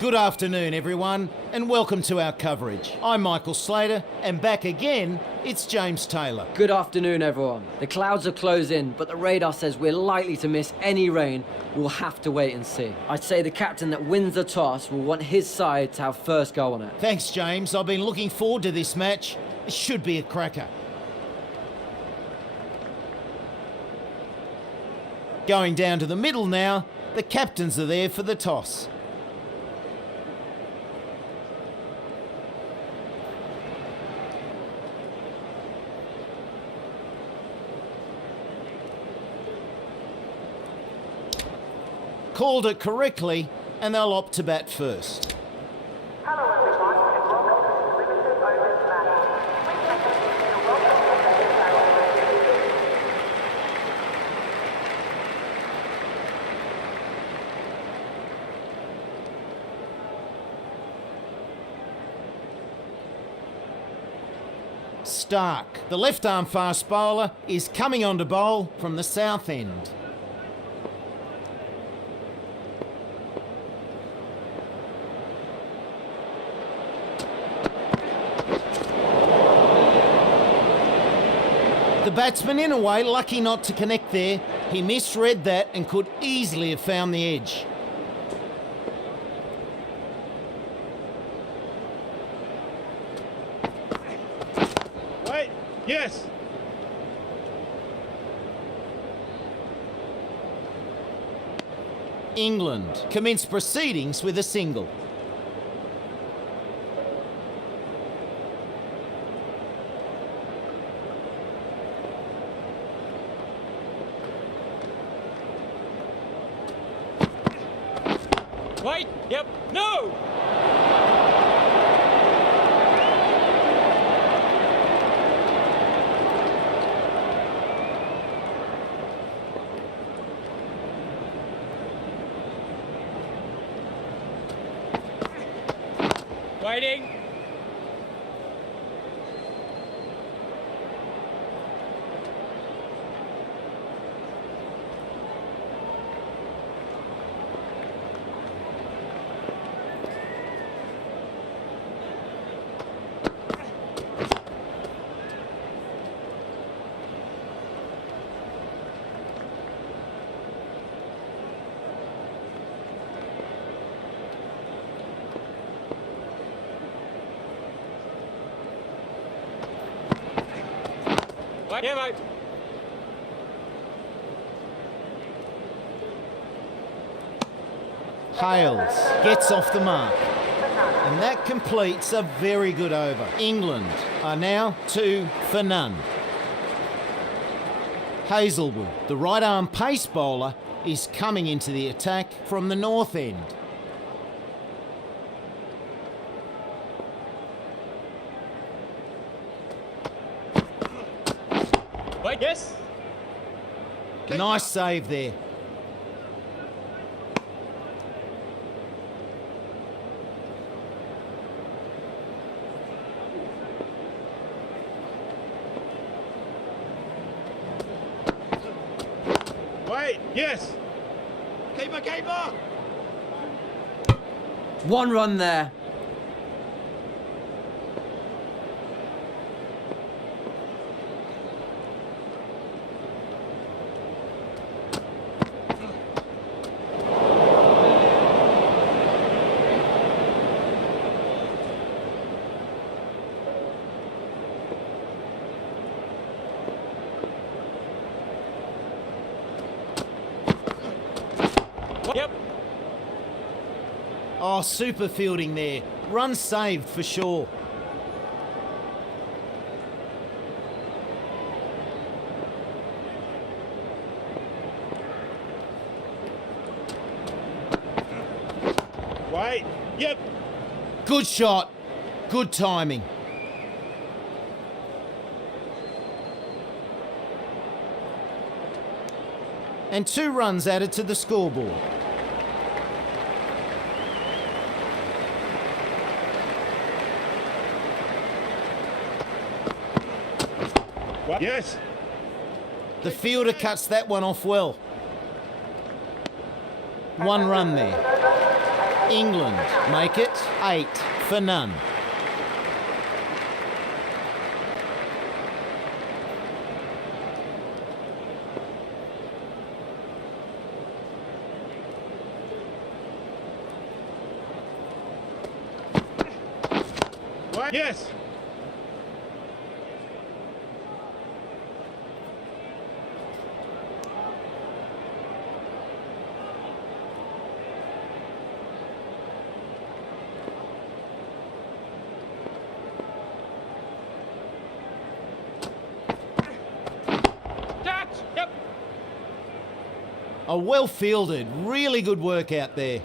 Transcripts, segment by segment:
Good afternoon, everyone, and welcome to our coverage. I'm Michael Slater, and back again, it's James Taylor. Good afternoon, everyone. The clouds are closing, but the radar says we're likely to miss any rain. We'll have to wait and see. I'd say the captain that wins the toss will want his side to have first go on it. Thanks, James. I've been looking forward to this match. It should be a cracker. Going down to the middle now, the captains are there for the toss. Called it correctly, and they'll opt to bat first. Hello everyone, and welcome to the limited overs match. Please make a seat and welcome to the Stark, the left-arm fast bowler, is coming on to bowl from the south end. The batsman, in a way, lucky not to connect there. He misread that and could easily have found the edge. Wait, yes. England commence proceedings with a single. Wait, yep, no! Waiting. Yeah, mate. Hales gets off the mark. And that completes a very good over. England are now 2 for none. Hazelwood, the right-arm pace bowler, is coming into the attack from the north end. Wait, yes. Nice save there. Wait, yes. Keeper, keeper. One run there. Yep. Oh, super fielding there. Run saved for sure. Wait, yep. Good shot. Good timing. And 2 runs added to the scoreboard. Yes. The fielder cuts that one off well. 1 run there. England make it 8 for none. Wait. Yes. Catch. Yep. A well fielded, really good work out there.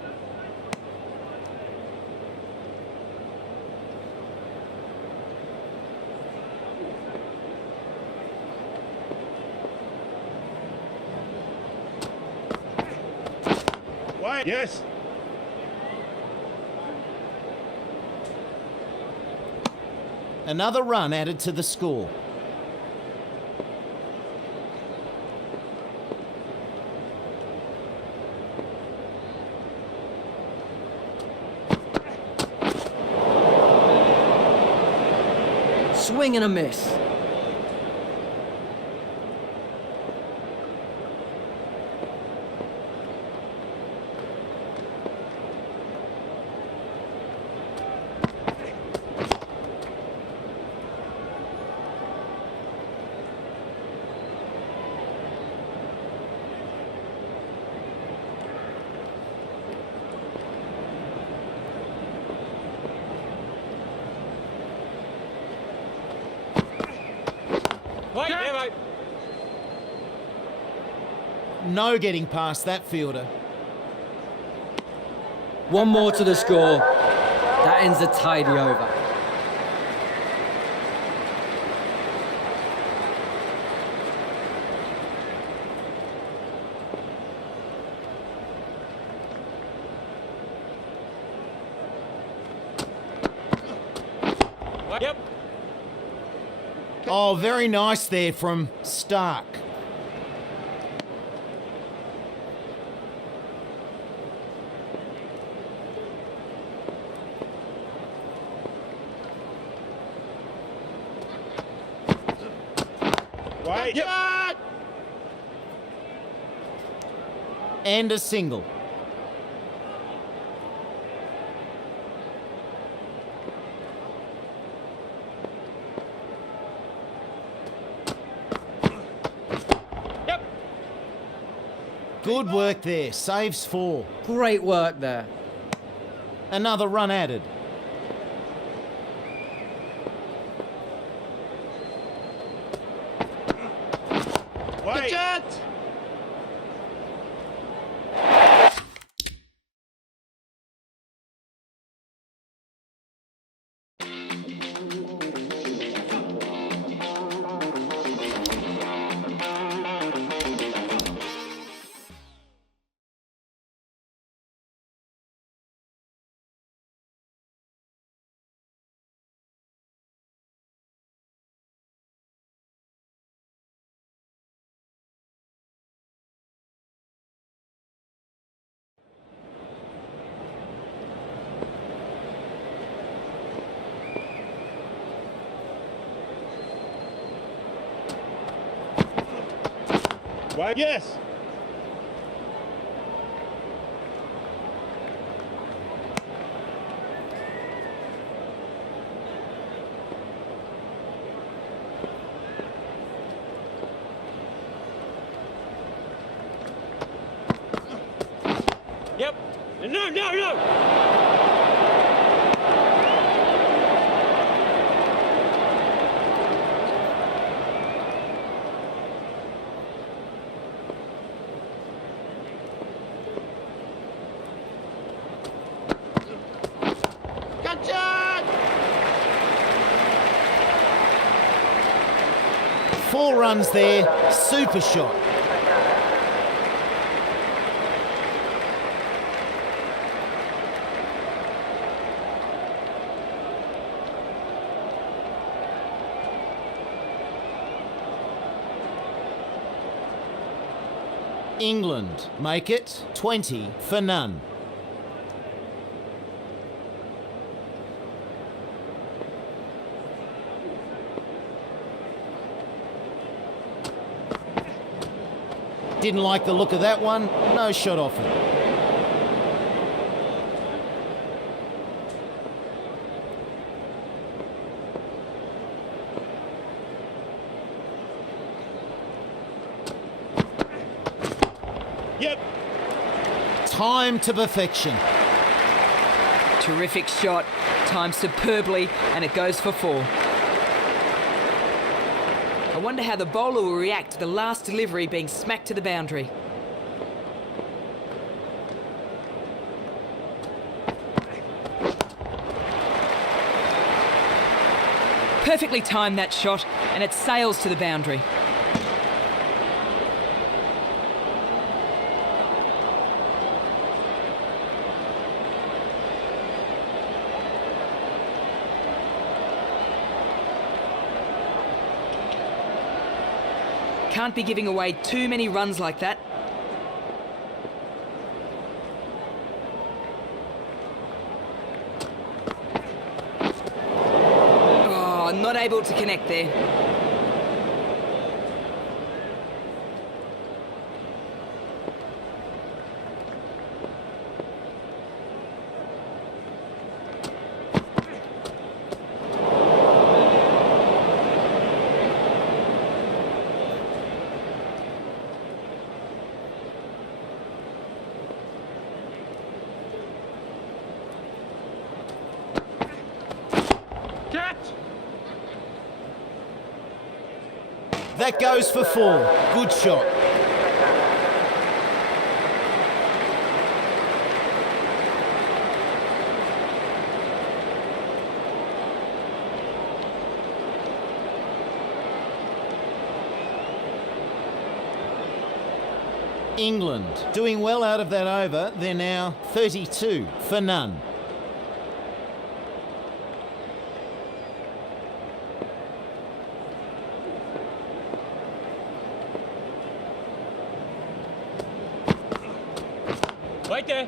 Wait. Yes. Another run added to the score. Swing and a miss. Wait. Yeah, mate. No getting past that fielder. One more to the score. That ends a tidy over. Yep. Oh, very nice there from Stark. Wait. Yep. And a single. Yep. Good work there, saves 4. Great work there. Another run added. Wait. Catch. Wait. Yes. Yep. No, no, no. Gotcha! 4 runs there, super shot. England make it 20 for none. Didn't like the look of that one. No shot offered. Yep. Time to perfection. Terrific shot, timed superbly, and it goes for 4. I wonder how the bowler will react to the last delivery being smacked to the boundary. Perfectly timed that shot, and it sails to the boundary. Can't be giving away too many runs like that. Oh, not able to connect there. Catch! That goes for 4. Good shot. England doing well out of that over. They're now 32 for none. Right there.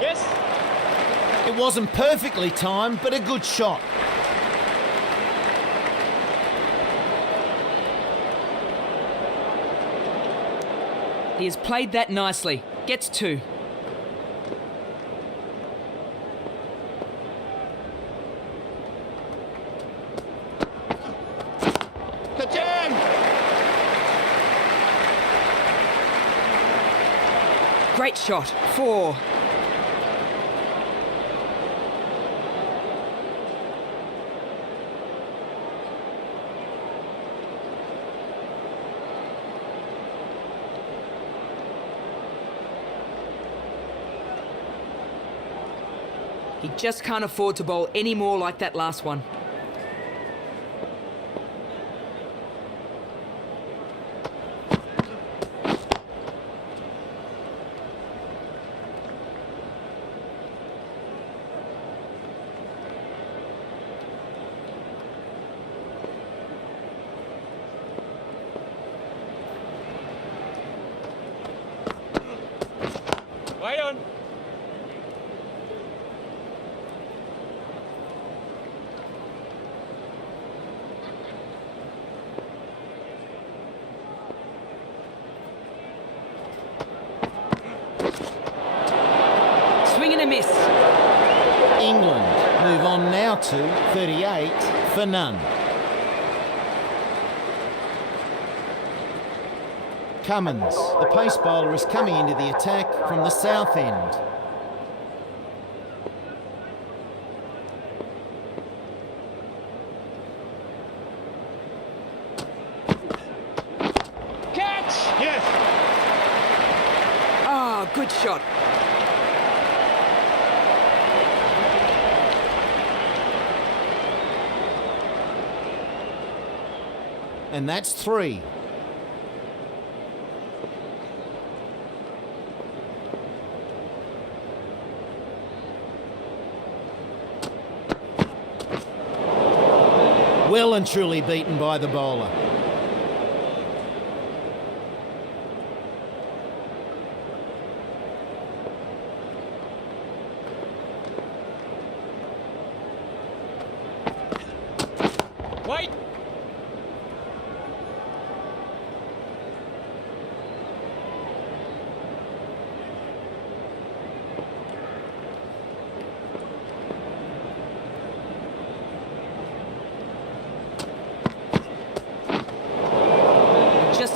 Yes. It wasn't perfectly timed, but a good shot. He has played that nicely. Gets 2. Catch him! Great shot. 4. He just can't afford to bowl any more like that last one. Right on. Swing and a miss. England move on now to 38 for none. Cummins, the pace bowler, is coming into the attack from the south end. Catch! Yes. Ah, good shot. And that's 3. Well and truly beaten by the bowler.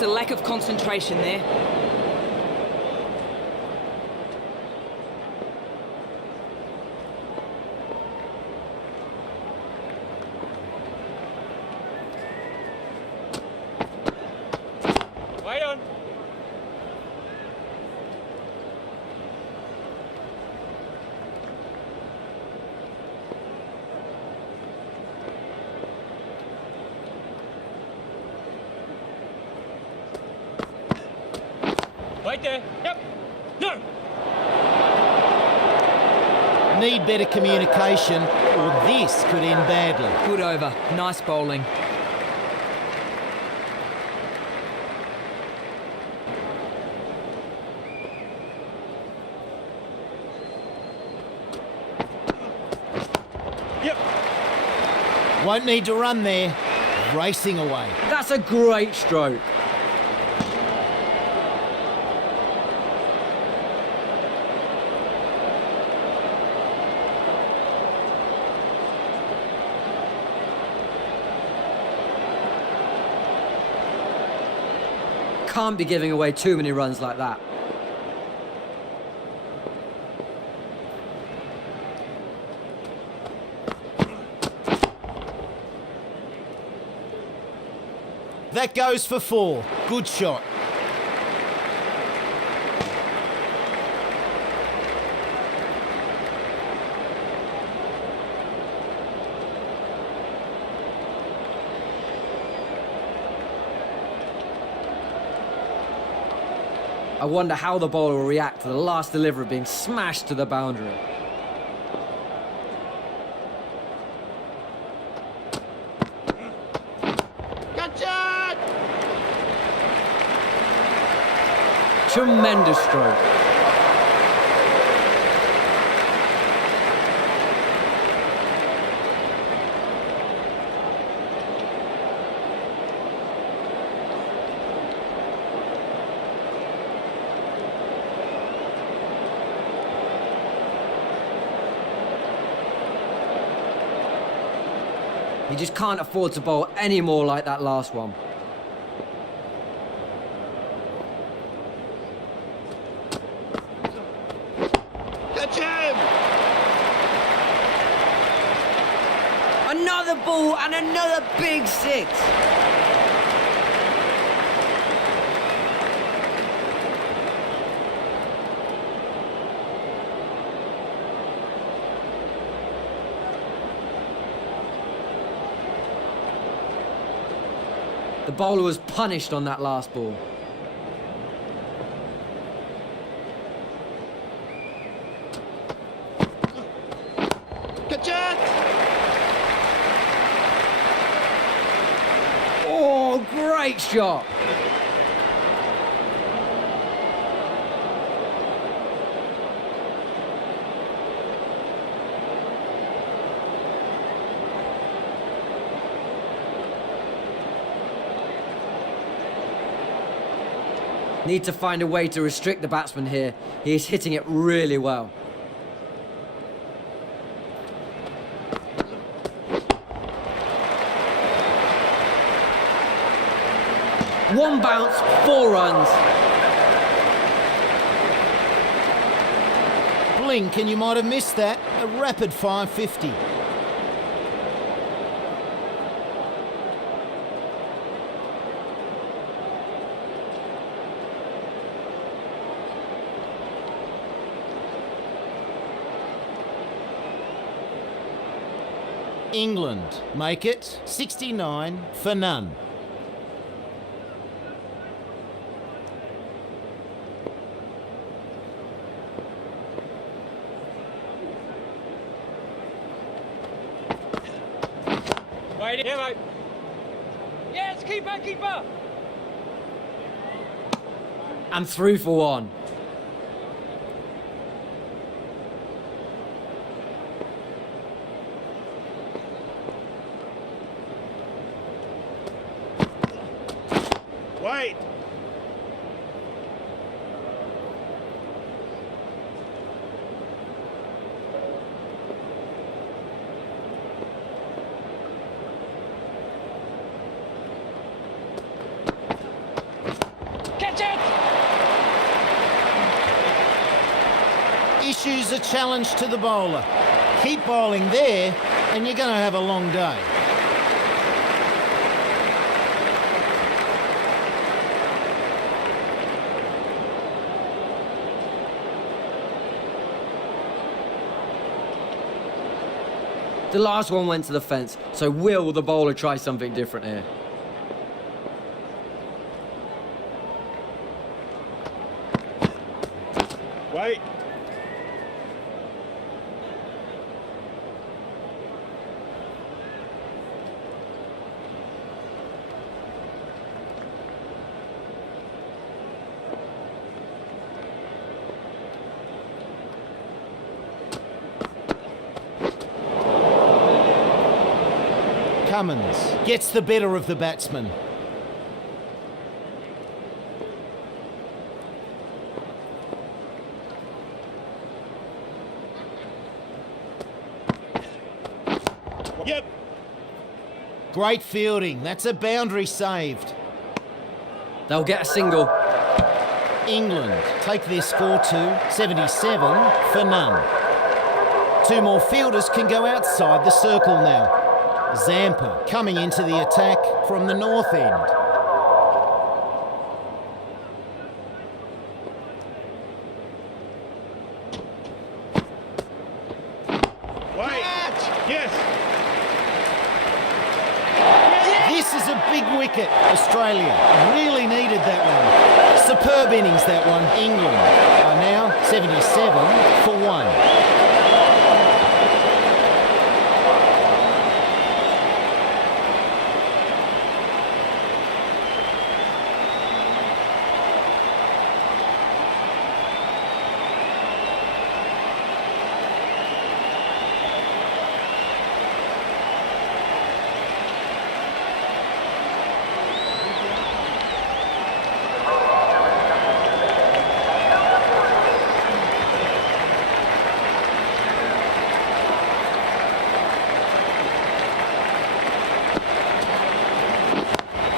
a lack of concentration there. Wait on. Right there. Yep. No. Need better communication, or this could end badly. Good over. Nice bowling. Yep. Won't need to run there. Racing away. That's a great stroke. Can't be giving away too many runs like that. That goes for 4. Good shot. I wonder how the bowler will react to the last delivery being smashed to the boundary. Good shot. Tremendous stroke. He just can't afford to bowl any more like that last one. Catch him. Another ball and another big 6. The bowler was punished on that last ball. Catch it. Oh, great shot! Need to find a way to restrict the batsman here. He is hitting it really well. One bounce, 4 runs. Blink and you might have missed that. A rapid 550. England make it 69 for none. Wait. Yeah, mate. Yes, keeper, keeper. And through for 1. Wait. Catch it! Issues a challenge to the bowler. Keep bowling there and you're going to have a long day. The last one went to the fence, so will the bowler try something different here? Wait. Cummins gets the better of the batsman. Yep. Great fielding. That's a boundary saved. They'll get a single. England take their score to 77 for none. Two more fielders can go outside the circle now. Zampa coming into the attack from the north end. Wait. Yes. This is a big wicket. Australia really needed that one. Superb innings, that one. England are now 77 for 1.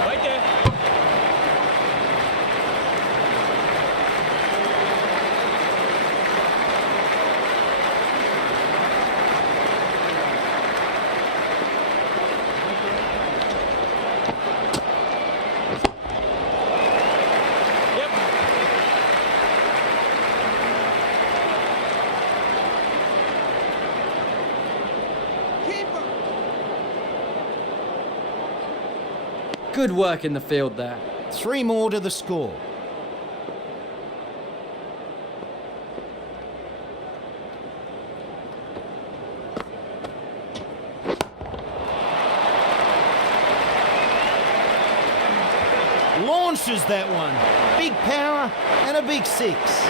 Right there. Yep. Good work in the field there. 3 more to the score. Launches that one. Big power and a big 6.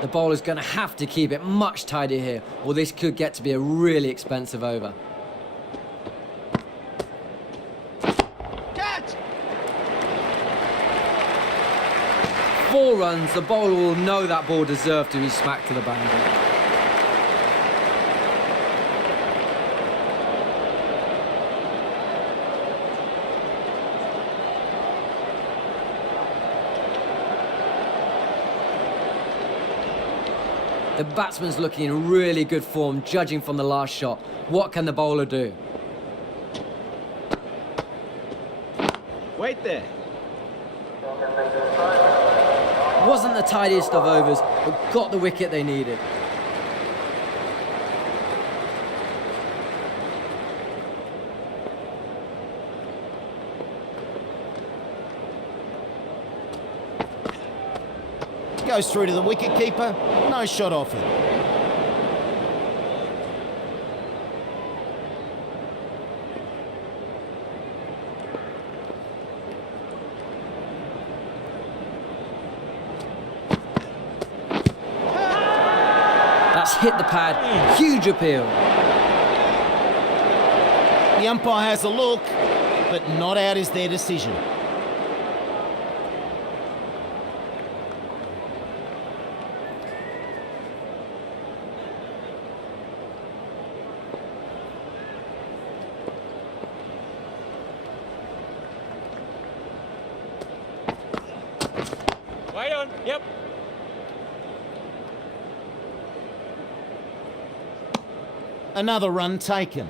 The bowler's going to have to keep it much tighter here, or this could get to be a really expensive over. Catch! 4 runs, the bowler will know that ball deserved to be smacked to the boundary. The batsman's looking in really good form, judging from the last shot. What can the bowler do? Wait there. Wasn't the tidiest of overs, but got the wicket they needed. Goes through to the wicket-keeper. No shot offered. That's hit the pad. Huge appeal. The umpire has a look, but not out is their decision. Wait on. Yep. Another run taken.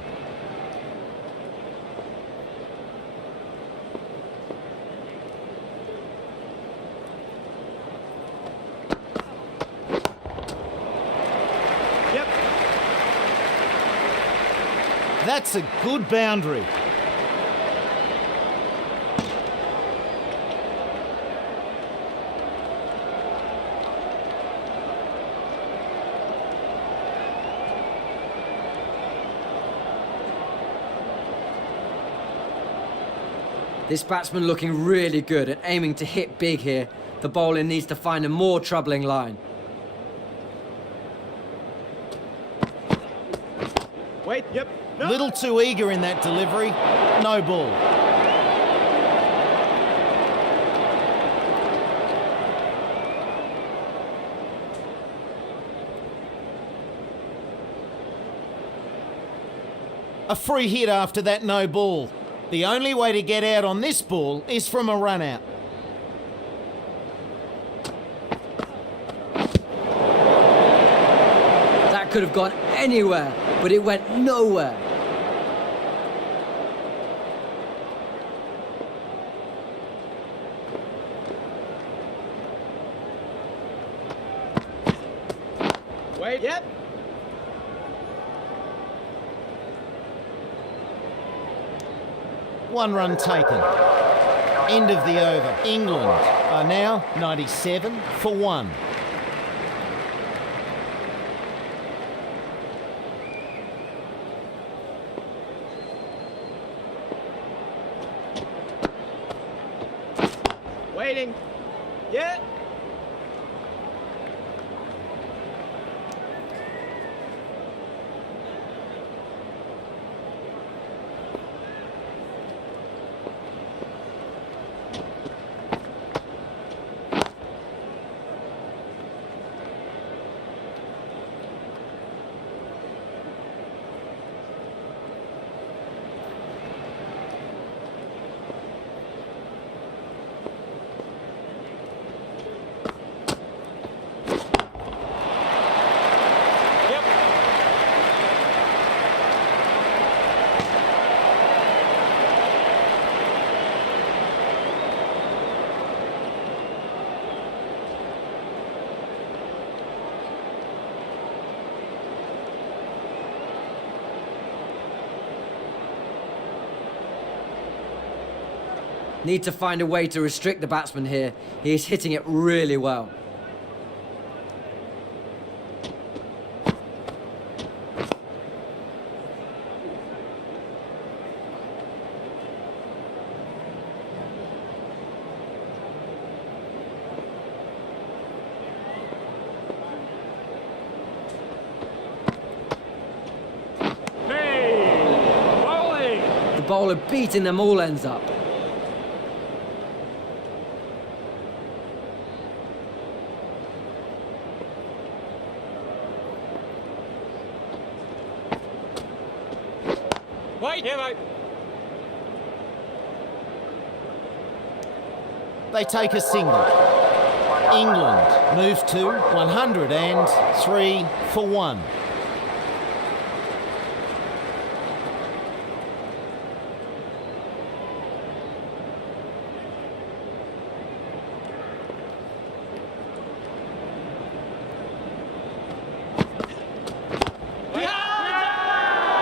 Yep. That's a good boundary. This batsman looking really good and aiming to hit big here. The bowler needs to find a more troubling line. Wait. Yep. No. Little too eager in that delivery. No ball. A free hit after that no ball. The only way to get out on this ball is from a run out. That could have gone anywhere, but it went nowhere. Wait. Yep. One run taken. End of the over. England are now 97 for 1. Waiting. Yeah. Need to find a way to restrict the batsman here. He is hitting it really well. Hey. Bowling. The bowler beating them all ends up. Wait. Yeah, mate. They take a single. England move to 103 for 1.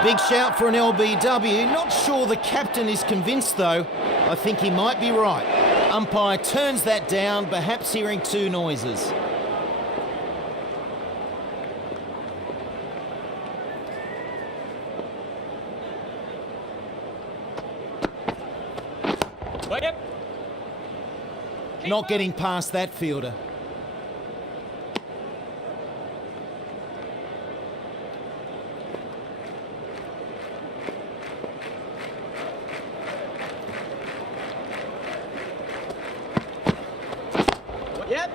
Big shout for an LBW. Not sure the captain is convinced though. I think he might be right. Umpire turns that down, perhaps hearing two noises. Wait. Yep. Not getting past that fielder. Yep.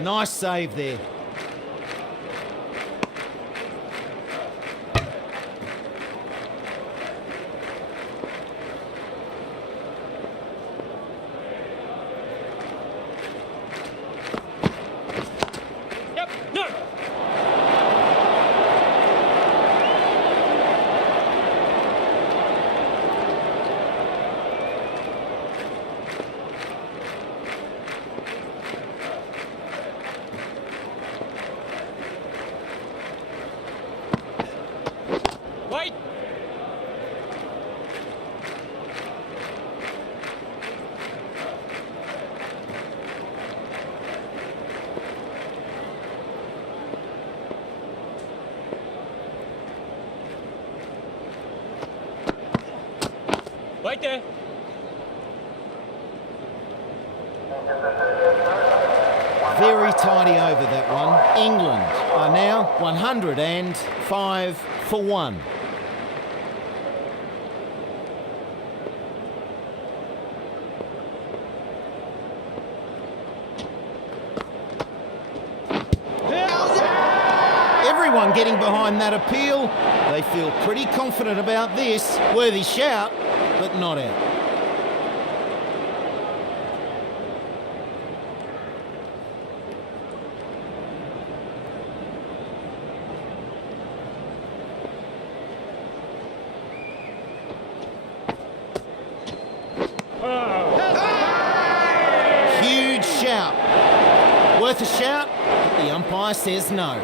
Nice save there. Wait there. Very tidy over that one. England are now 105 for 1. Everyone getting behind that appeal. They feel pretty confident about this. Worthy shout, but not out. Huge shout. Worth a shout, but the umpire says no.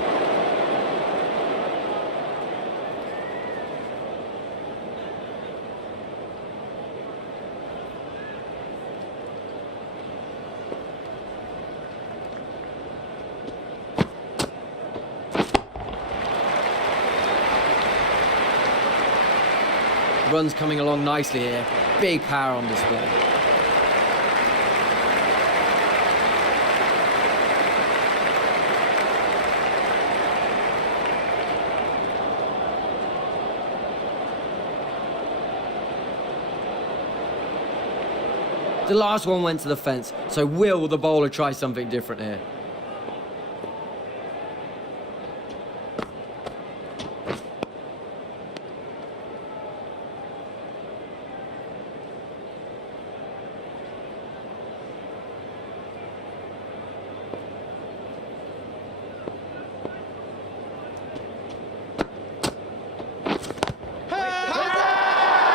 Run's coming along nicely here. Big power on display. The last one went to the fence, so will the bowler try something different here?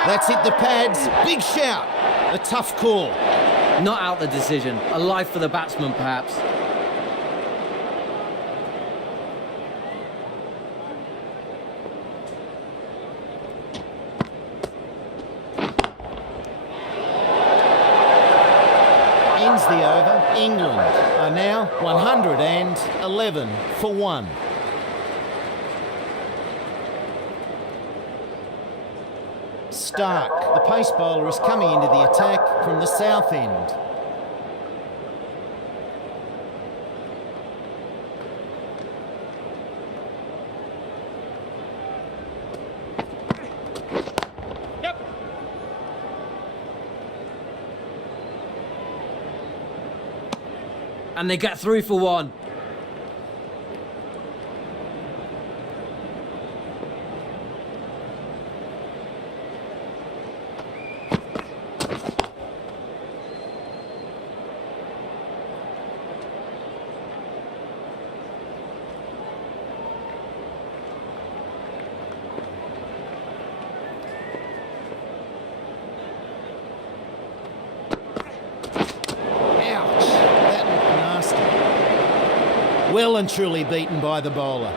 That's hit the pads. Big shout. A tough call. Not out the decision. A life for the batsman, perhaps. Ends the over. England are now 111 for 1. Stark, the pace bowler, is coming into the attack from the south end. Yep. And they get through for 1. Well and truly beaten by the bowler.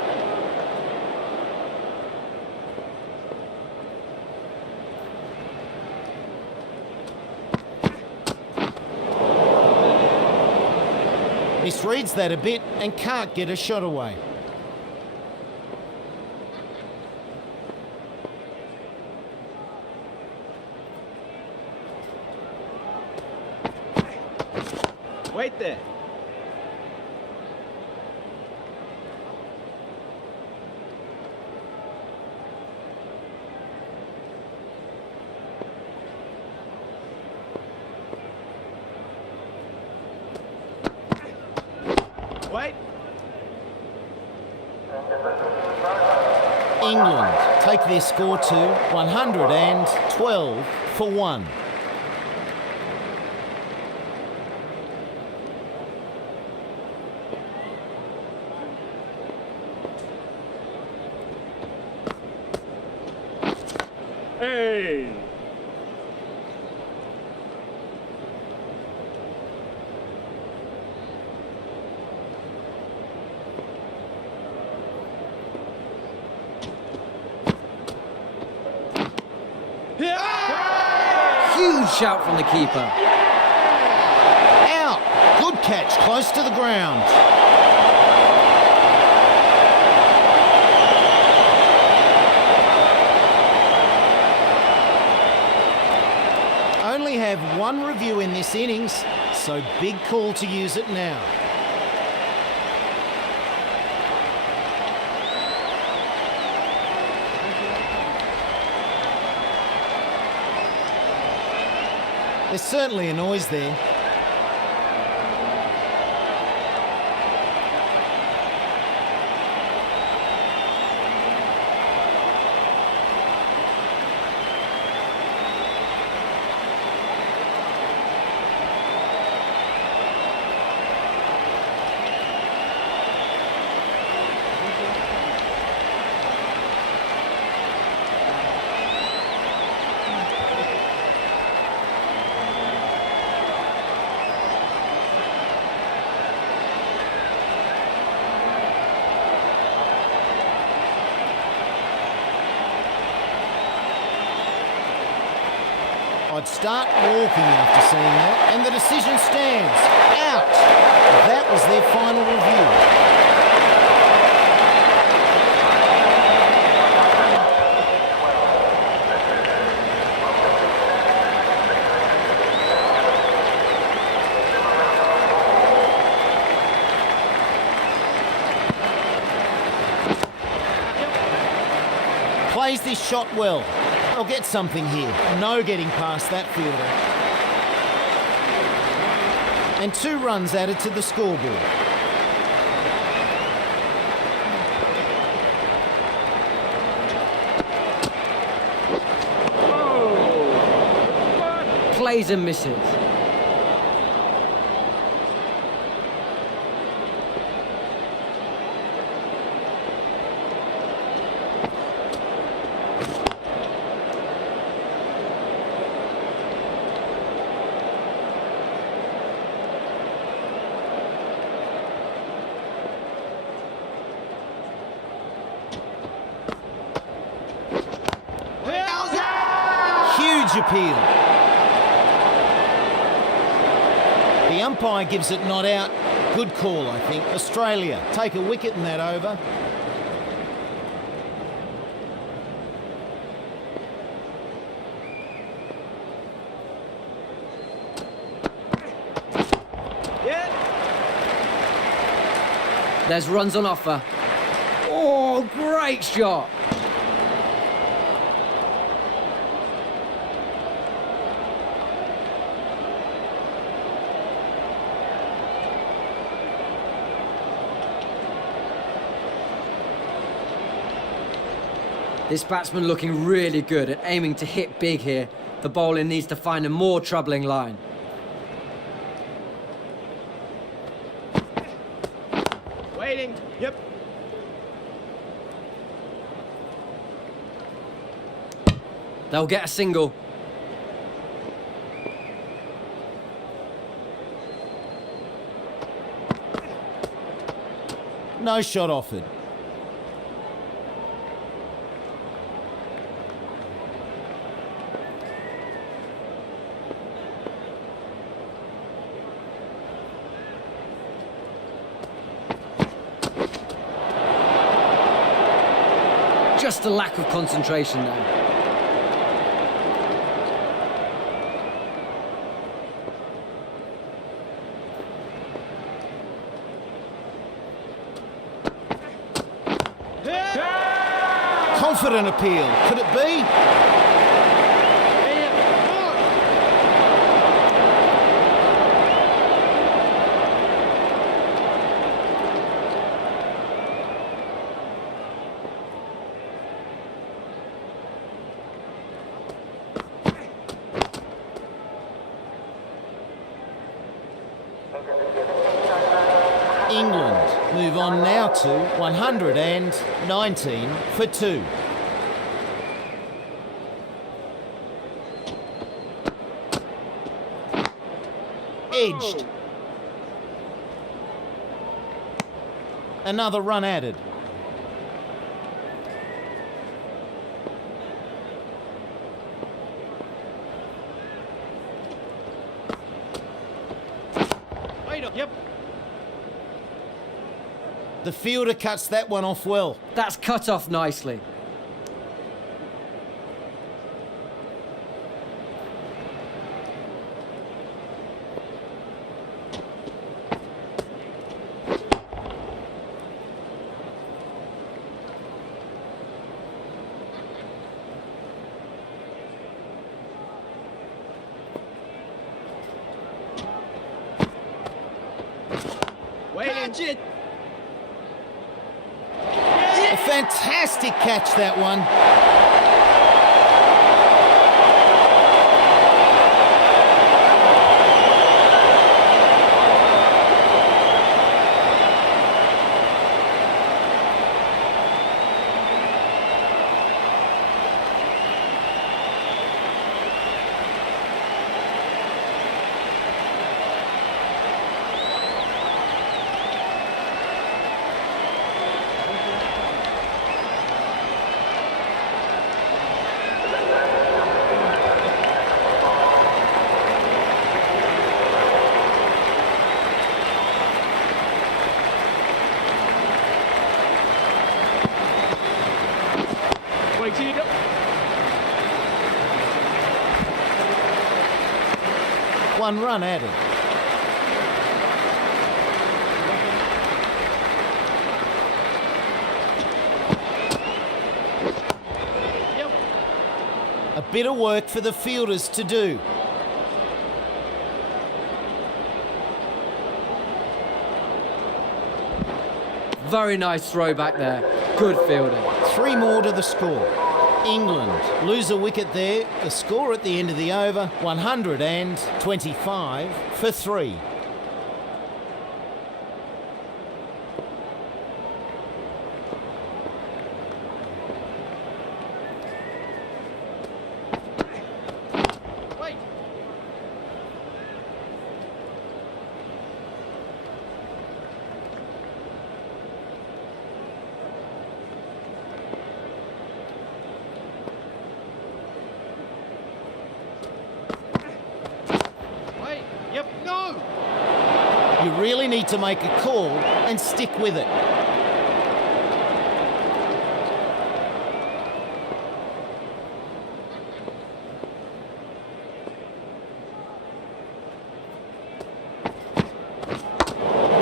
Misreads that a bit and can't get a shot away. Wait there. Wait. England take their score to 112 for 1. Hey. Huge shout from the keeper. Out! Good catch, close to the ground. only have one review in this innings, so big call to use it now. There's certainly a noise there. I'd start walking after seeing that, and the decision stands. Out! That was their final review. Plays this shot well. They'll get something here. No getting past that fielder. And 2 runs added to the scoreboard. Plays and misses. Huge appeal. The umpire gives it not out. Good call, I think. Australia take a wicket in that over. There's runs on offer. Oh, great shot. This batsman looking really good and aiming to hit big here. The bowler needs to find a more troubling line. Waiting. Yep. They'll get a single. No shot offered. Just a lack of concentration there. Confident appeal. Could it be? England move on now to 119 for 2. Edged. Another run added. Yep. The fielder cuts that one off well. That's cut off nicely. Waiting. Catch it! A fantastic catch, that one. Waiting. Yep. One run added. Yep. A bit of work for the fielders to do. Very nice throw back there. Good fielding. 3 more to the score. England lose a wicket there. The score at the end of the over, 125 for 3. Wait. Wait. Yep. No. You really need to make a call and stick with it.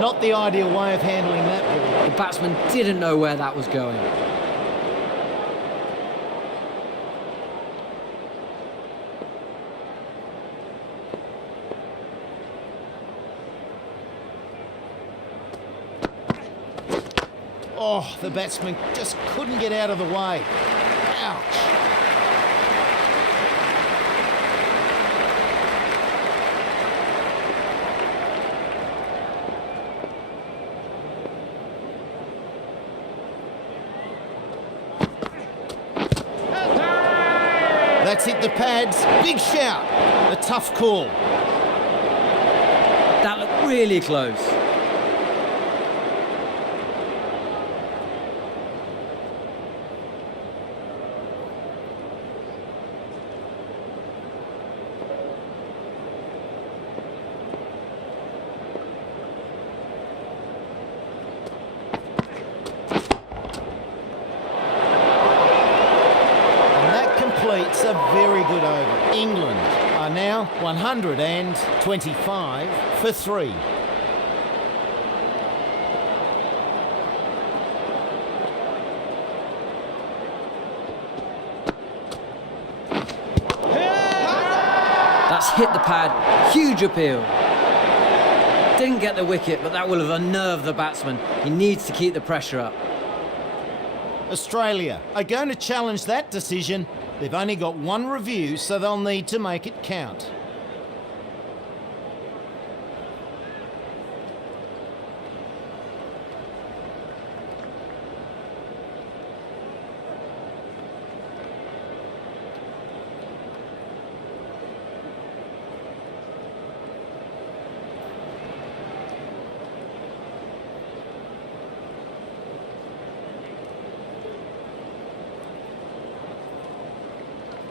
Not the ideal way of handling that ball. The batsman didn't know where that was going. Oh, the batsman just couldn't get out of the way. Ouch. That's hit the pads. Big shout. A tough call. That looked really close. Completes a very good over. England are now 125 for 3. That's hit the pad. Huge appeal. Didn't get the wicket, but that will have unnerved the batsman. He needs to keep the pressure up. Australia are going to challenge that decision. They've only got one review, so they'll need to make it count.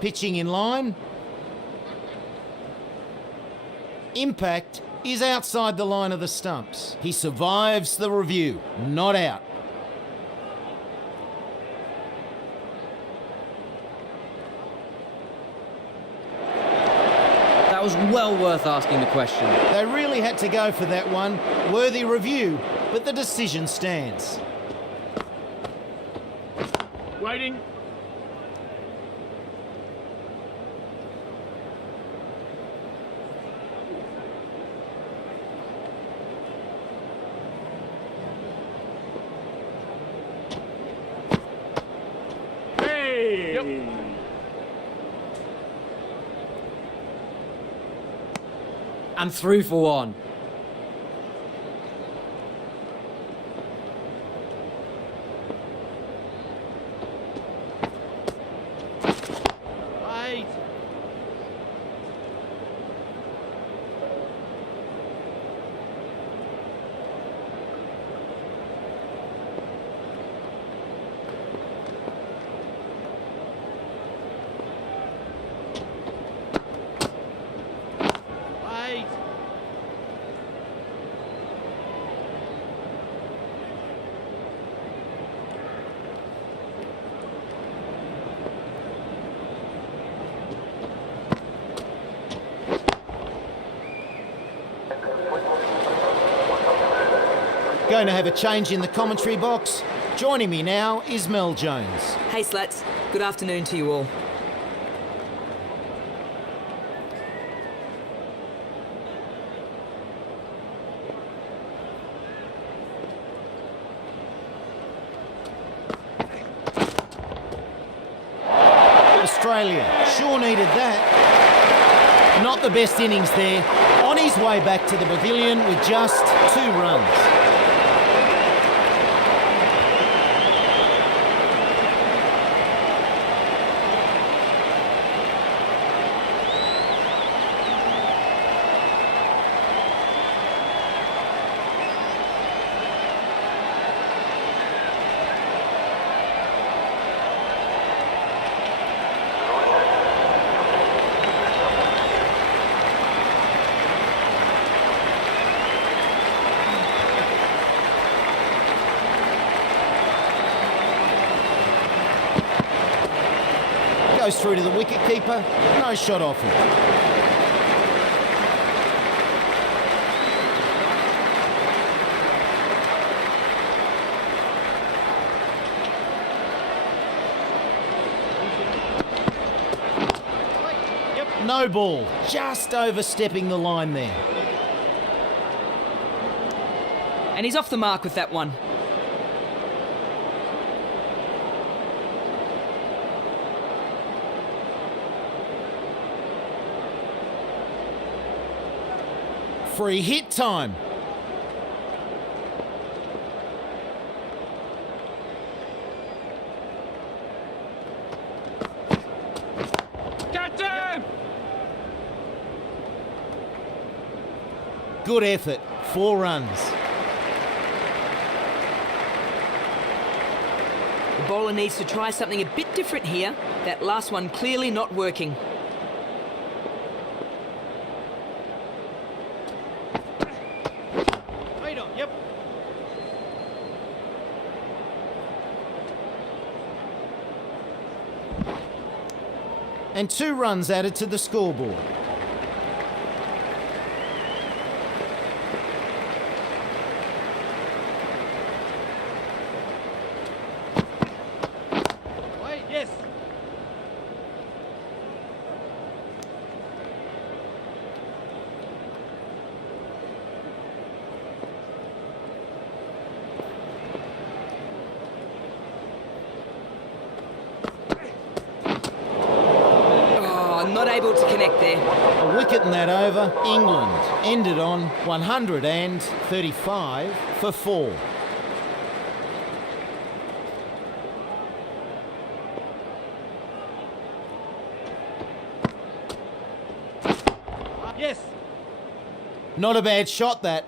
Pitching in line. Impact is outside the line of the stumps. He survives the review, not out. That was well worth asking the question. They really had to go for that one. Worthy review, but the decision stands. Waiting. Yep. And through for one. Wait. Wait. Going to have a change in the commentary box. Joining me now is Mel Jones. Hey, sluts. Good afternoon to you all. Australia sure needed that. Not the best innings there. On his way back to the pavilion with just 2 runs. Goes through to the wicketkeeper. No shot off him. Yep. No ball. Just overstepping the line there. And he's off the mark with that one. Free hit time. Catch him! Good effort. 4 runs. The bowler needs to try something a bit different here. That last one clearly not working. Wait on. Yep. And 2 runs added to the scoreboard. Wait. Yes. Oh, not able to connect there. A wicket in that over. England ended on 135 for 4. Yes. Not a bad shot, that.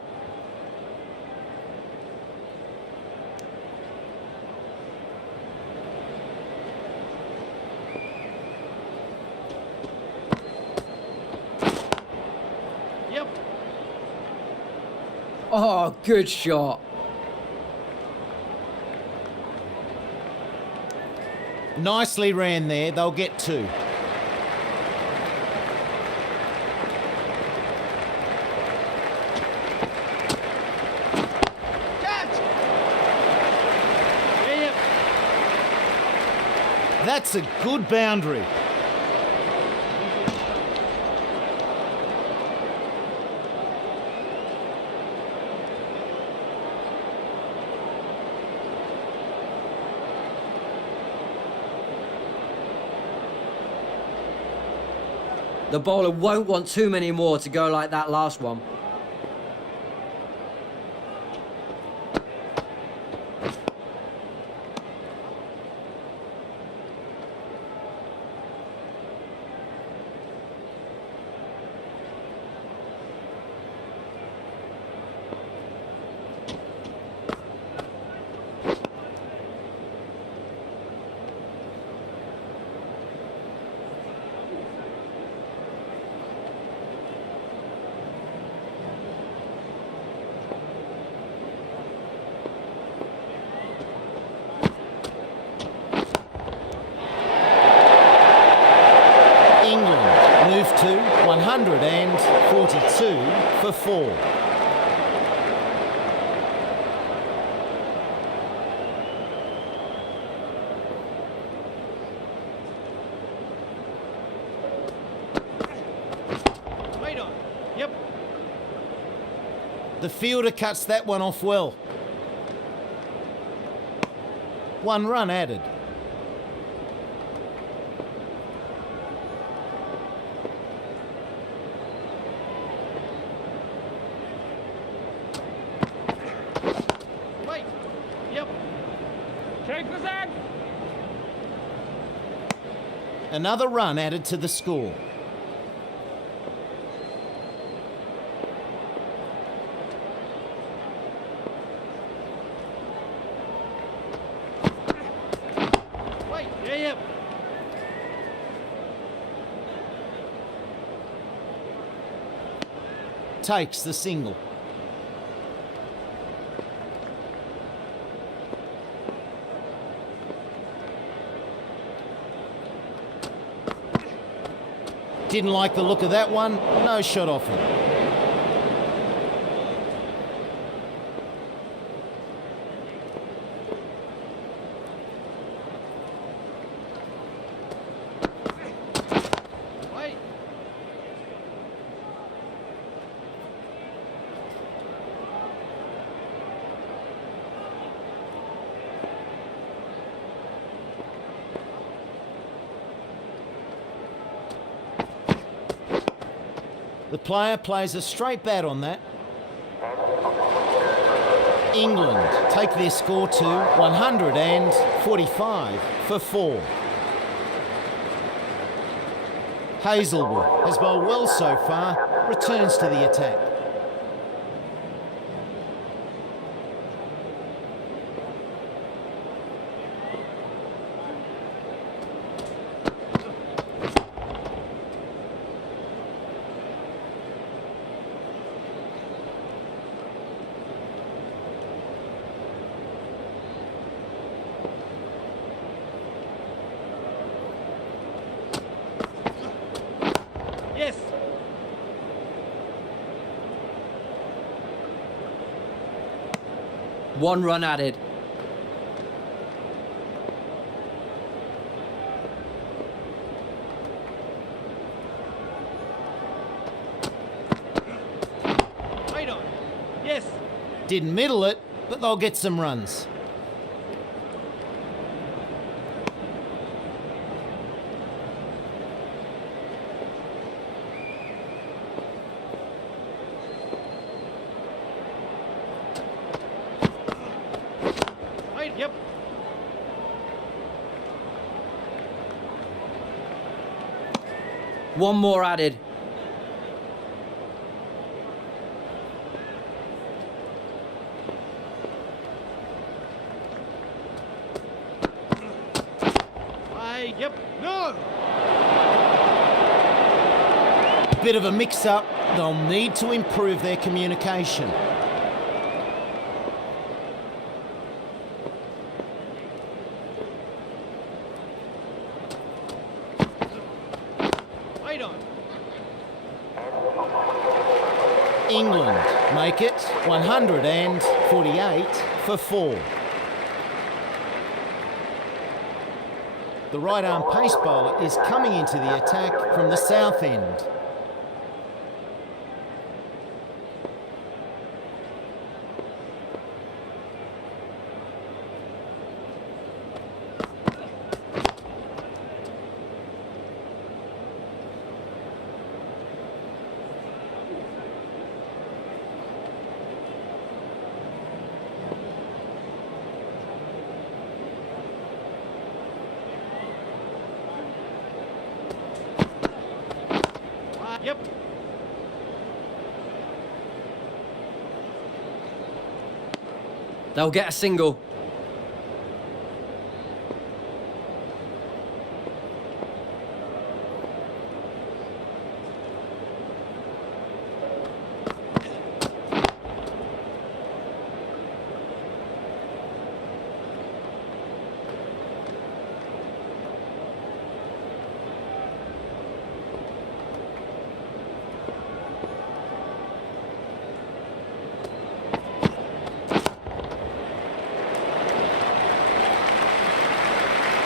Yep. Oh, good shot. Nicely ran there. They'll get 2. Catch. Yeah. Yep. That's a good boundary. The bowler won't want too many more to go like that last one. Move to 142 for 4. Wait on. Yep. The fielder cuts that one off well. 1 run added. Wait. Yep. Take position. Another run added to the score. Wait. Yeah, yep. Takes the single. Didn't like the look of that one. No shot off him. Wait. The player plays a straight bat on that. England take their score to 145 for 4. Hazelwood has bowled well so far, returns to the attack. Yes. One run added. Wait on. Yes. Didn't middle it, but they'll get some runs. Wait. Yep. One more added. Yep. No. Bit of a mix-up. They'll need to improve their communication. Wait on. England make it 148 for 4. The right-arm pace bowler is coming into the attack from the south end. They'll get a single.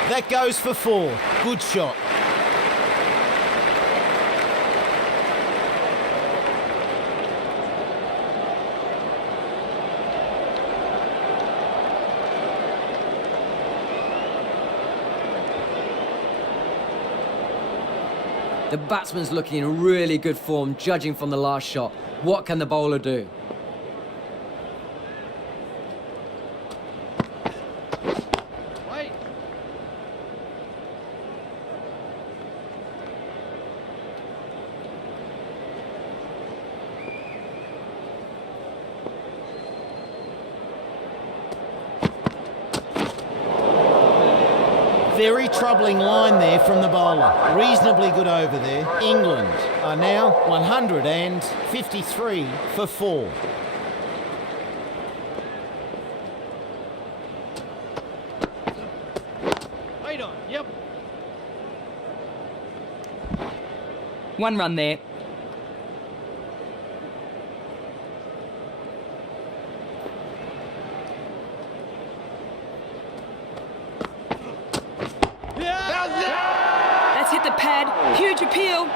That goes for 4. Good shot. The batsman's looking in really good form, judging from the last shot. What can the bowler do? Wait. Very troubling line there from the bowler. Reasonably good over there. England are now 153 for 4. Wait on. Yep. 1 run there. That's hit the pad. Huge appeal.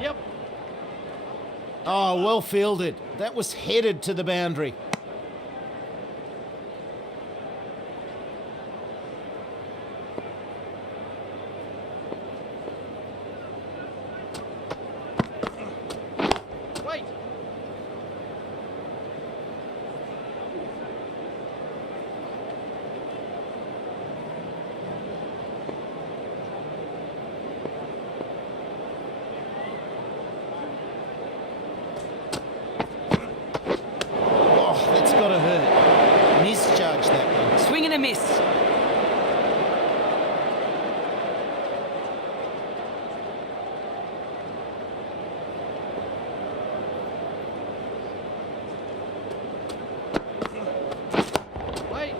Yep. Oh, well fielded. That was headed to the boundary. Wait. Oh, that's got to hurt. Misjudged that one. Swing and a miss. Wait.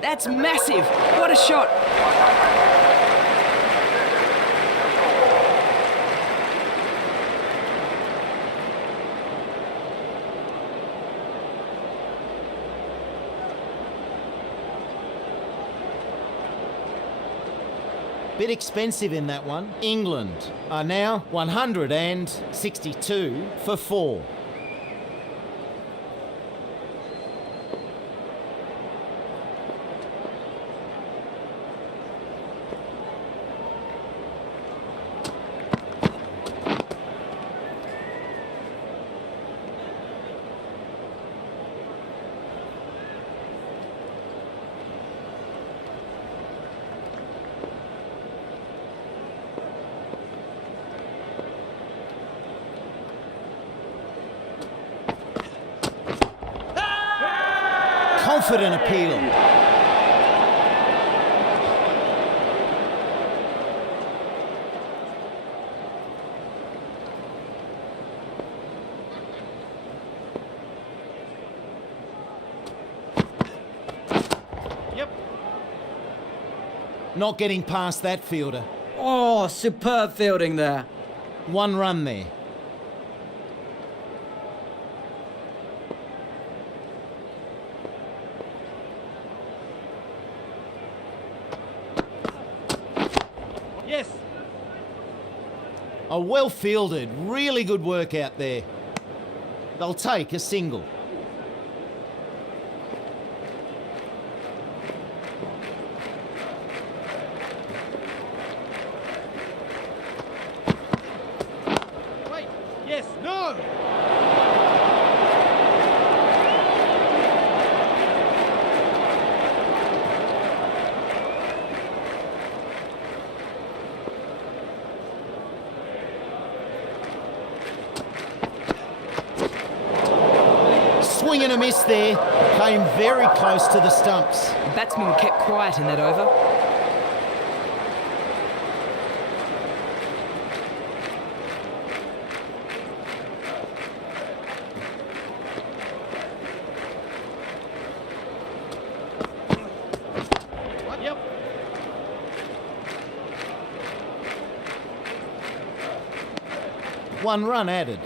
That's massive. What a shot. Bit expensive in that one. England are now 162 for 4. Confident appeal. Yep. Not getting past that fielder. Oh, superb fielding there. 1 run there. Yes. A well fielded, really good work out there. They'll take a single. Wait. Yes. No. Swing and a miss there. Came very close to the stumps. The batsman kept quiet in that over. Yep. One run added.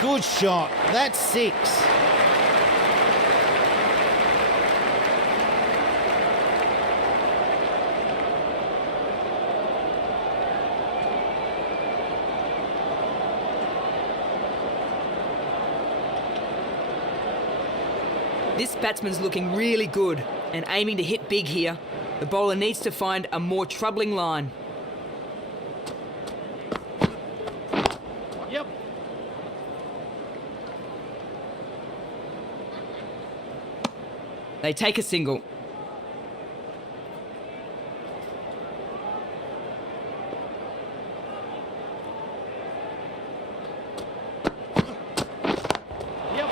Good shot. That's 6. This batsman's looking really good and aiming to hit big here. The bowler needs to find a more troubling line. Yep. They take a single. Yep.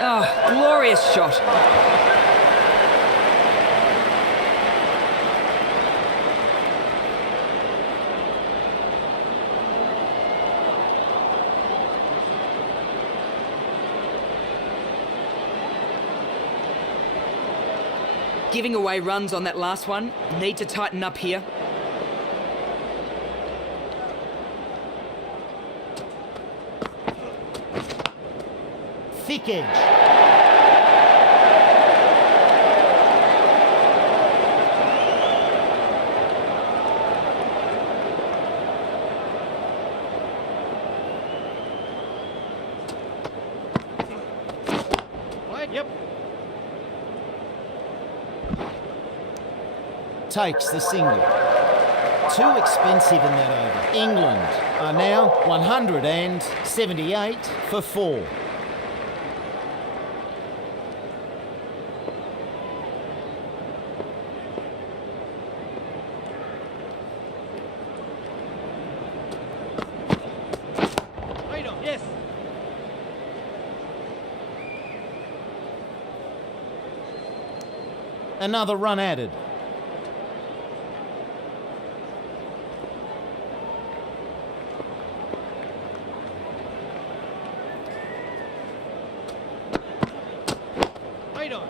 Oh, glorious shot. Giving away runs on that last one. Need to tighten up here. Thick edge. Wide. Yep. Takes the single. Too expensive in that over. England are now 178 for 4. Wait on. Yes. Another run added. Wait on.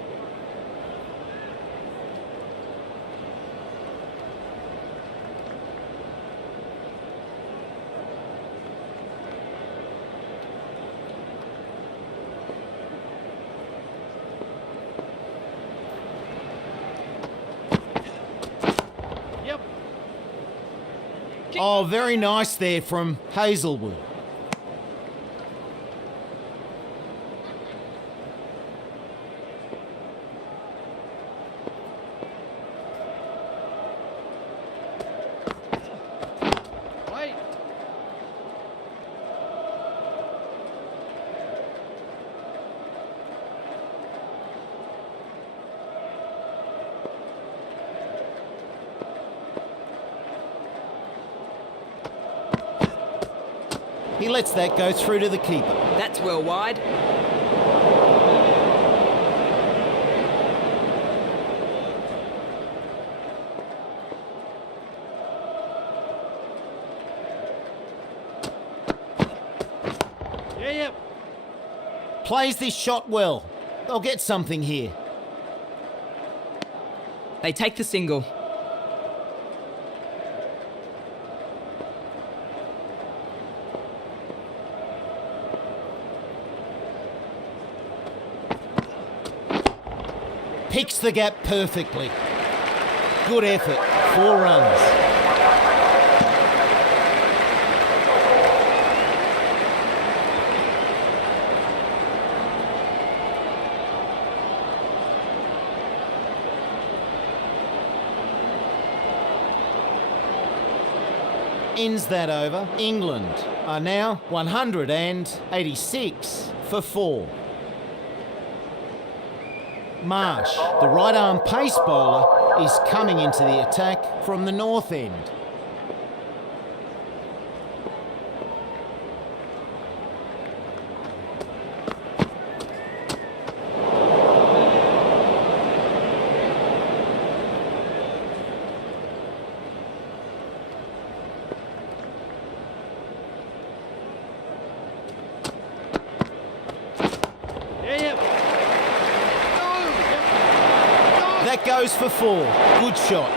Yep. Oh, very nice there from Hazelwood. Wait. He lets that go through to the keeper. That's well wide. Yeah, yep. Plays this shot well. They'll get something here. They take the single. Picks the gap perfectly. Good effort. 4 runs. ends that over. England are now 186 for 4. Marsh, the right arm pace bowler, is coming into the attack from the north end. Yeah, yeah. That goes for 4. Good shot.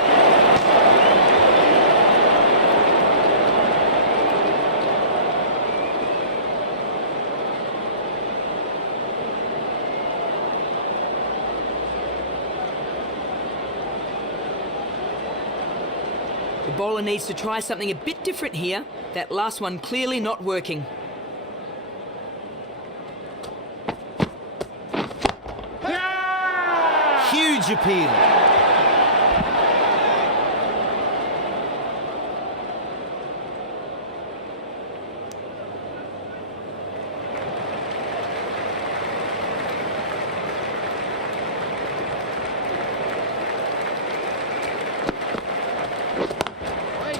The bowler needs to try something a bit different here. That last one clearly not working. Huge appeal. Wait.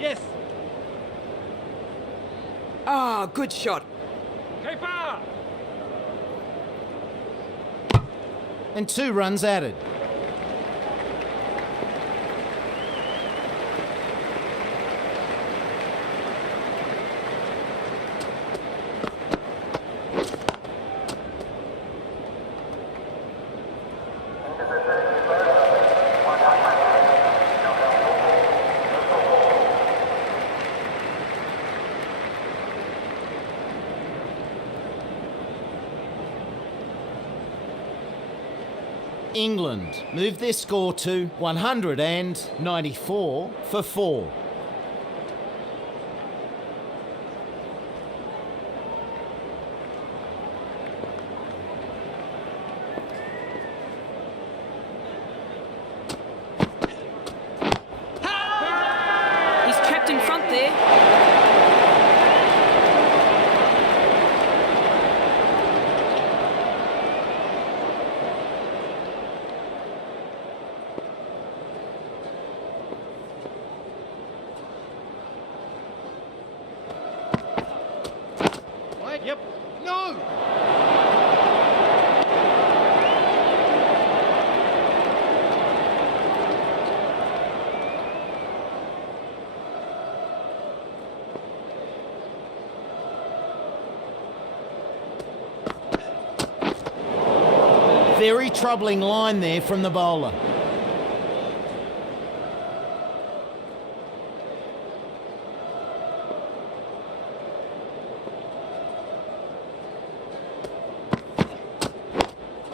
Yes. Ah, good shot. Keeper! And 2 runs added. England move their score to 194 for 4. He's trapped in front there. Wait. Yep. No. Very troubling line there from the bowler.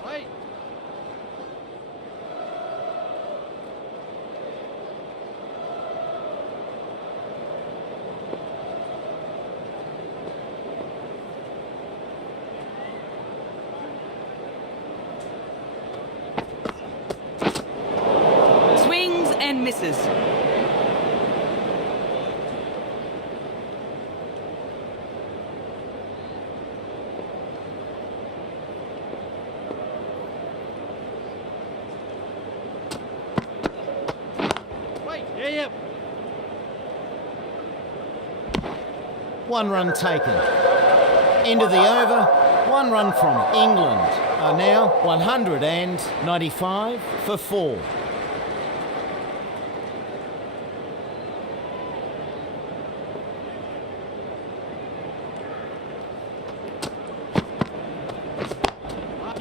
Wait. Swings and misses. Wait. Yeah, yeah. 1 run taken. End of the over. 1 run from it. England are now 195 for 4.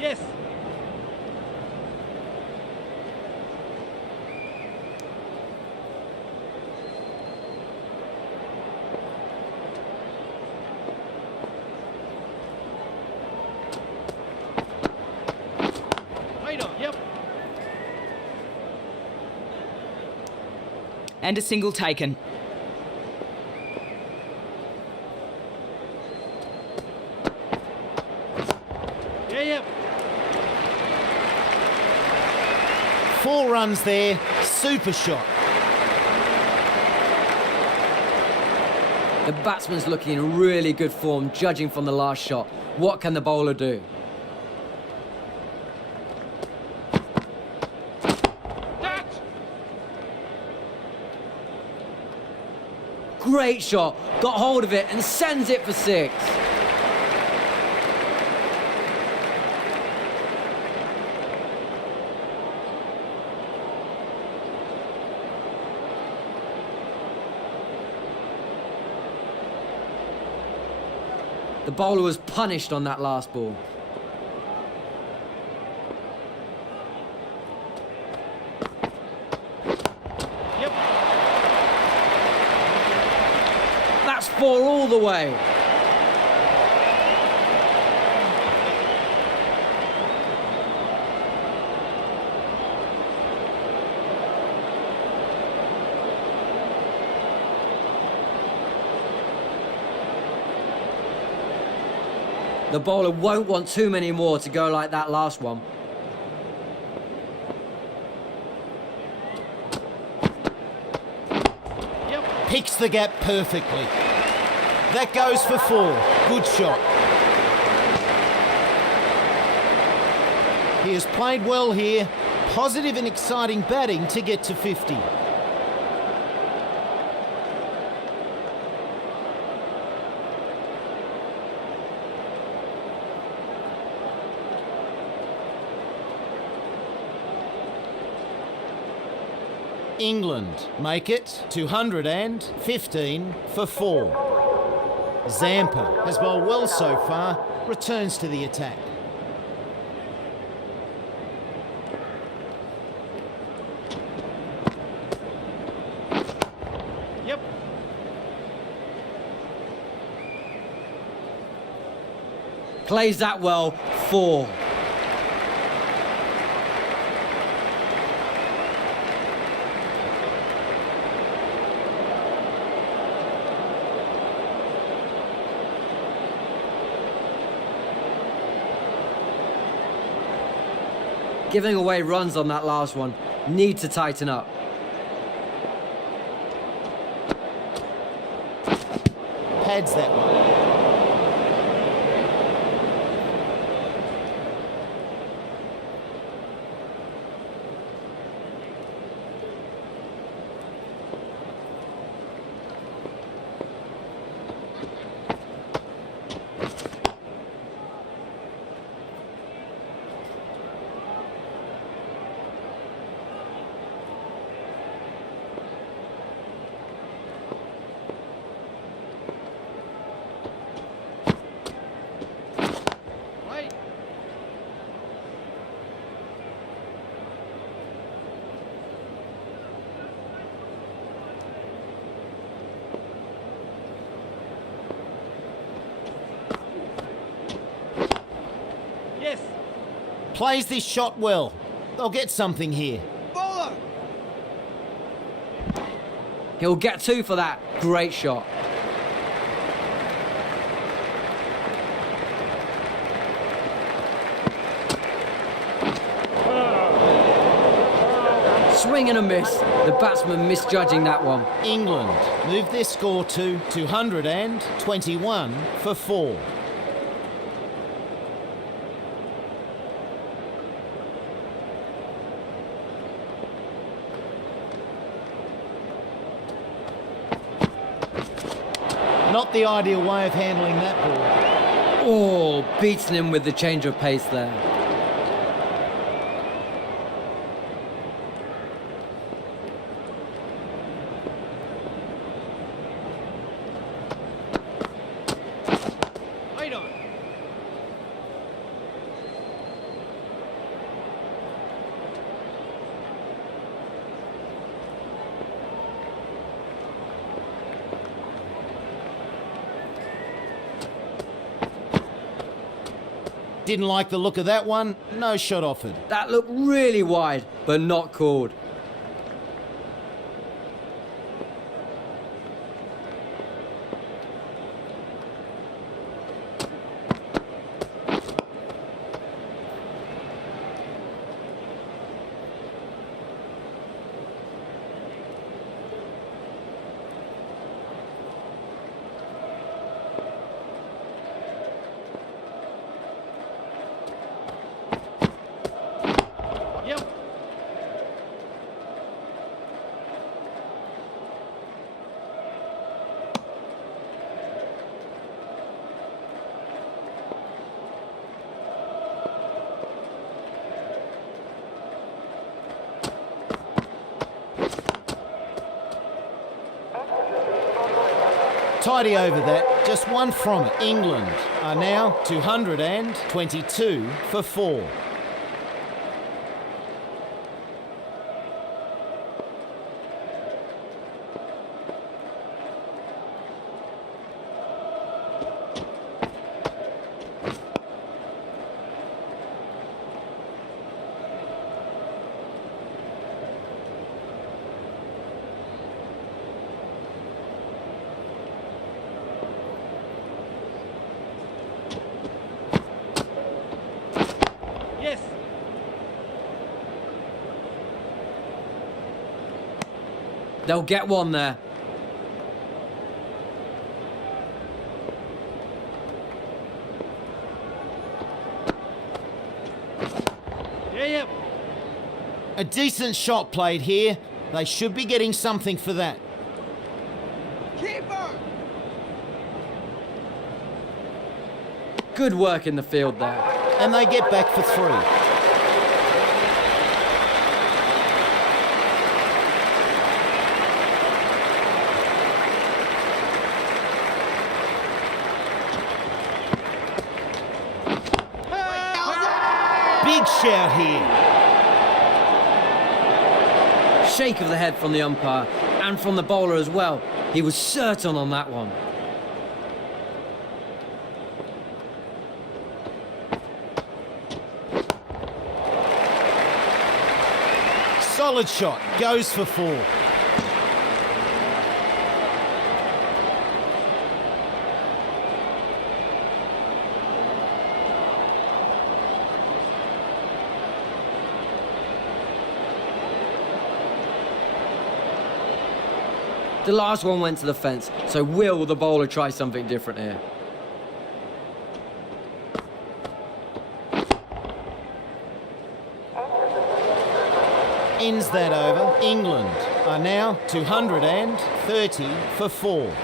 Yes. Wait on. Yep. And a single taken. Yeah, yep. 4 runs there, super shot. The batsman's looking in really good form, judging from the last shot. What can the bowler do? That! Great shot, got hold of it and sends it for 6. The bowler was punished on that last ball. Yep. That's 4 all the way. The bowler won't want too many more to go like that last one. Yep. Picks the gap perfectly. That goes for 4. Good shot. He has played well here. Positive and exciting batting to get to 50. England make it 215 for 4. Zampa has bowled well so far, returns to the attack. Yep. Plays that well, 4. Giving away runs on that last one. Need to tighten up. Pads that one. Wait. Yes. Plays this shot well. They'll get something here. Bowler. He'll get 2 for that. Great shot. Swing and a miss. The batsman misjudging that one. England move their score to 221 for 4. Not the ideal way of handling that ball. Oh, beating him with the change of pace there. Wait on. Didn't like the look of that one. No shot offered. That looked really wide, but not called. Tidy over that, just one from it. England are now 222 for 4. Yes. They'll get one there. Yeah. A decent shot played here. They should be getting something for that. Keeper. Good work in the field there. And they get back for 3. Big shout here. Shake of the head from the umpire and from the bowler as well. He was certain on that one. Solid shot, goes for 4. The last one went to the fence, so will the bowler try something different here? Ends that over. England are now 230 for 4.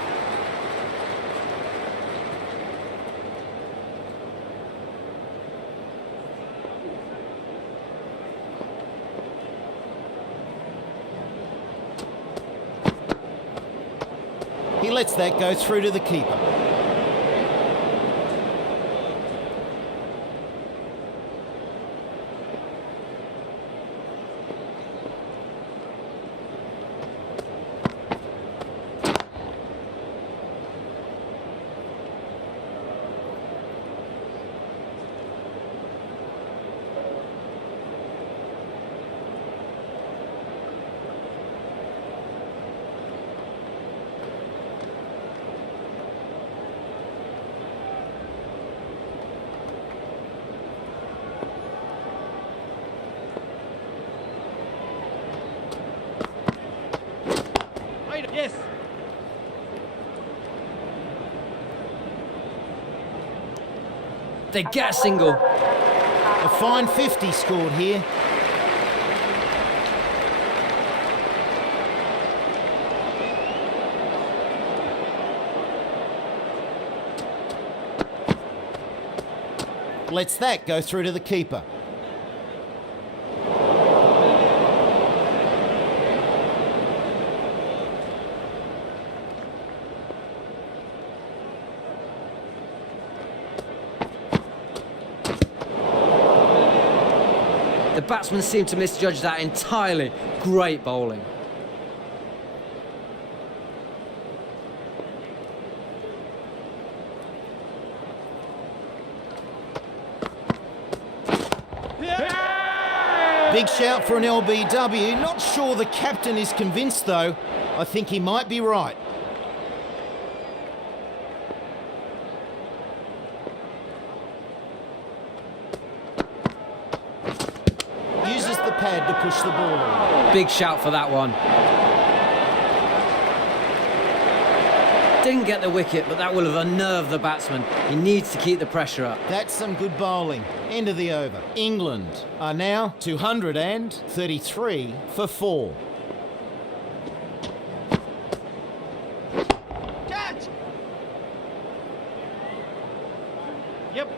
He lets that go through to the keeper. Yes. They get a single. A fine 50 scored here. Lets that go through to the keeper. The batsman seemed to misjudge that entirely. Great bowling. Big shout for an LBW. Not sure the captain is convinced though. I think he might be right. Uses the pad to push the ball around. Big shout for that one. Didn't get the wicket, but that will have unnerved the batsman. He needs to keep the pressure up. That's some good bowling. End of the over. England are now 233 for 4. Catch. Yep.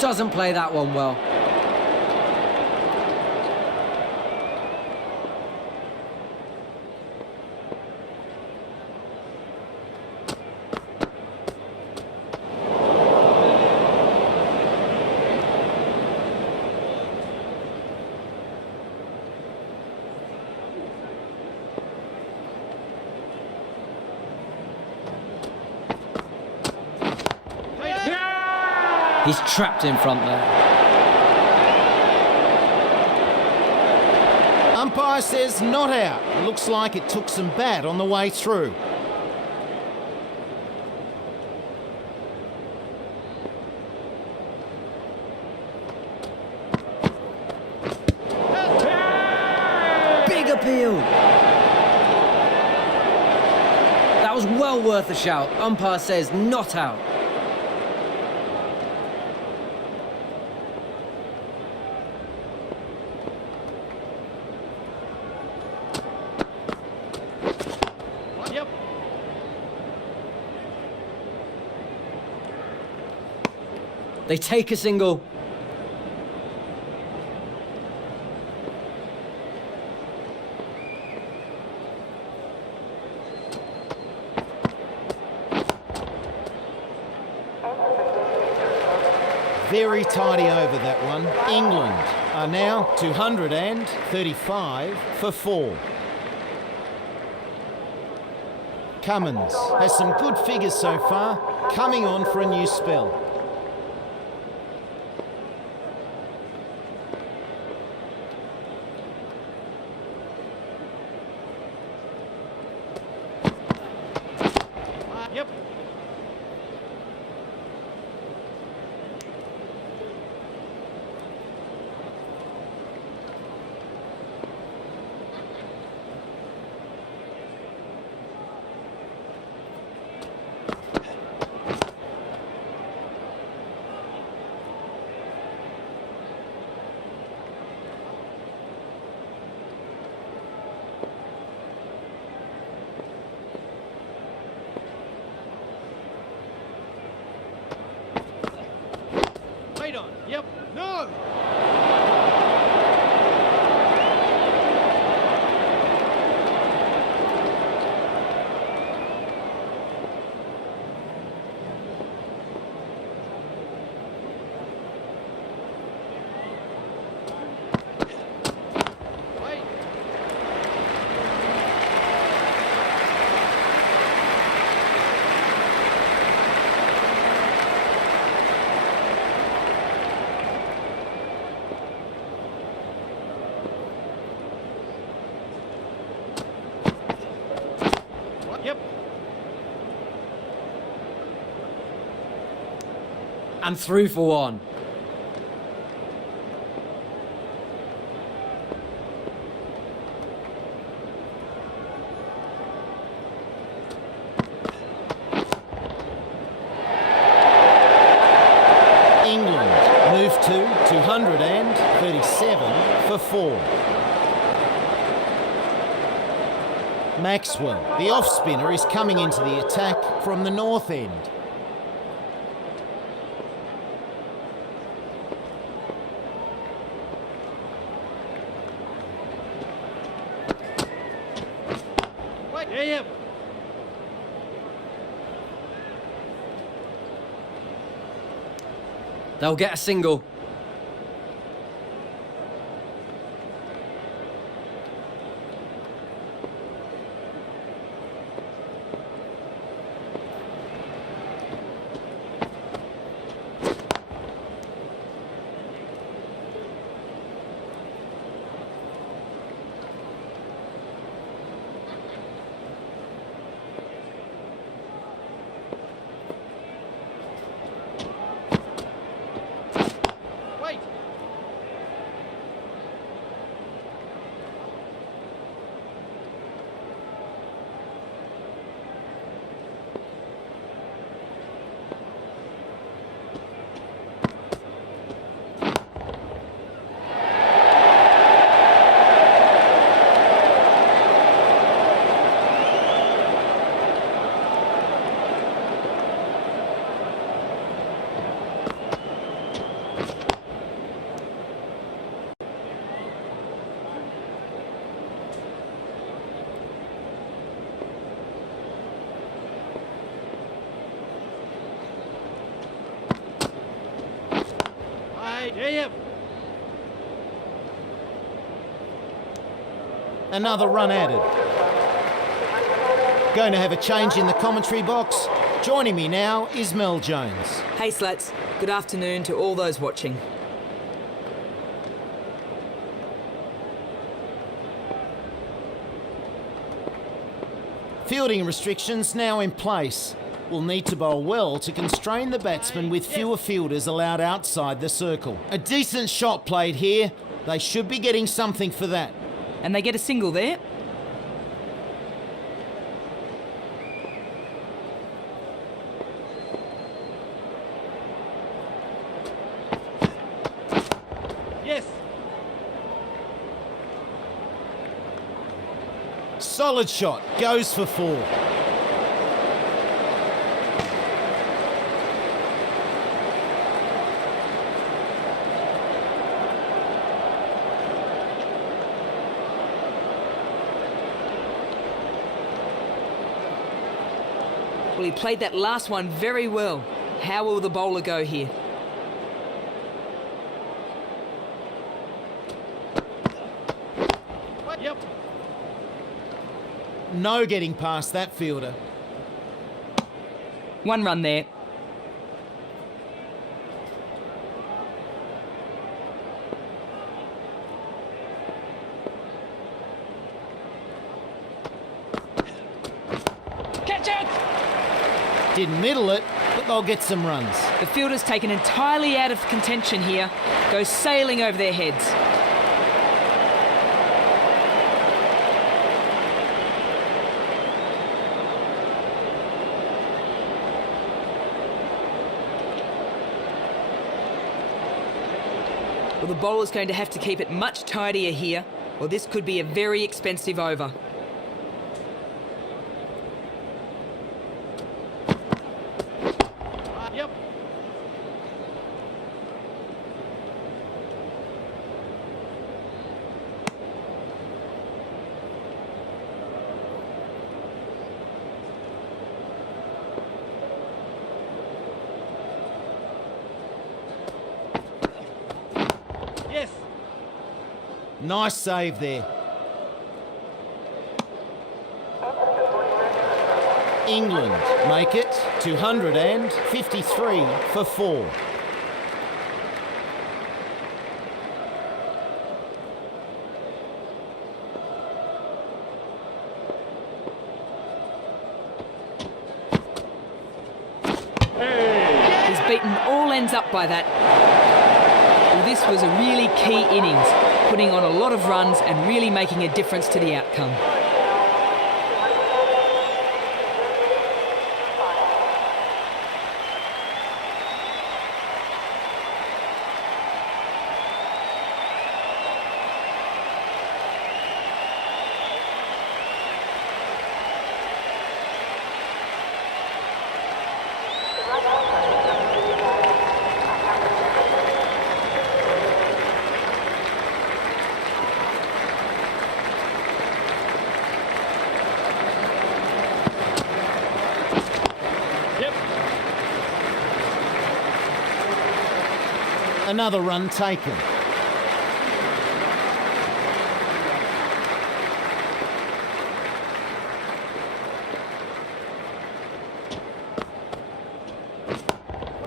Doesn't play that one well. He's trapped in front there. Umpire says not out. Looks like it took some bat on the way through. Big appeal. That was well worth a shout. Umpire says not out. Yep. They take a single. Very tidy over that one. England are now 235 for 4. Cummins has some good figures so far, coming on for a new spell. Yep. Wait on. Yep. No. Wait. Yep. And through for one. England move to 237 for 4. Maxwell, the off-spinner, is coming into the attack from the north end. Wait. Yeah. Yep. They'll get a single. Wait. Yeah, yeah. Another run added. Going to have a change in the commentary box. Joining me now is Mel Jones. Hey Slats, good afternoon to all those watching. Fielding restrictions now in place. Will need to bowl well to constrain the batsman with fewer fielders allowed outside the circle. A decent shot played here. They should be getting something for that. And they get a single there. Yes. Solid shot. Goes for 4. Well, he played that last one very well. How will the bowler go here? Yep. No getting past that fielder. 1 run there. Catch it! Didn't middle it, but they'll get some runs. The fielder's taken entirely out of contention here. Goes sailing over their heads. Well, the bowler's going to have to keep it much tidier here, or this could be a very expensive over. Yep. Yes. Nice save there. England make it 253 for 4. He's beaten all ends up by that. Well, this was a really key innings, putting on a lot of runs and really making a difference to the outcome. Yep. Another run taken.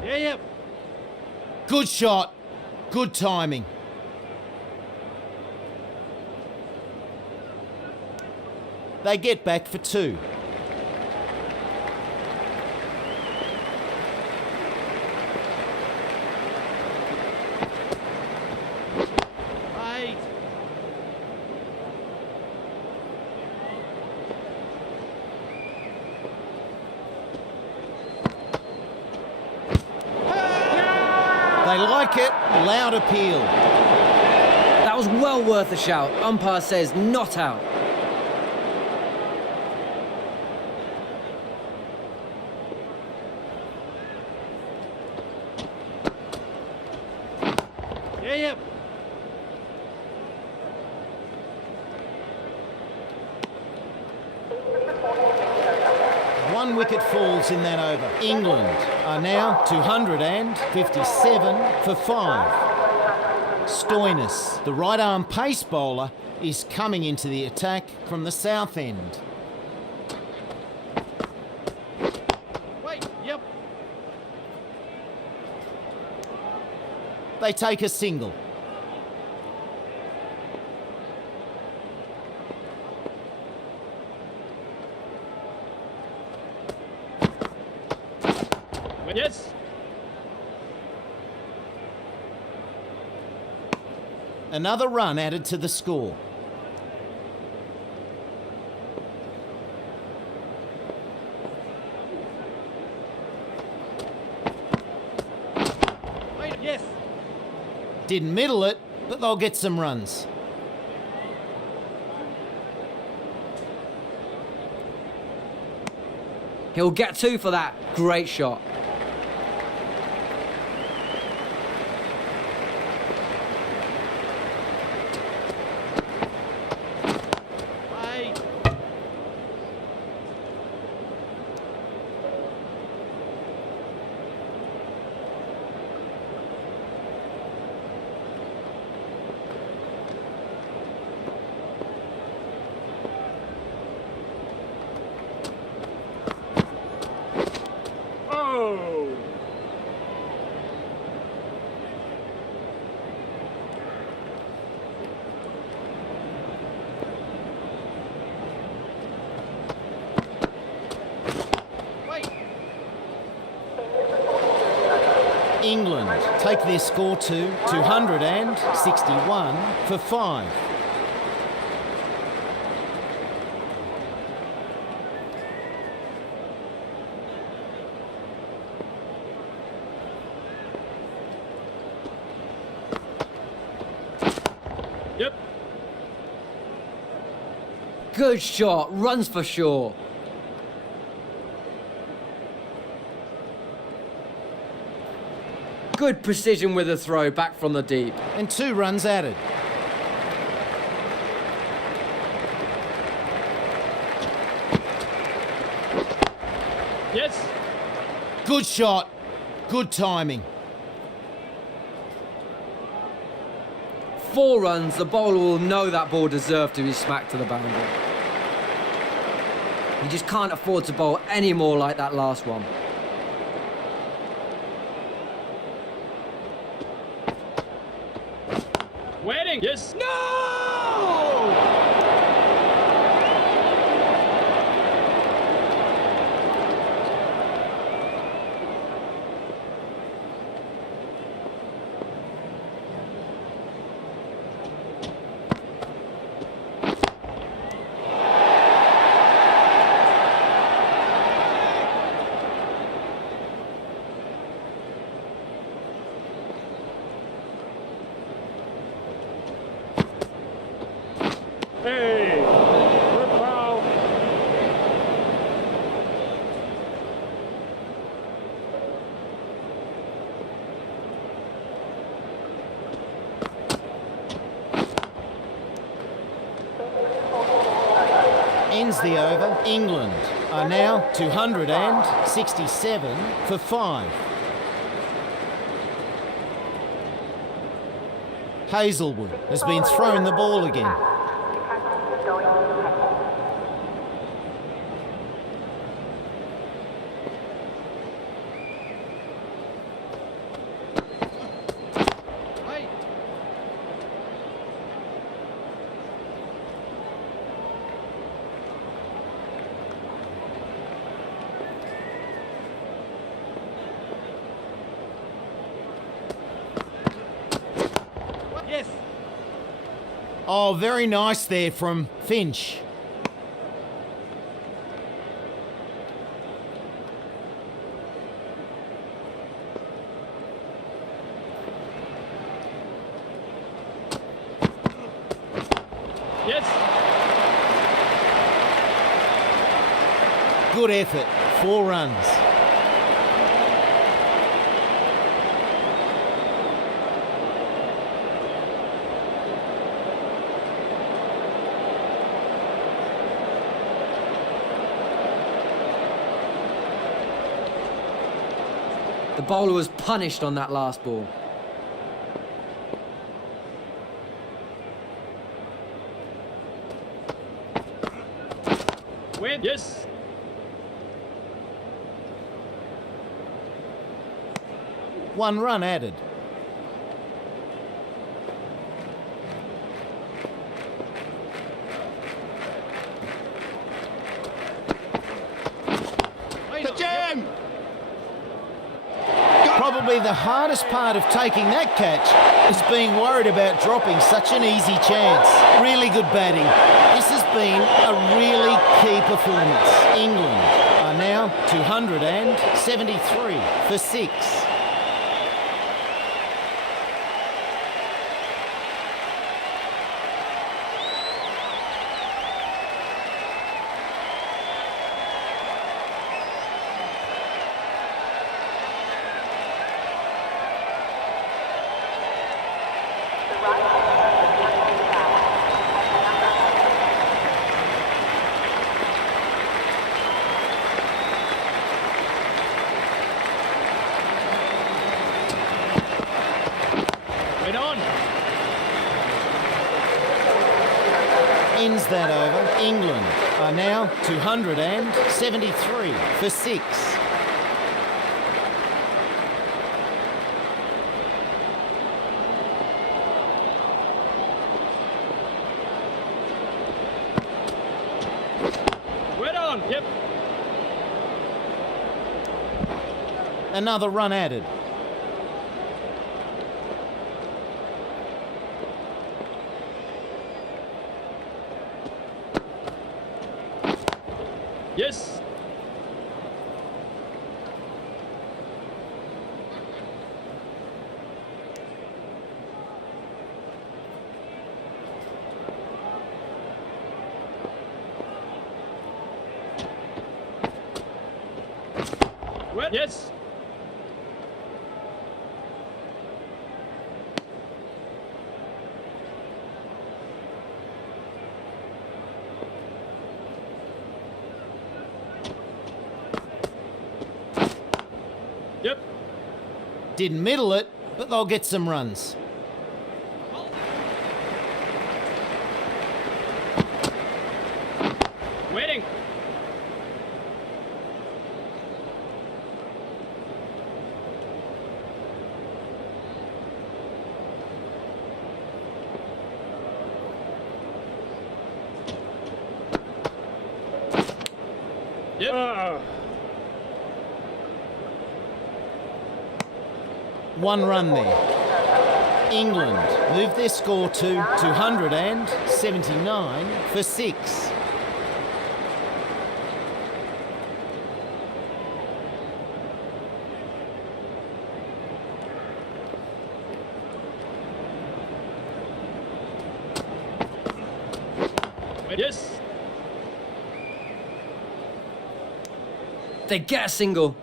Yeah, yep. Good shot. Good timing. They get back for 2. Right. They like it. Loud appeal. That was well worth a shout. Umpire says not out. Yeah, yep. One wicket falls in that over. England are now 257 for 5. Stoinis, the right-arm pace bowler, is coming into the attack from the south end. Wait, yep. They take a single. Yes. Another run added to the score. Wait, yes. Didn't middle it, but they'll get some runs. He'll get 2 for that. Great shot. Wait. Oh. Wait. England take their score to 261 for 5. Yep. Good shot. Runs for sure. Good precision with the throw back from the deep. And 2 runs added. Yes. Good shot. Good timing. 4 runs. The bowler will know that ball deserved to be smacked to the boundary. You just can't afford to bowl any more like that last one. Waiting. Yes. No. Hey. Good foul. Ends the over. England are now 267 for 5. Hazelwood has been thrown the ball again. Captain is going to attack. Wait. Yes. Oh, very nice there from Finch. Yes. Good effort. 4 runs. The bowler was punished on that last ball. Win. Yes. One run added. The jam. Probably the hardest part of taking that catch is being worried about dropping such an easy chance. Really good batting. This has been a really key performance. England are now 273 for 6. The right is Win on. Ends that over. England are now 273 for 6. Win on. Yep. Another run added. Yes. Win. Yes. Yep. Didn't middle it, but they'll get some runs. Waiting. Yep. One run there. England move their score to 279 for 6. Yes. They get a single.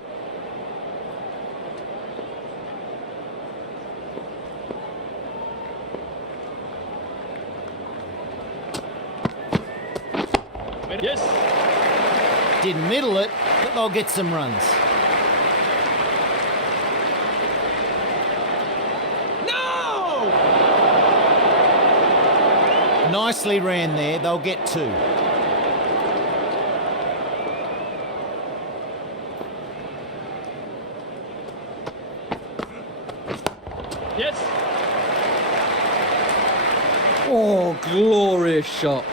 Yes. Didn't middle it, but they'll get some runs. No! Nicely ran there, they'll get 2. Yes. Oh, glorious shot.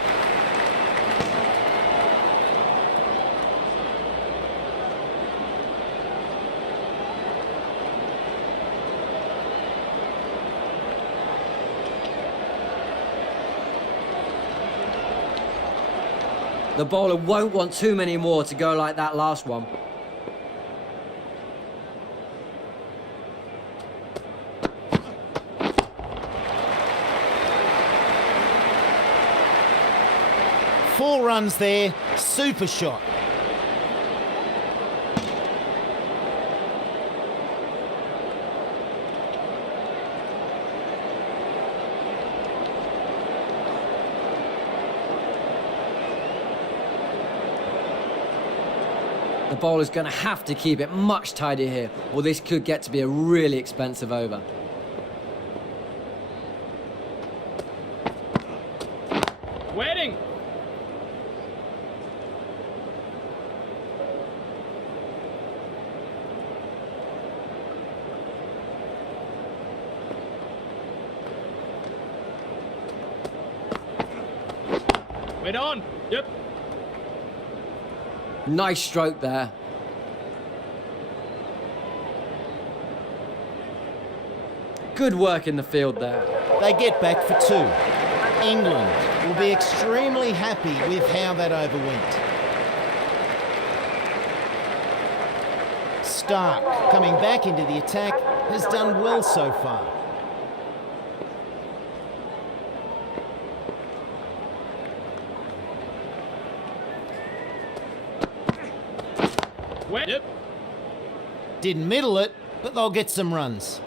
The bowler won't want too many more to go like that last one. Four runs there, super shot. The bowler's going to have to keep it much tighter here, or this could get to be a really expensive over. Waiting. Wait on. Yep. Nice stroke there. Good work in the field there. They get back for 2. England will be extremely happy with how that over went. Stark, coming back into the attack, has done well so far. Wait. Yep. Didn't middle it, but they'll get some runs.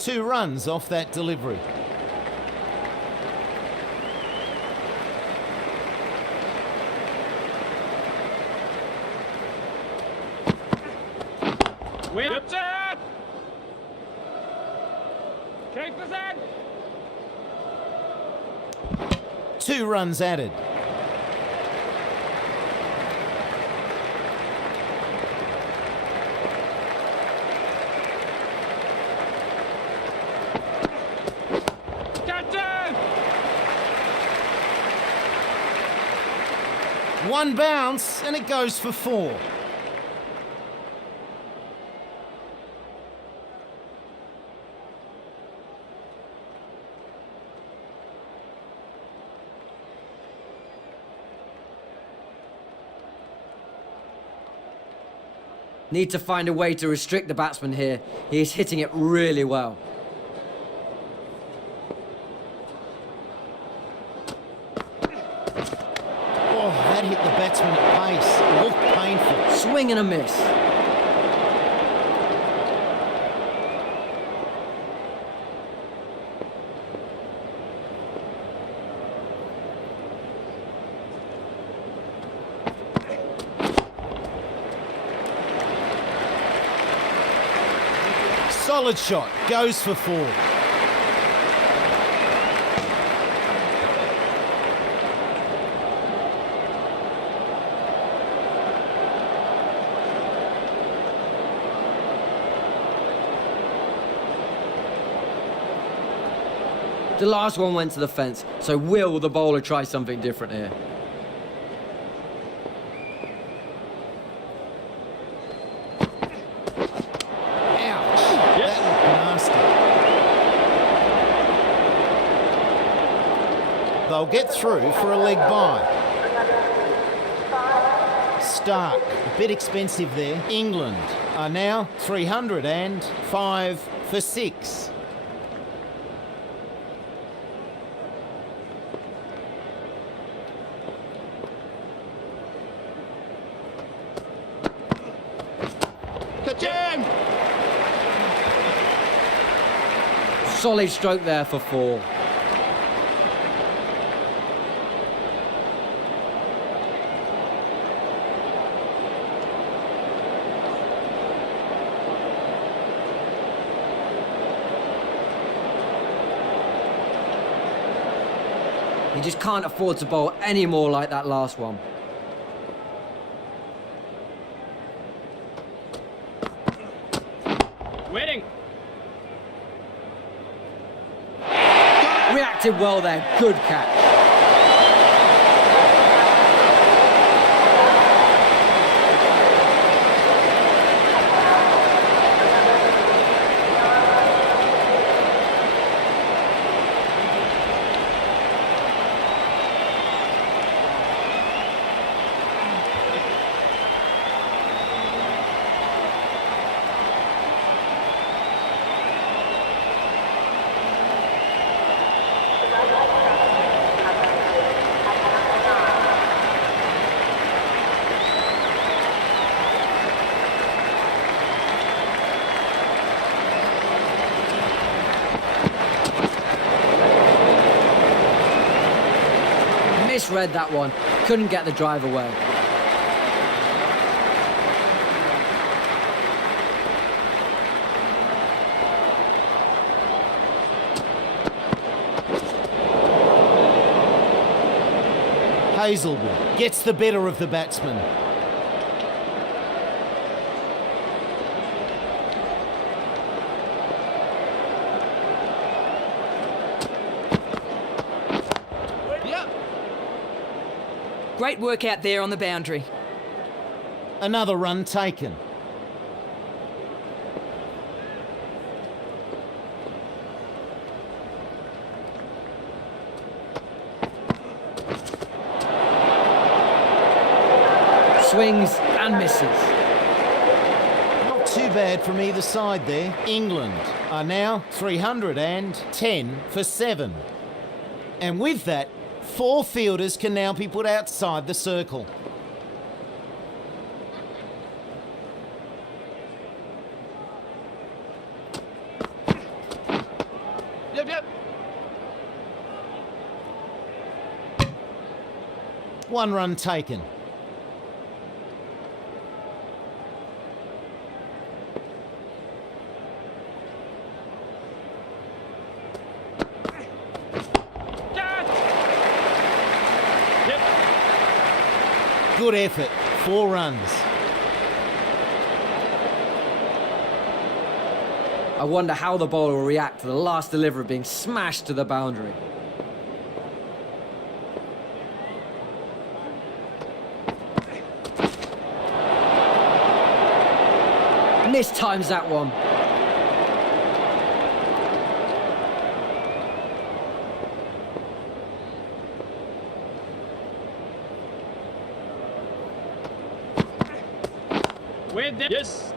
2 runs off that delivery. Wait. Yep. Set! Keep us in! 2 runs added. Captain! 1 bounce and it goes for 4. Need to find a way to restrict the batsman here. He is hitting it really well. Oh, that hit the batsman at pace. It looked painful. Swing and a miss. Solid shot, goes for 4. The last one went to the fence, so will the bowler try something different here? Ouch, that looked nasty. They'll get through for a leg bye. Stark, a bit expensive there. England are now 305 for 6. Solid stroke there for 4. You just can't afford to bowl any more like that last one. Waiting. Reacted well there, good catch. Misread that one, couldn't get the drive away. Hazelwood gets the better of the batsman. Great work out there on the boundary. Another run taken. Swings and misses. Not too bad from either side there. England are now 310 for 7. And with that, 4 fielders can now be put outside the circle. Yep, yep. 1 run taken. Good effort. 4 runs. I wonder how the bowler will react to the last delivery being smashed to the boundary. Mistimes that one. Wait there. Yes.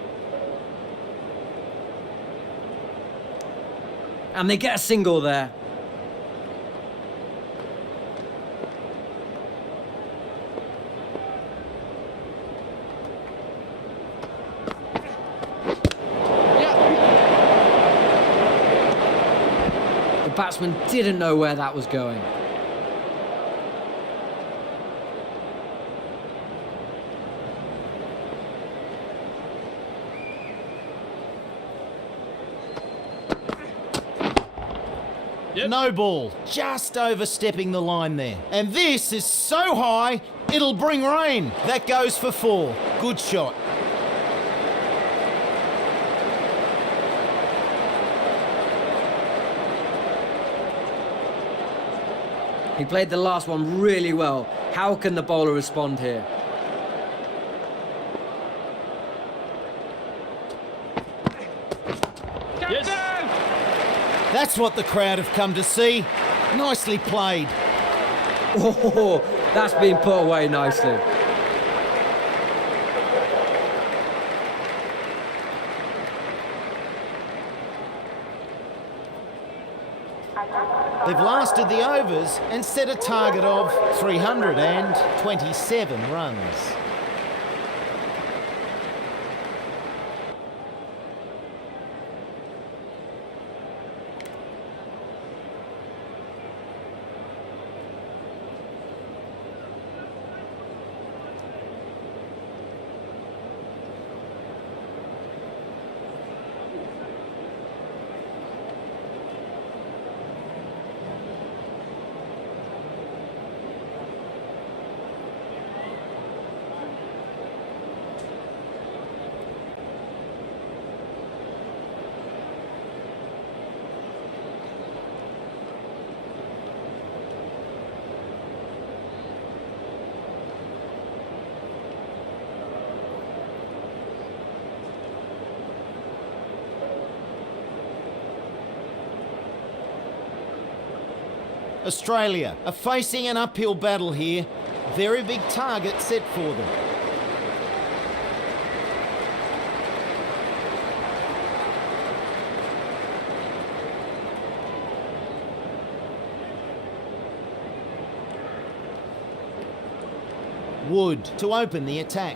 And they get a single there. The batsman didn't know where that was going. Yep. No ball. Just overstepping the line there. And this is so high, it'll bring rain. That goes for 4. Good shot. He played the last one really well. How can the bowler respond here? Yes. That's what the crowd have come to see. Nicely played. Oh, that's been put away nicely. They've lasted the overs and set a target of 327 runs. Australia are facing an uphill battle here. Very big target set for them. Wood to open the attack.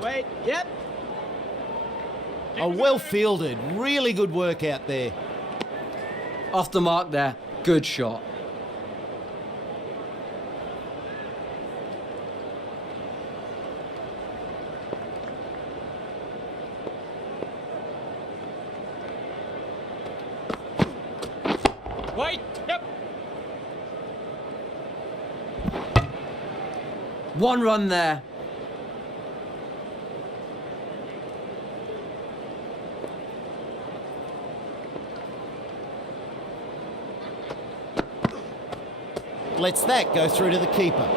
Wait. Yep. Oh, well fielded. Really good work out there. Off the mark there. Good shot. Wait. Yep. 1 run there. Lets that go through to the keeper.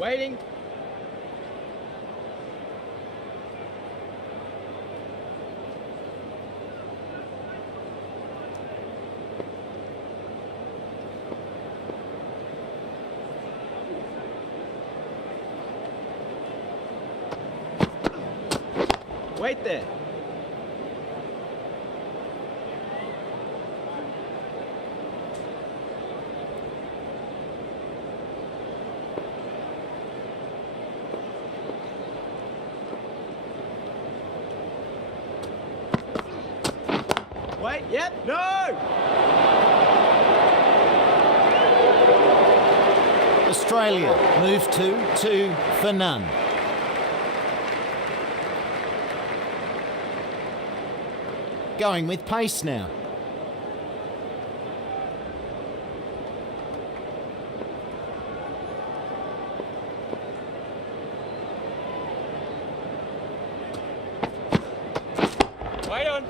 Waiting. Wait there. Wait, yep, no! Australia move to 2 for none. Going with pace now. Wait on.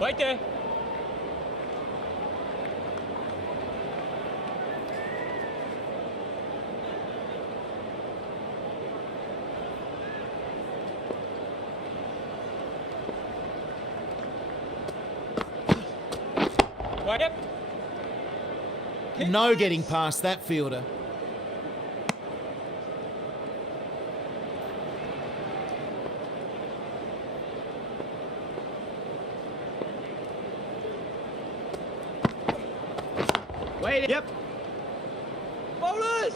Right there. Right up. No getting past that fielder. Wait, yep. Bowlers!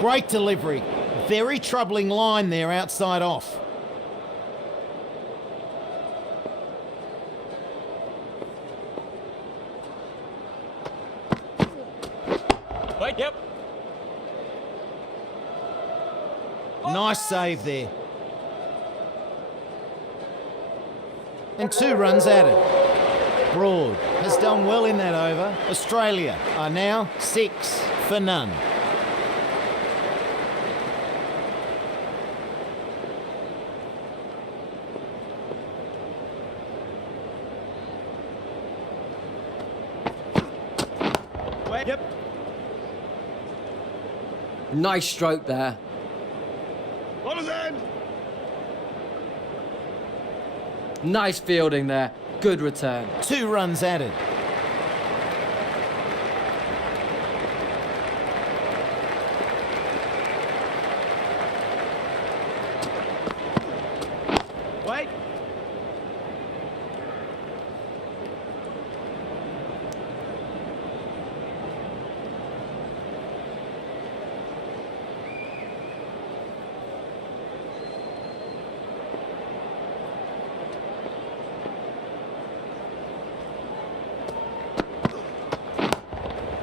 Great delivery. Very troubling line there outside off. Right, yep. Nice save there. And 2 runs added. Broad has done well in that over. Australia are now 6 for none. Wait, yep. Nice stroke there. Bowlers end! Nice fielding there. Good return. 2 runs added. Wait.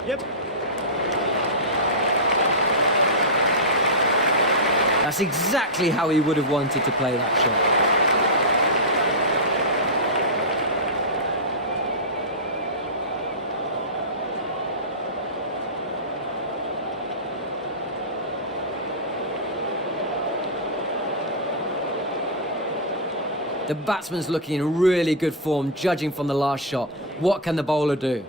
Yep. That's exactly how he would have wanted to play that shot. The batsman's looking in really good form, judging from the last shot. What can the bowler do?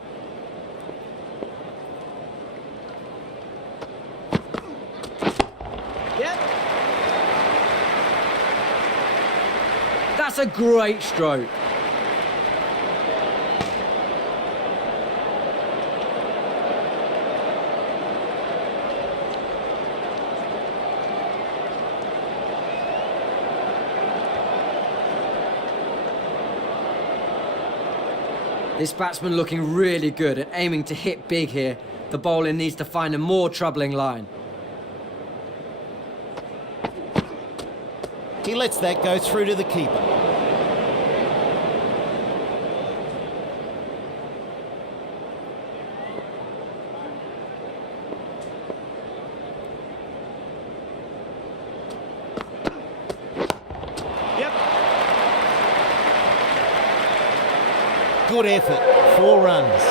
Yep. That's a great stroke. This batsman looking really good and aiming to hit big here. The bowler needs to find a more troubling line. He lets that go through to the keeper. Yep. Good effort, 4 runs.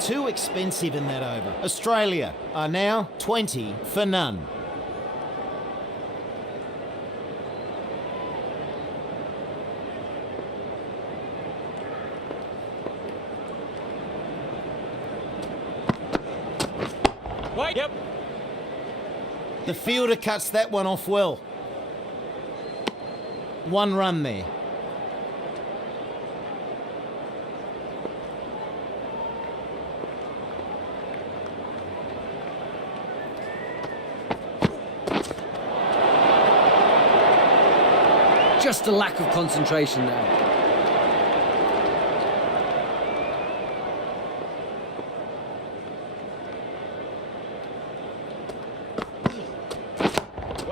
Too expensive in that over. Australia are now 20 for none. Wait. Yep. The fielder cuts that one off well. 1 run there. Just a lack of concentration there.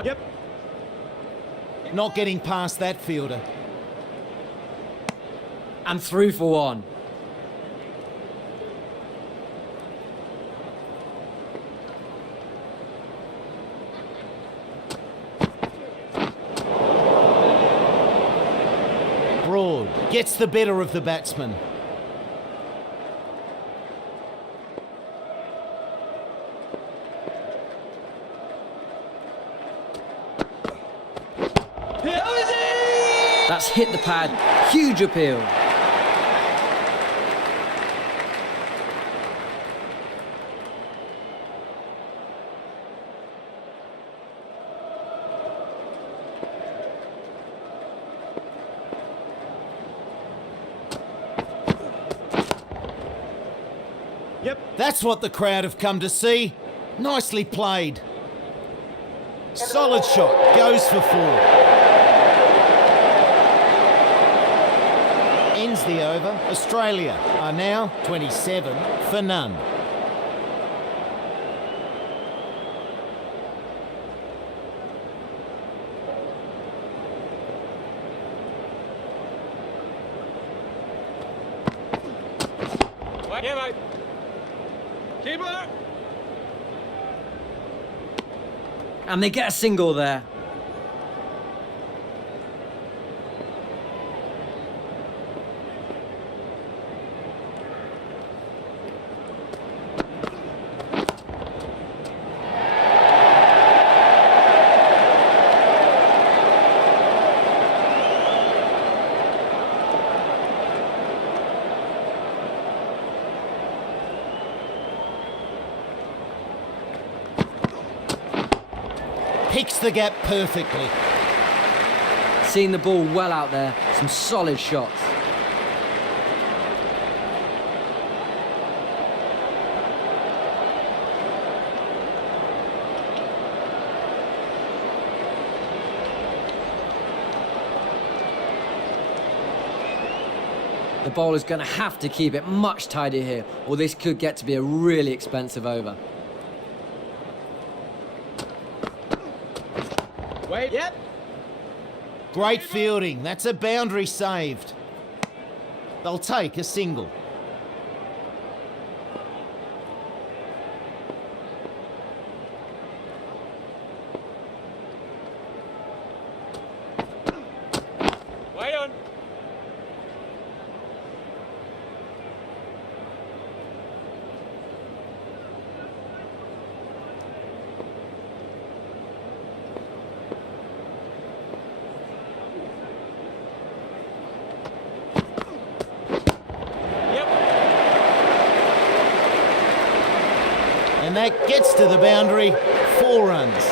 Yep. Not getting past that fielder. And through for 1. Broad gets the better of the batsman. That's hit the pad. Huge appeal. Yep. That's what the crowd have come to see. Nicely played. Solid shot, goes for 4. Ends the over. Australia are now 27 for none. Wait. Yeah, mate. Keeper. And they get a single there. Picks the gap perfectly. Seeing the ball well out there. Some solid shots. The bowler's going to have to keep it much tidier here, or this could get to be a really expensive over. Wait. Yep. Great fielding. That's a boundary saved. They'll take a single. Wait on. And that gets to the boundary. 4 runs.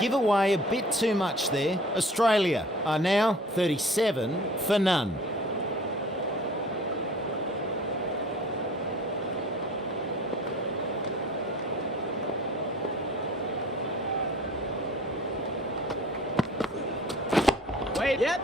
Give away a bit too much there. Australia are now 37 for none. Wait. Yep.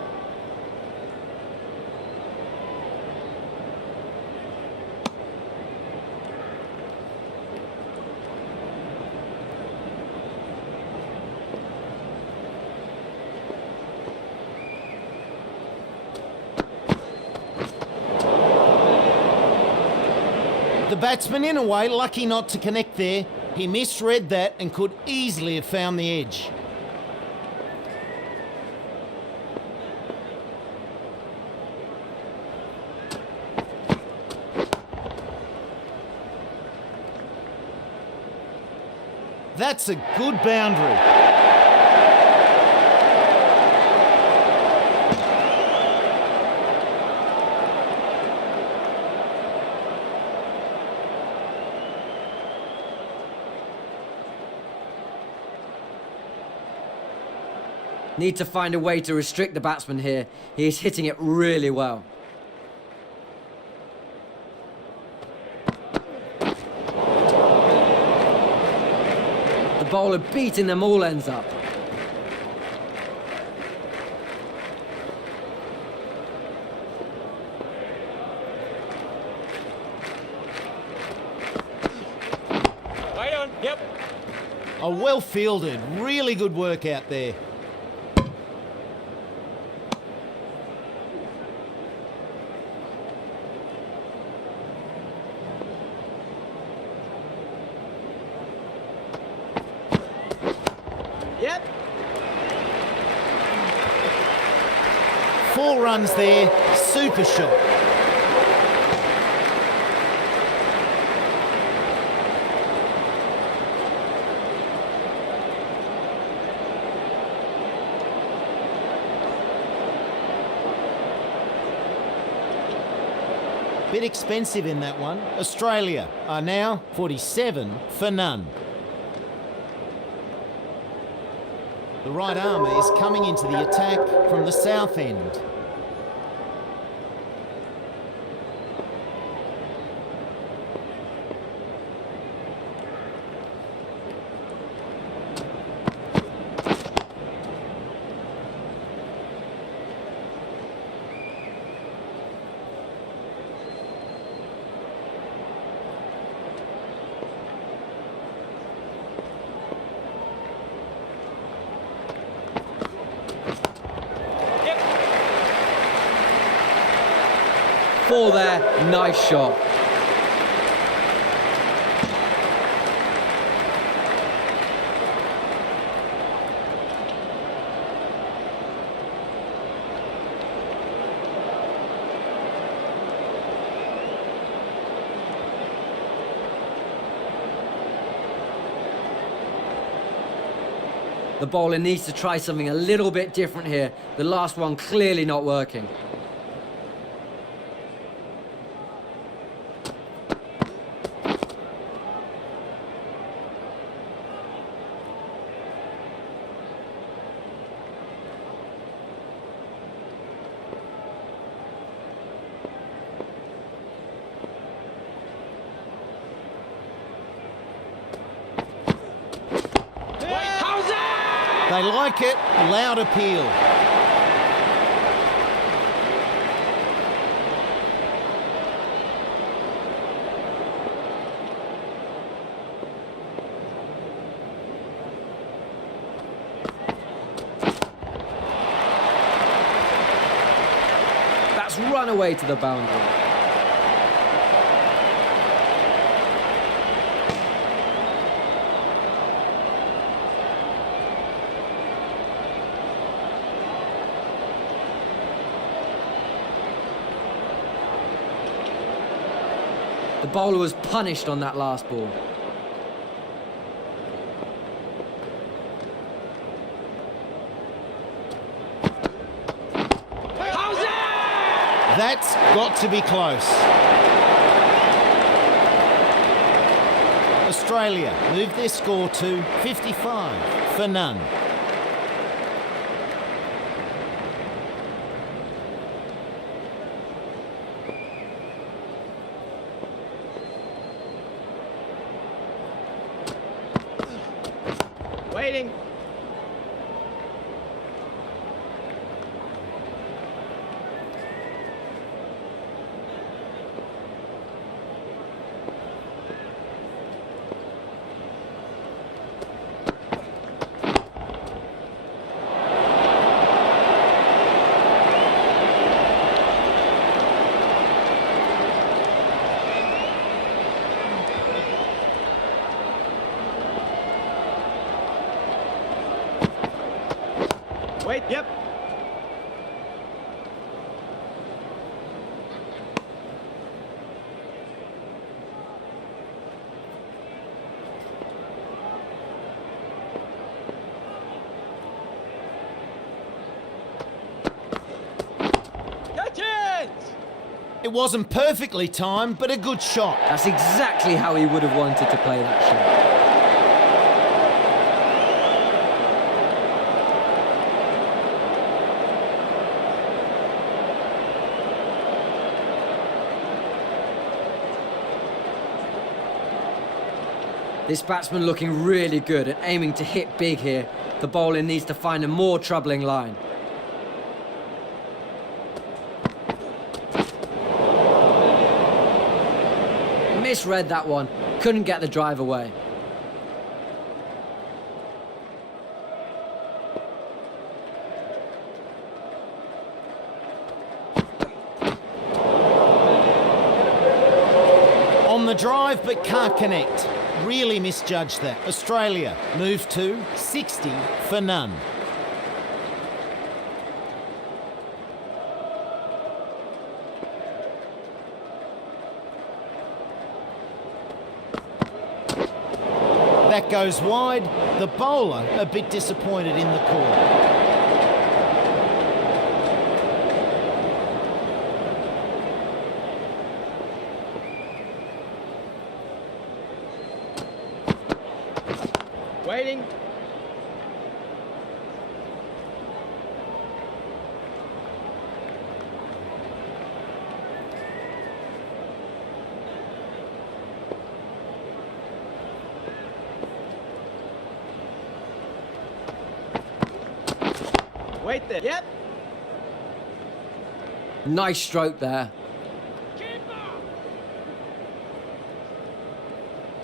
The batsman, in a way, lucky not to connect there. He misread that and could easily have found the edge. That's a good boundary. Need to find a way to restrict the batsman here. He is hitting it really well. The bowler beating them all ends up. Right on. Yep. A well fielded, really good work out there. Yep. 4 runs there, super shot. Bit expensive in that one. Australia are now 47 for none. The right arm is coming into the attack from the south end. Four there, nice shot. The bowler needs to try something a little bit different here. The last one clearly not working. They like it, loud appeal. That's run away to the boundary. The bowler was punished on that last ball. That's got to be close. Australia move their score to 55 for none. Waiting. Wait, yep. It wasn't perfectly timed, but a good shot. That's exactly how he would have wanted to play that shot. This batsman looking really good and aiming to hit big here. The bowler needs to find a more troubling line. Misread that one. Couldn't get the drive away. On the drive, but can't connect. Really misjudged that. Australia move to 60 for none. That goes wide. The bowler a bit disappointed in the call. Waiting. Wait there. Yep. Nice stroke there.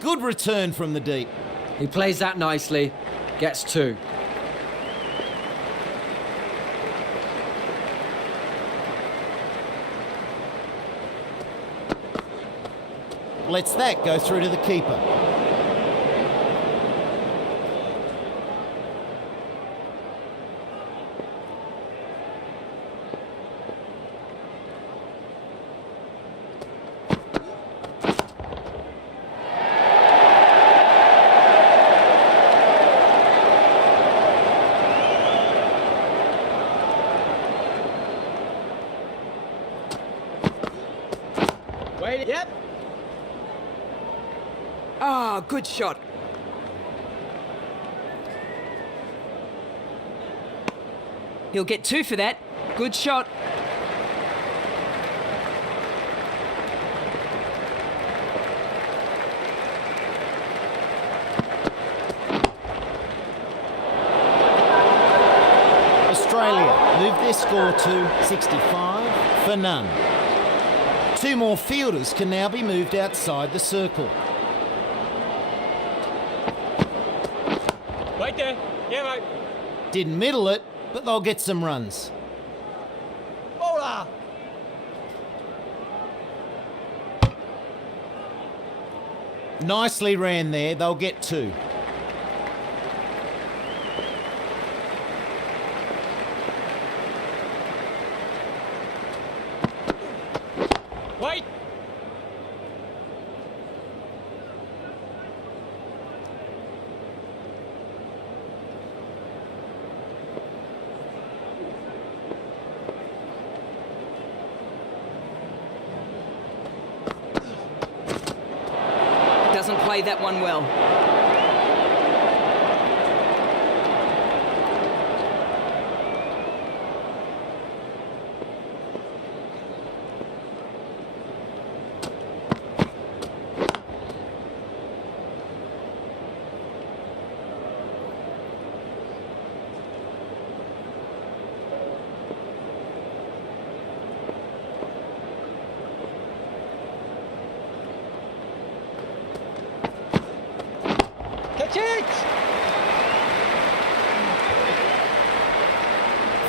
Good return from the deep. He plays that nicely. Gets two. Lets that go through to the keeper. Waiting. Yep. Ah, good shot. He'll get two for that. Good shot. Australia move their score to 65 for none. Two more fielders can now be moved outside the circle. Right there. Yeah, mate. Didn't middle it, but they'll get some runs. Bowler. Nicely ran there, they'll get two. Wait. Doesn't play that one well. Watch it!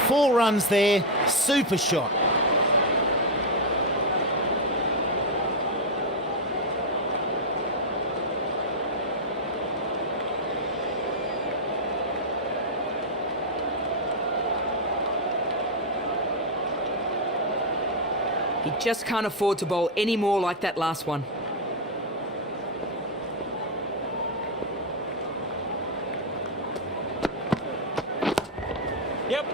4 runs there, super shot. He just can't afford to bowl any more like that last one. Yep.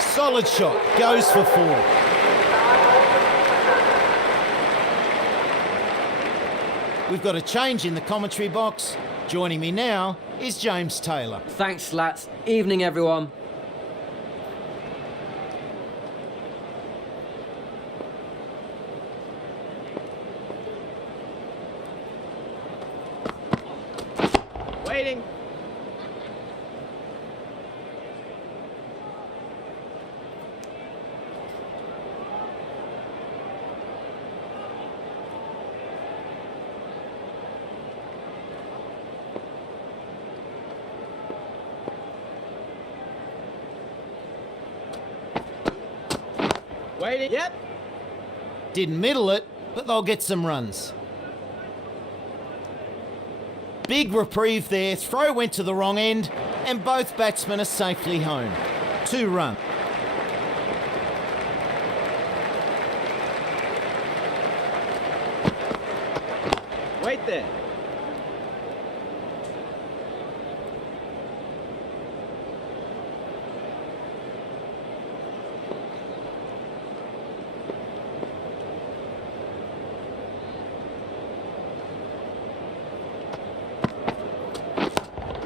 Solid shot, goes for 4. We've got a change in the commentary box. Joining me now is James Taylor. Thanks, Slats. Evening, everyone. Waiting. Waiting. Yep. Didn't middle it, but they'll get some runs. Big reprieve there, throw went to the wrong end, and both batsmen are safely home. 2 runs. Wait there.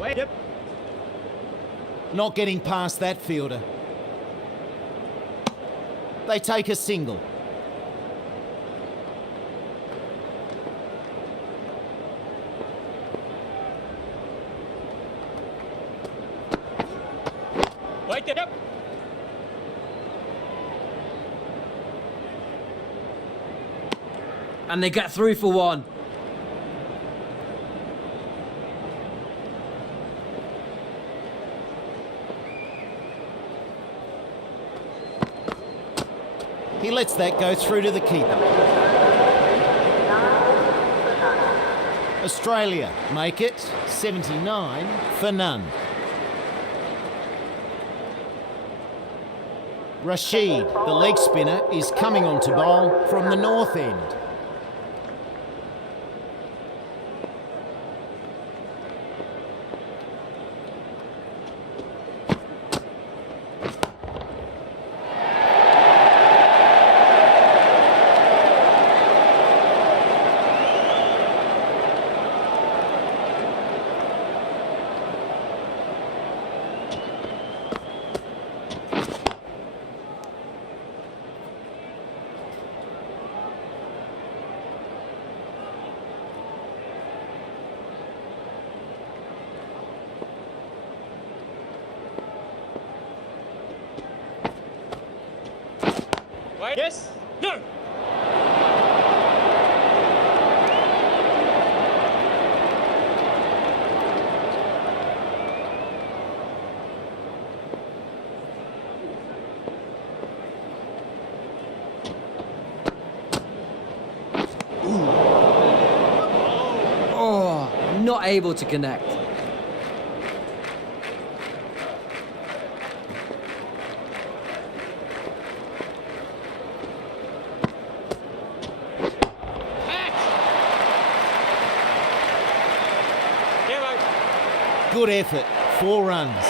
Wait. Yep. Not getting past that fielder. They take a single. Wait there. Yep. And they get through for 1. He lets that go through to the keeper. Australia make it 79 for none. Rashid, the leg spinner, is coming on to bowl from the north end. Wait. Yes. No. Oh, not able to connect. Good effort, 4 runs.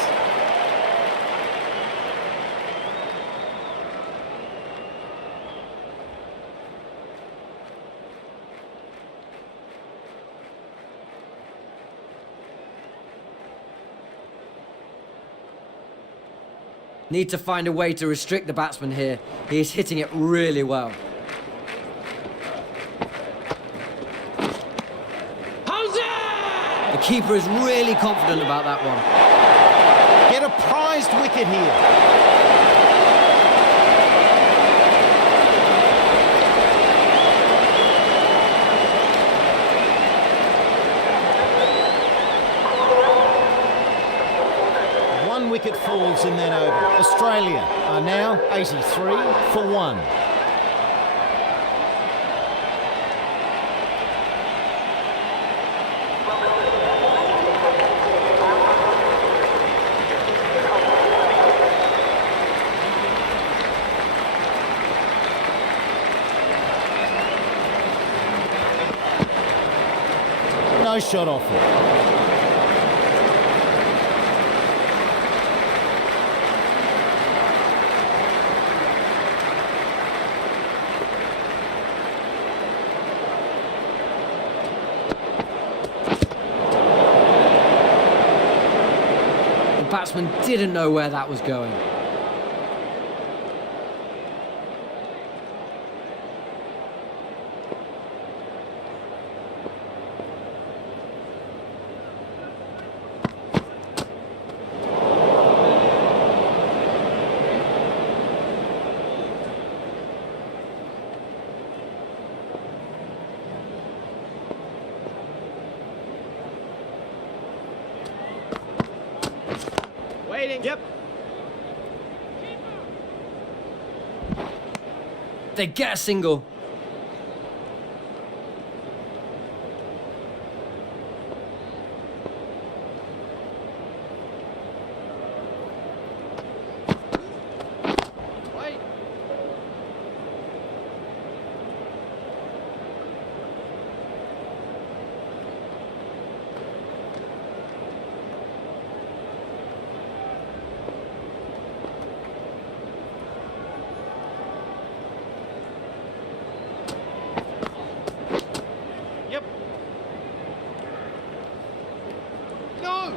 Need to find a way to restrict the batsman here. He is hitting it really well. The keeper is really confident about that one. Get a prized wicket here. calls in that over. Australia are now 83 for 1. No shot offered. The batsman didn't know where that was going. Waiting. Yep. They get a single. Wait. Yep. No.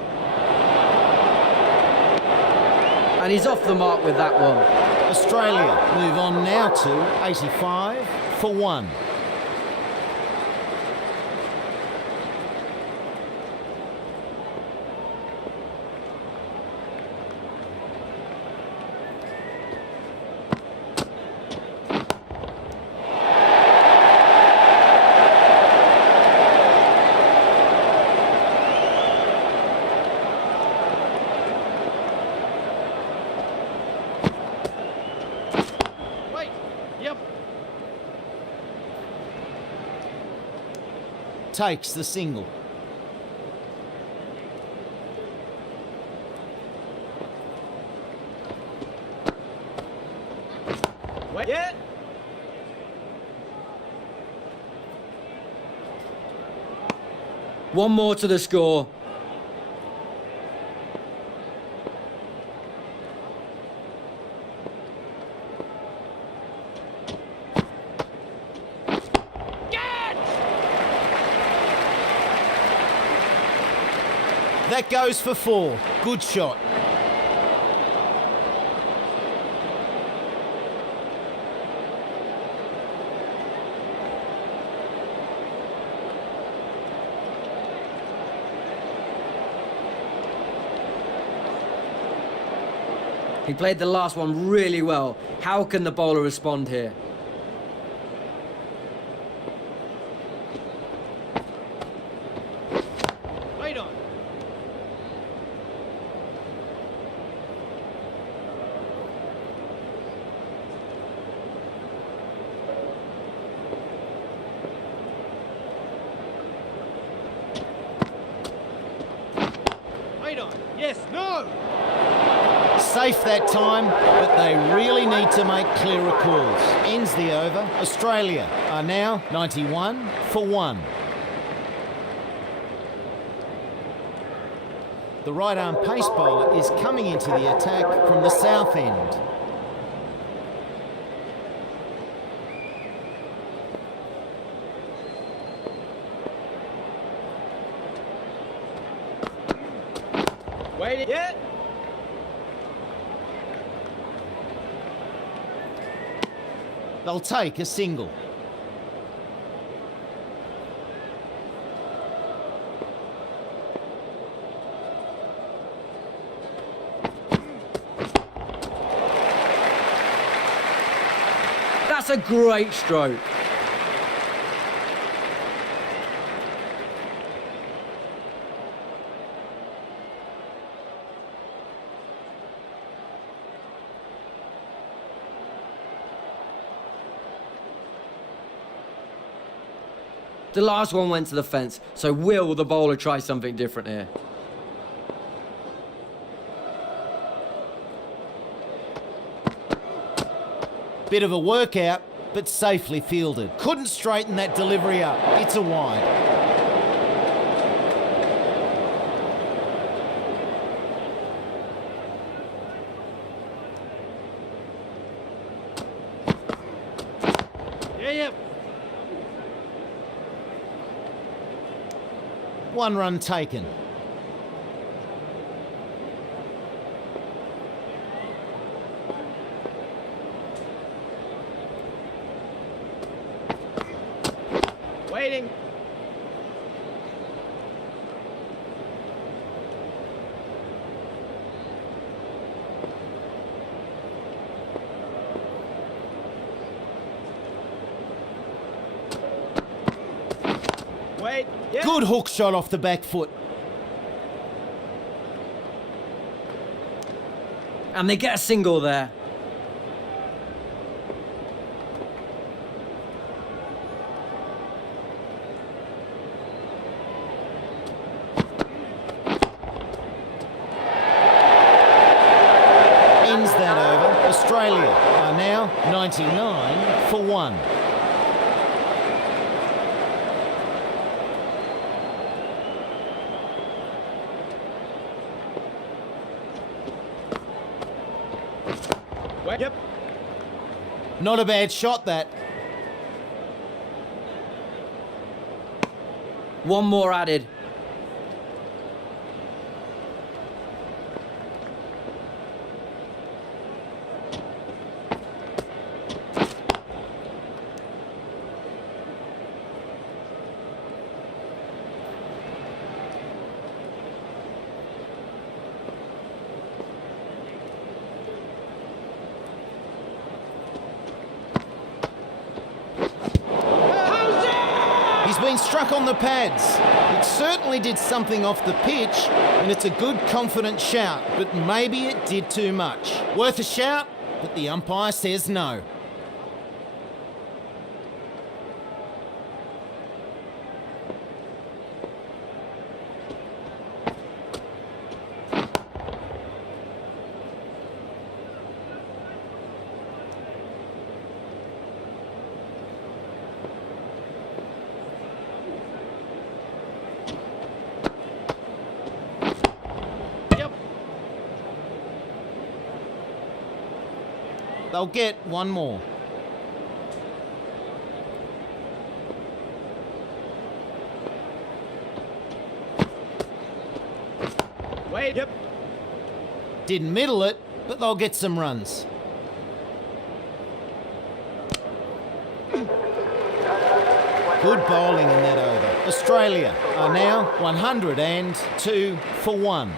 And he's off the mark with that one. Australia move on now to 85 for 1. Wait. Yep. Takes the single. Wait. Yeah. One more to the score. That goes for 4. Good shot. He played the last one really well. How can the bowler respond here? Wait on. Wait on. Yes. No. Safe that time, but they really need to make clearer calls. Ends the over. Australia are now 91 for 1. The right-arm pace bowler is coming into the attack from the south end. Wait. Yeah. They'll take a single. That's a great stroke. The last one went to the fence, so will the bowler try something different here? Bit of a workout, but safely fielded. Couldn't straighten that delivery up. It's a wide. Yeah. One run taken. Waiting. Wait. Yeah. Good hook shot off the back foot. And they get a single there. Ends that over. Australia are now 99 for 1. Wait. Yep. Not a bad shot, that. One more added. He's been struck on the pads. It certainly did something off the pitch, and it's a good, confident shout, but maybe it did too much. Worth a shout, but the umpire says no. They'll get one more. Wait. Yep. Didn't middle it, but they'll get some runs. Good bowling in that over. Australia are now 102 for 1.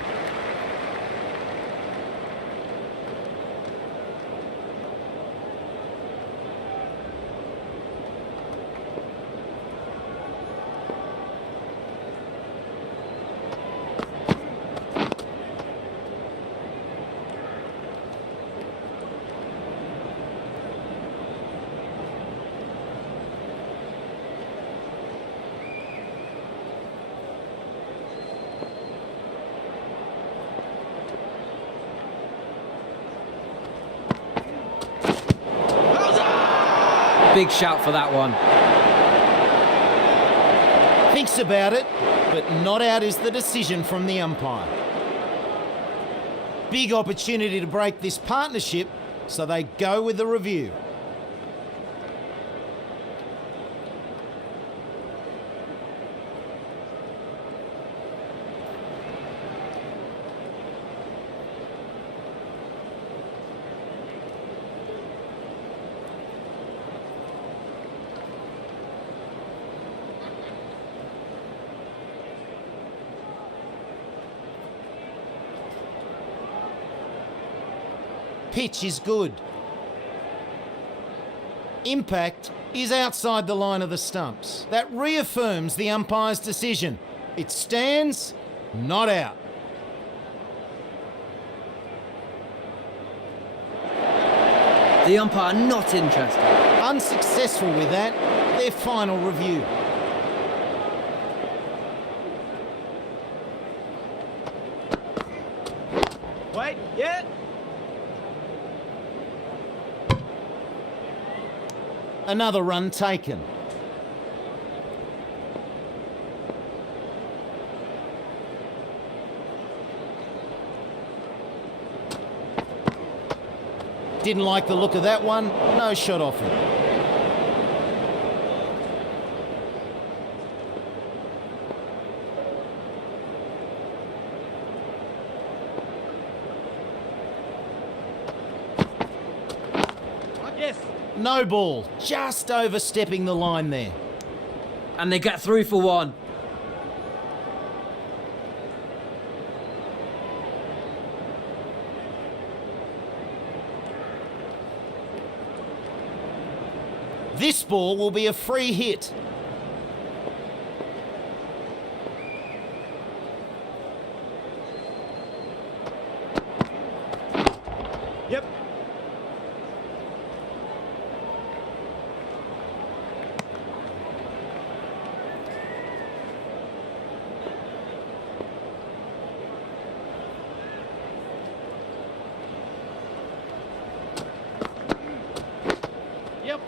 Big shout for that one. Thinks about it, but not out is the decision from the umpire. Big opportunity to break this partnership, so they go with the review. Pitch is good. Impact is outside the line of the stumps. That reaffirms the umpire's decision. It stands, not out. The umpire not interested. Unsuccessful with that, their final review. Another run taken. Didn't like the look of that one. No shot off it. Yes. No ball. Just overstepping the line there. And they get through for one. This ball will be a free hit. Yep. Yep.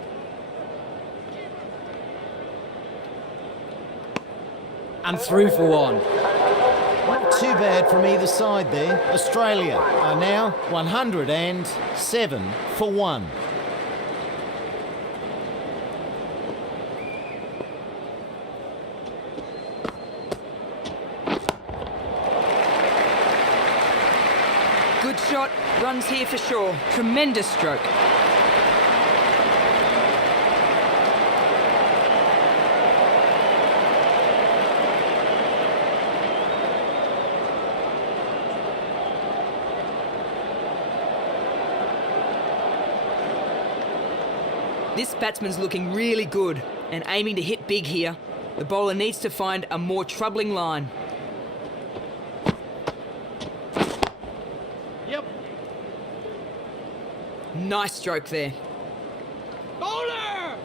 And through for one. Not too bad from either side there. Australia are now 107 for 1. Good shot, runs here for sure. Tremendous stroke. This batsman's looking really good and aiming to hit big here. The bowler needs to find a more troubling line. Yep. Nice stroke there. Bowler!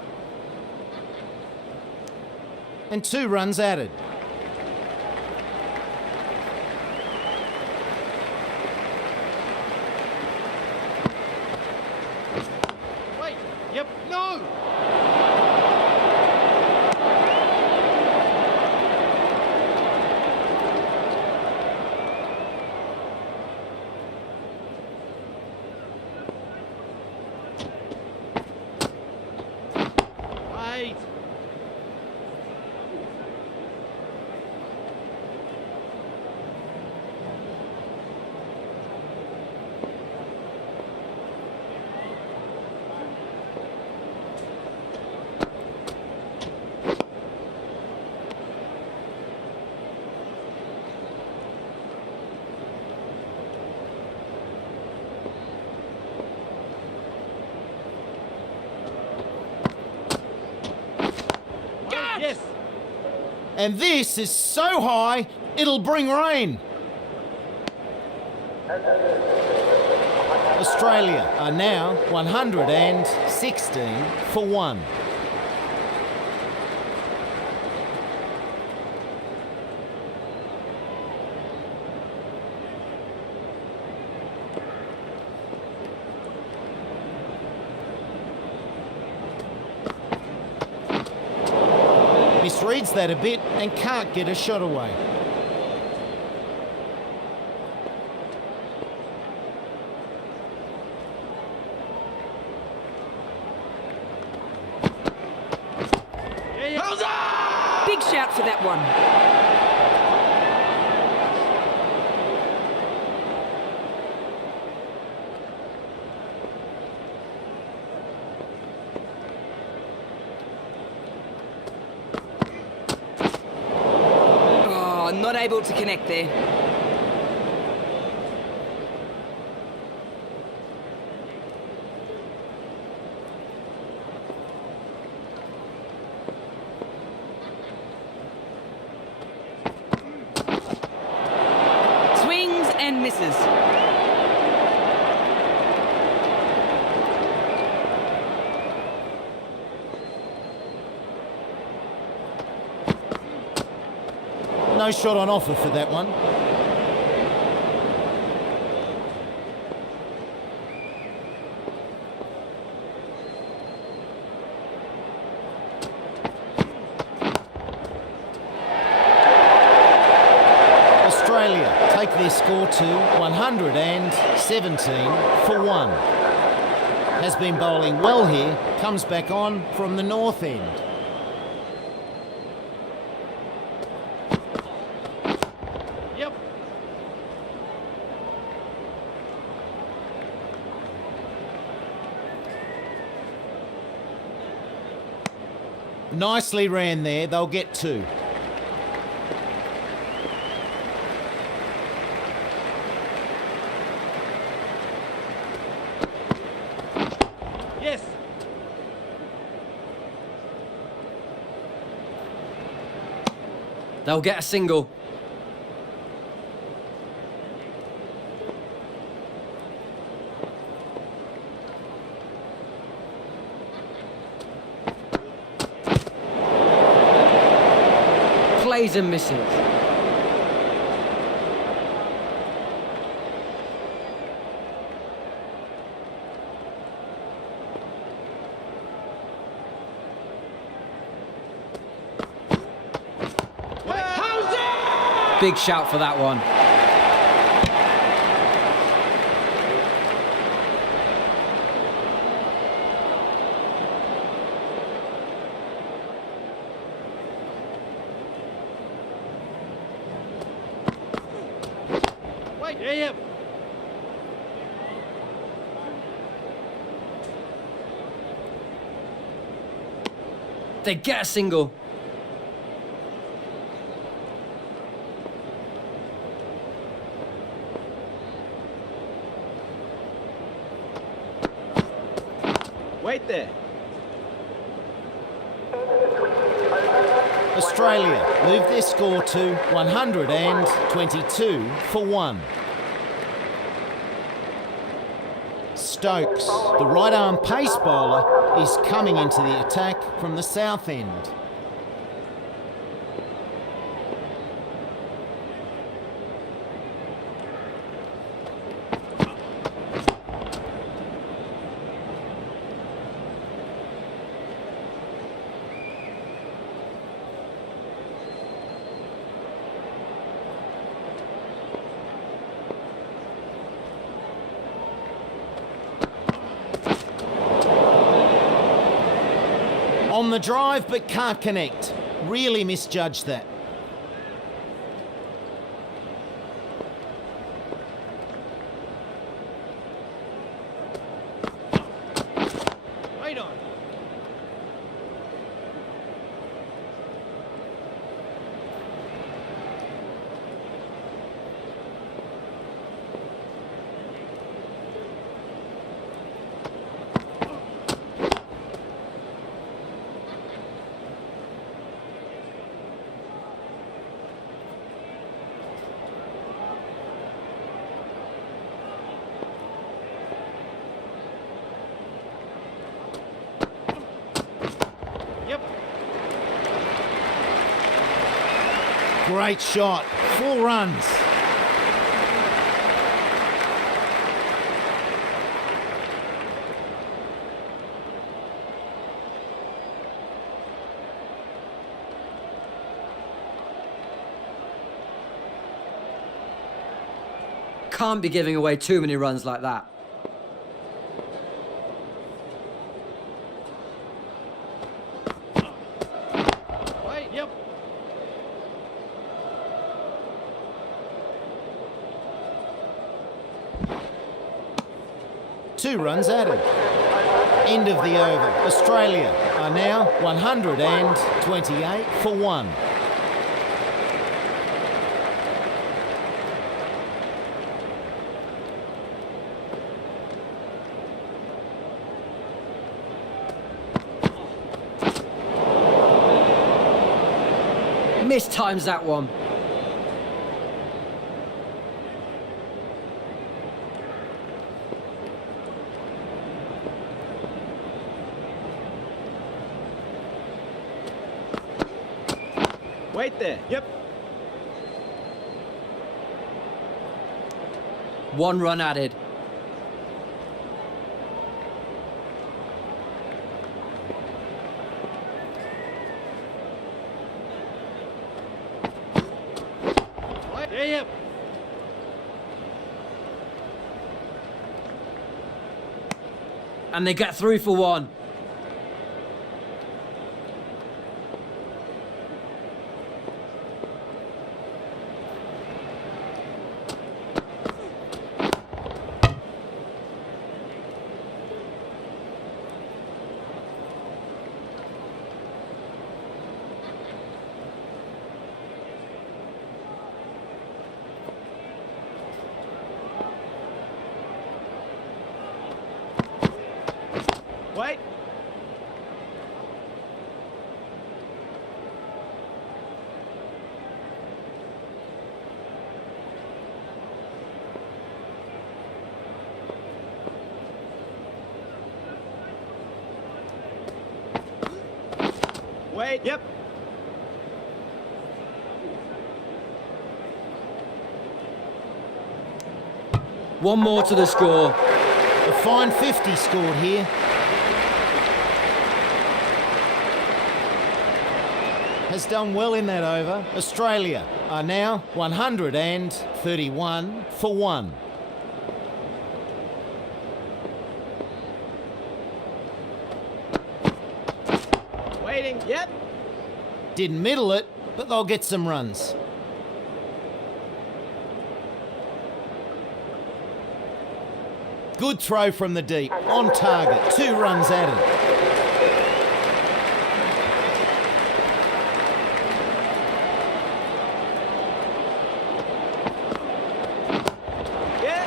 And 2 runs added. Wait. Yep. No! Wait. Yes. And this is so high, it'll bring rain. Australia are now 116 for 1. Misreads that a bit and can't get a shot away. Big shout for that one. Oh, not able to connect there. Swings and misses. No shot on offer for that one. this score to 117 for 1. Has been bowling well here, comes back on from the north end. Yep. Nicely ran there, they'll get 2. Yes. They'll get a single. Plays and misses. Big shout for that one. Wait. Yeah, yeah. They get a single. Wait there. Australia move their score to 122 for 1. Stokes, the right arm pace bowler, is coming into the attack from the south end. On the drive but can't connect. Really misjudged that. Wait on. Yep. Great shot. 4 runs. Can't be giving away too many runs like that. Wait. Yep. 2 runs added. End of the over. Australia are now 128 for 1. Mistimes that one. Wait there. Yep. 1 run added. Wait. Yeah, yeah. And they get through for one. Wait. Wait. Yep. One more to the score. A fine 50 scored here. Has done well in that over. Australia are now 131 for 1. Waiting. Yep. Didn't middle it, but they'll get some runs. Good throw from the deep. On target. 2 runs added. Yeah.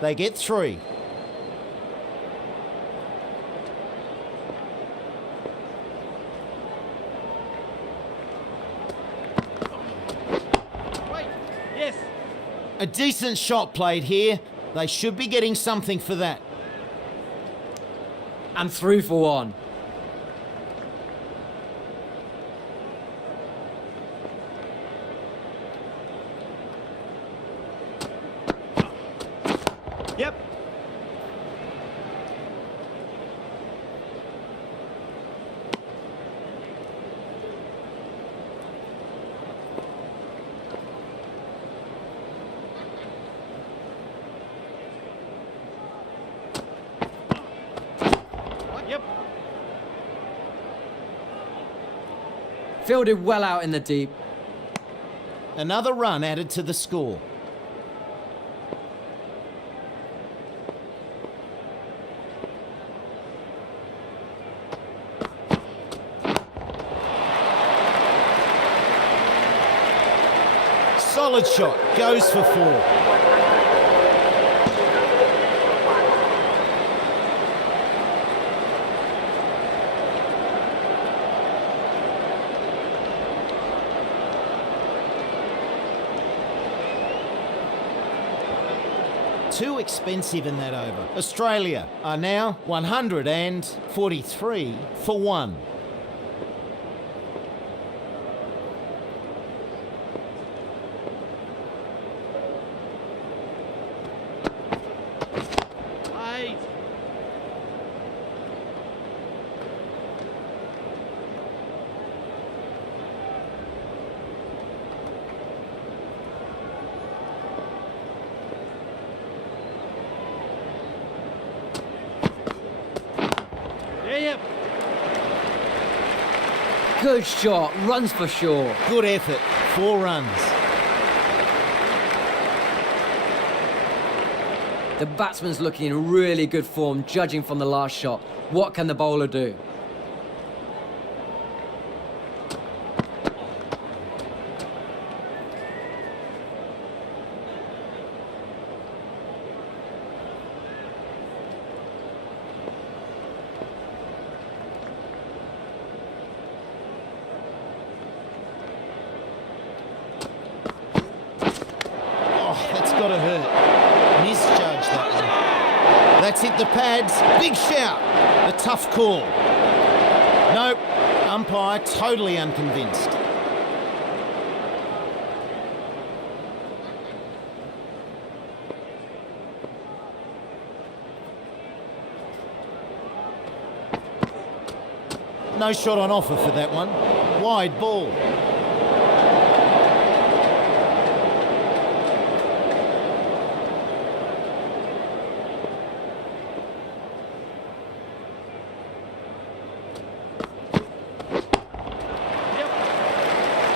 They get 3. Wait. Yes. A decent shot played here. They should be getting something for that. And through for one. Yep. Yep. Fielded well out in the deep. Another run added to the score. Solid shot, goes for 4. Too expensive in that over. Australia are now 143 for 1. Wait. Yeah, yep. Good shot. Runs for sure. Good effort, 4 runs. The batsman's looking in really good form, judging from the last shot. What can the bowler do? Oh, that's got to hurt. Misjudged that one. That's hit the pads. Big shout. A tough call. Nope. Umpire totally unconvinced. No shot on offer for that one. Wide ball.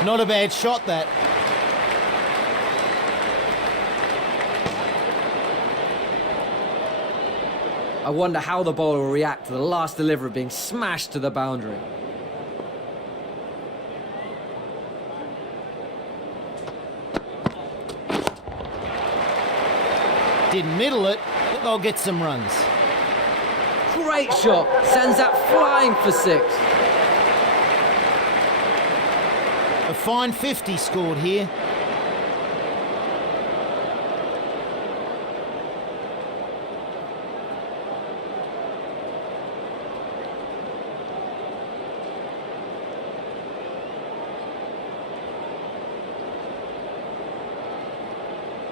Not a bad shot, that. I wonder how the bowler will react to the last delivery being smashed to the boundary. Didn't middle it, but they'll get some runs. Great shot, sends that flying for 6. A fine 50 scored here.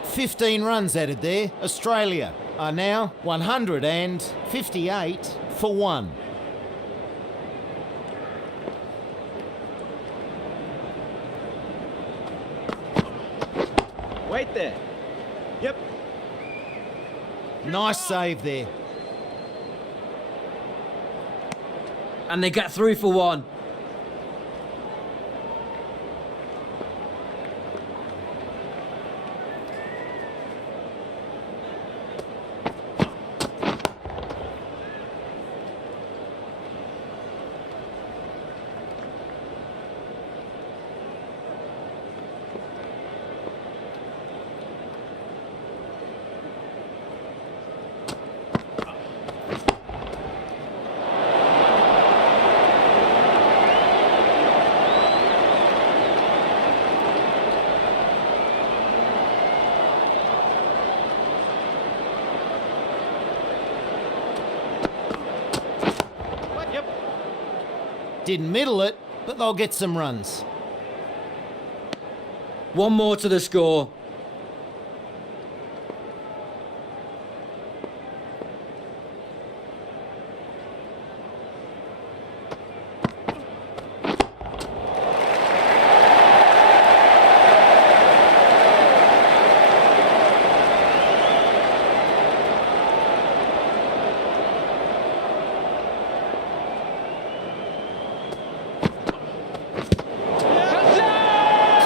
"15 runs added there. Australia are now 158 for 1. Wait there. Yep. Nice save there. And they get through for 1. Didn't middle it, but they'll get some runs. 1 more to the score.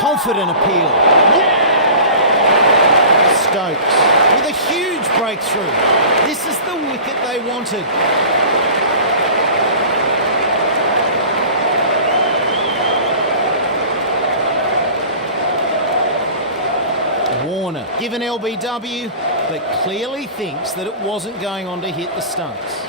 Confident appeal. Stokes with a huge breakthrough. This is the wicket they wanted. Warner given LBW, but clearly thinks that it wasn't going on to hit the stumps.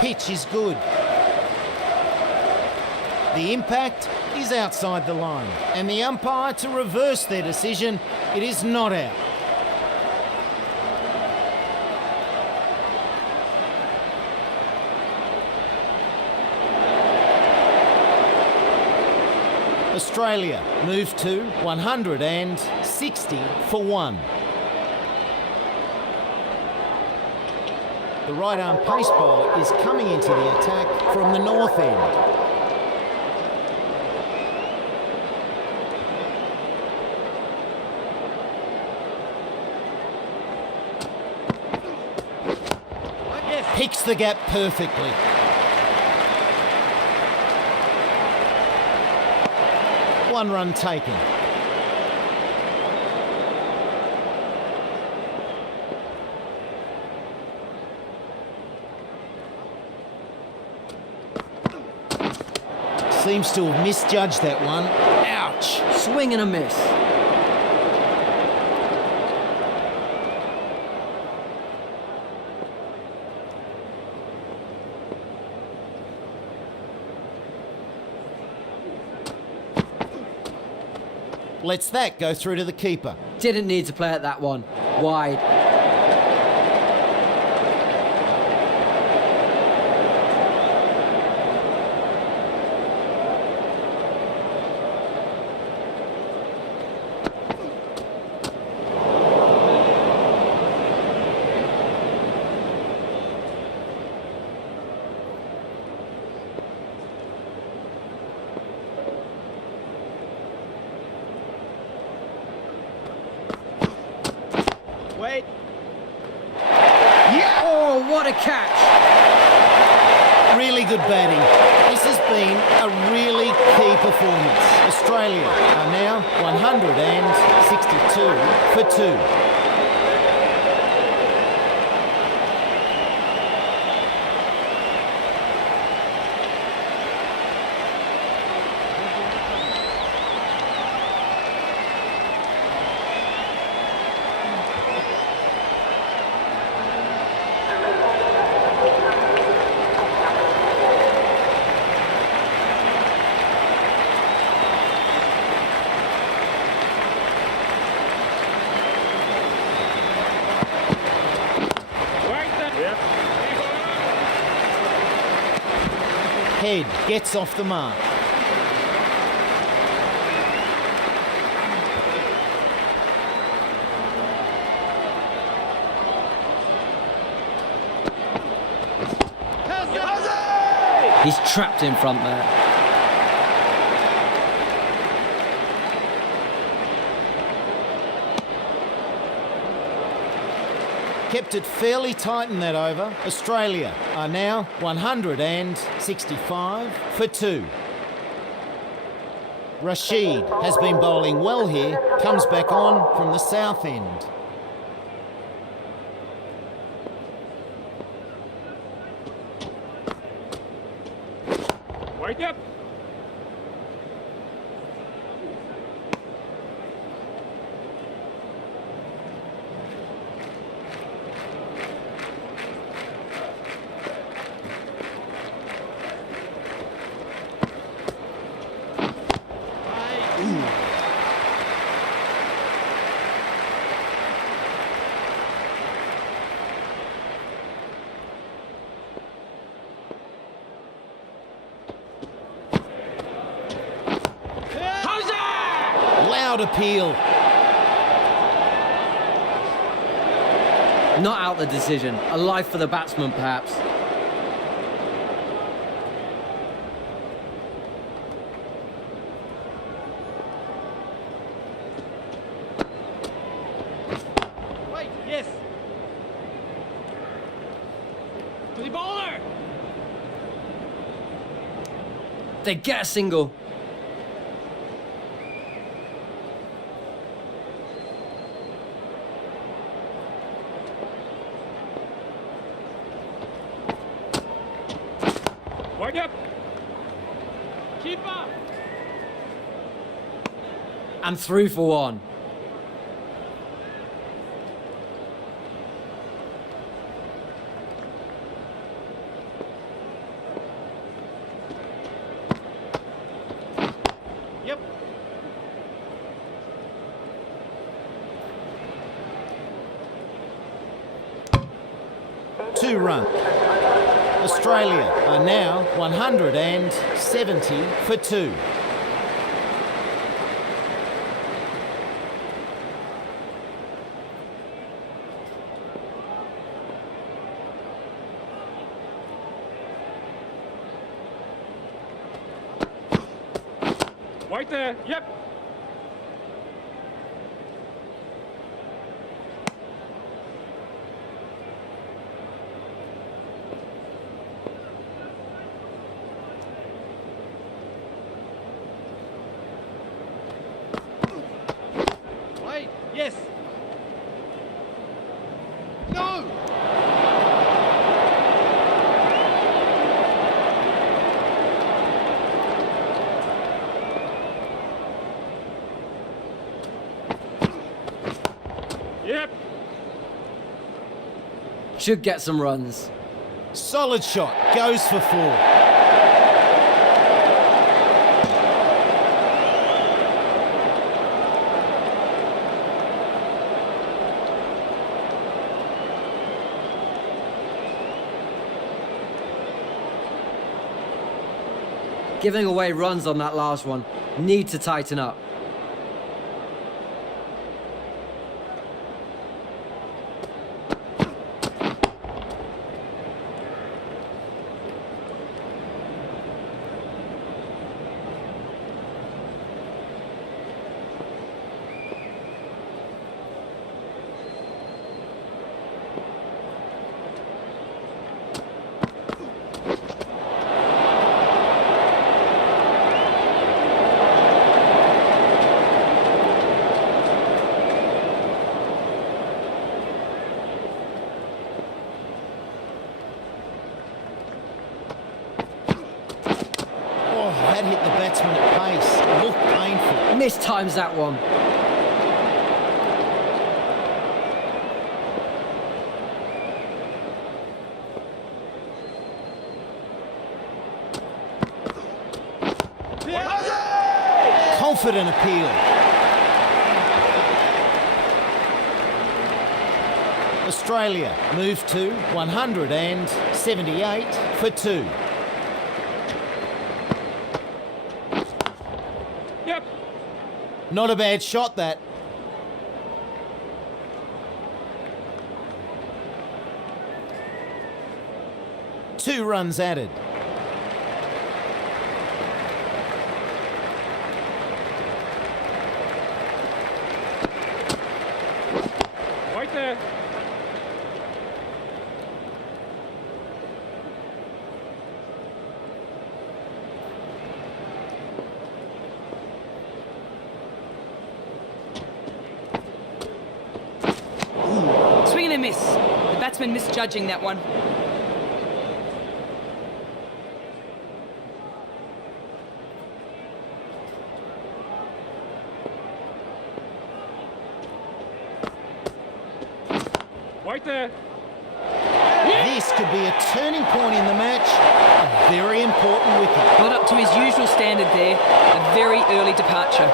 Pitch is good. The impact is outside the line, and the umpire to reverse their decision, it is not out. Australia move to 160 for 1. The right-arm pace bowler is coming into the attack from the north end. Picks the gap perfectly. One run taken. Seems to have misjudged that one. Ouch! Swing and a miss. Lets that go through to the keeper. Didn't need to play at that one. Wide. Wait. Oh, what a catch! Really good batting. This has been a really key performance. Australia are now 162 for 2. Head gets off the mark. He's trapped in front there. Kept it fairly tight in that over. Australia are now 165 for 2. Rashid has been bowling well here, comes back on from the south end. Wait up. Loud appeal. Not out the decision. A life for the batsman, perhaps. Wait, yes. To the bowler. They get a single. Wait up. Keeper. And through for one. Yep. 2 runs. Australia are now 170 for 2. Wait there. Yep. Wait. Yes. No. Yep. Should get some runs. Solid shot, goes for 4. Giving away runs on that last one. Need to tighten up. That hit the batsman at pace. It looked painful. Mistimes that one. Confident appeal. Australia move to 178 for 2. Yep. Not a bad shot, that. Two runs added. Right there. Swing and a miss. The batsman misjudging that one. Right there. This could be a turning point in the match. A very important wicket. Not up to his usual standard there. A very early departure.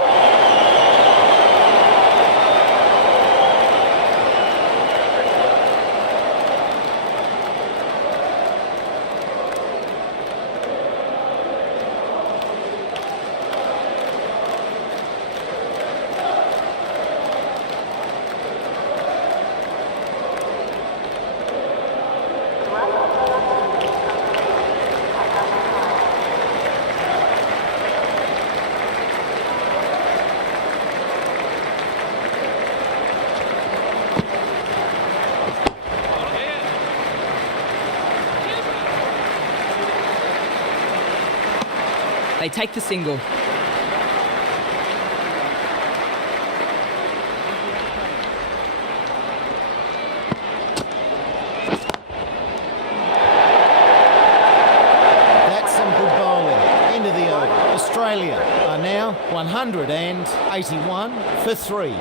They take the single. That's some good bowling. End of the over. Australia are now 181 for 3.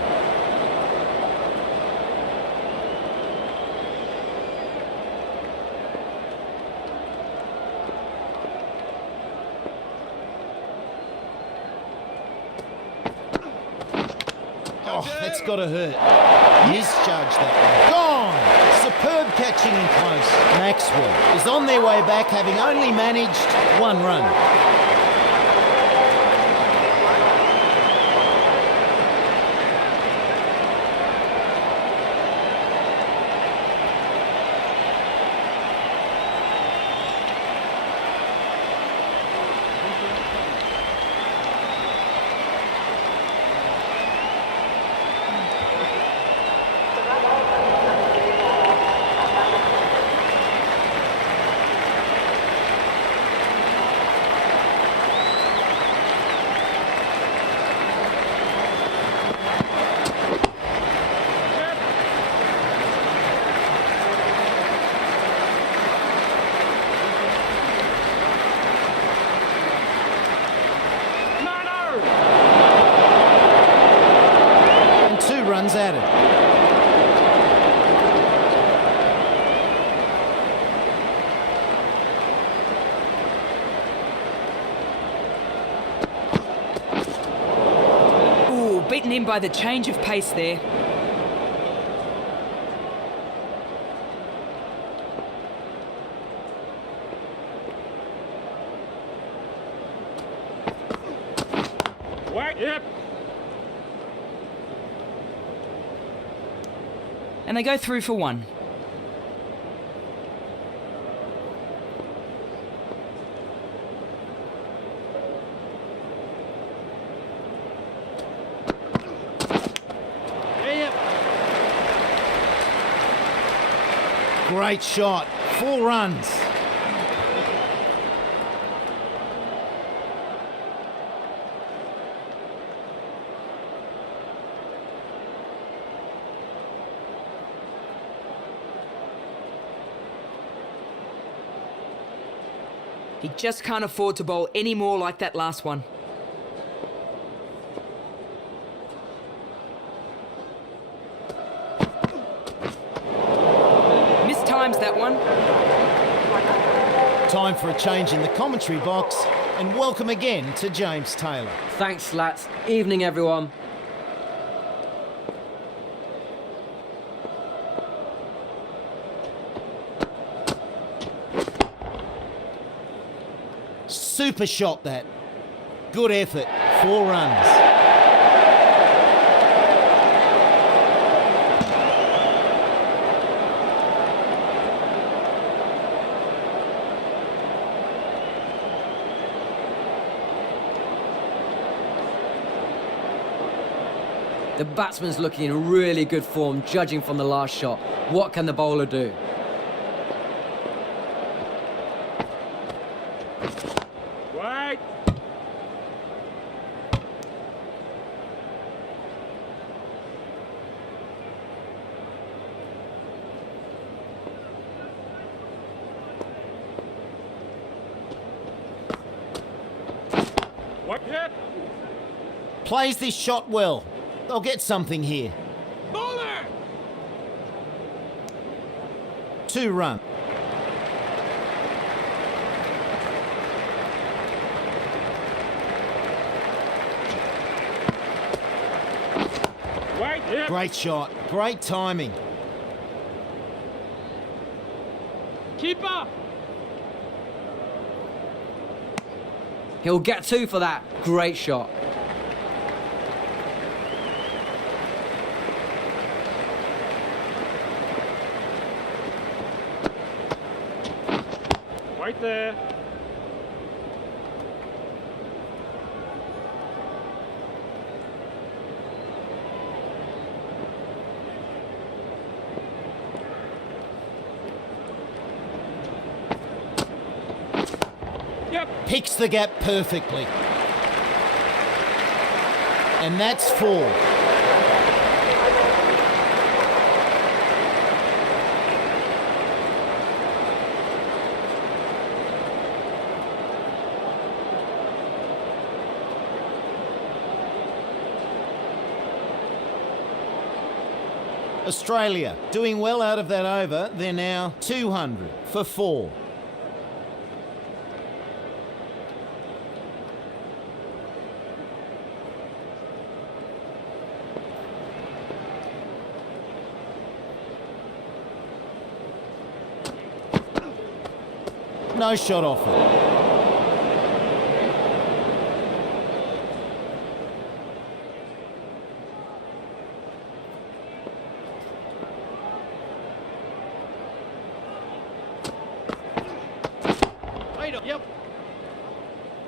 Oh, that's got to hurt. Misjudged that one. Gone! Superb catching in close. Maxwell is on their way back, having only managed 1 run. And 2 runs added. Ooh, beaten in by the change of pace there. Wait. Yep. And they go through for one. Yeah, Great shot. 4 runs. He just can't afford to bowl any more like that last one. Mistimes that one. Time for a change in the commentary box, and welcome again to James Taylor. Thanks, Slats. Evening, everyone. Super shot that. Good effort. 4 runs. The batsman's looking in really good form, judging from the last shot. What can the bowler do? Wait. What? Yep. Plays this shot well. They'll get something here. Bowler. 2 runs. Wait. Yep. Great shot. Great timing. Keeper. He'll get 2 for that. Great shot. Right there. Yep. Picks the gap perfectly. And that's 4. Australia doing well out of that over. They're now 200 for 4. No shot offered. Wait up. Yep.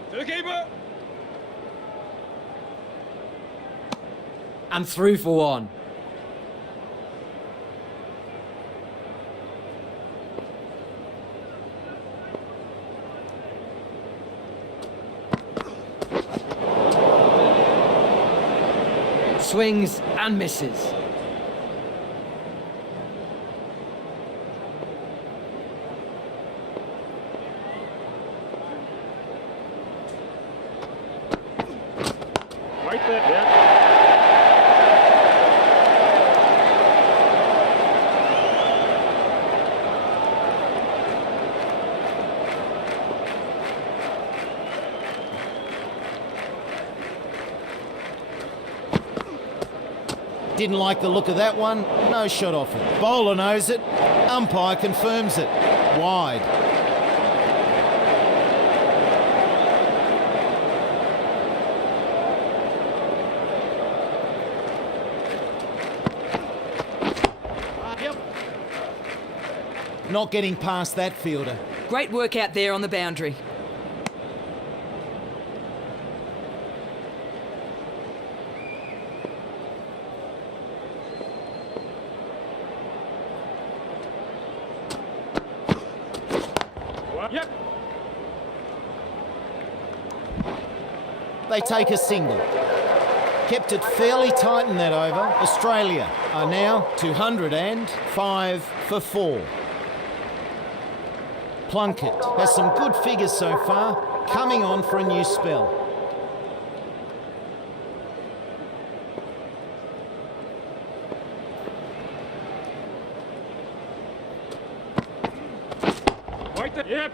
To the keeper. And through for 1. Swings and misses. Right there. Yep. Didn't like the look of that one. No shot offered. Bowler knows it. Umpire confirms it. Wide. Not getting past that fielder. Great work out there on the boundary. Yep. They take a single. Kept it fairly tight in that over. Australia are now 205 for 4. Plunkett has some good figures so far, coming on for a new spell. Right there. Yep.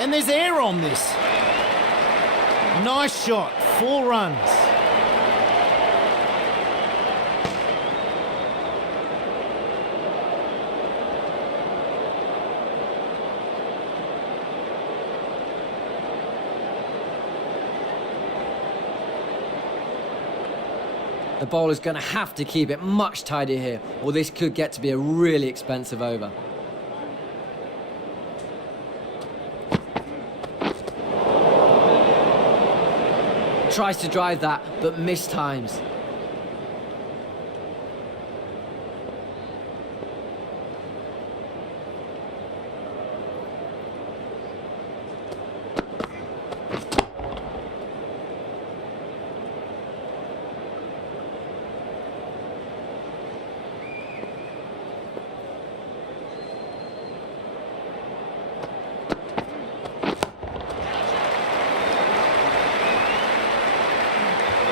And there's air on this. Nice shot, 4 runs. The bowler's going to have to keep it much tighter here, or this could get to be a really expensive over. Tries to drive that, but mistimes.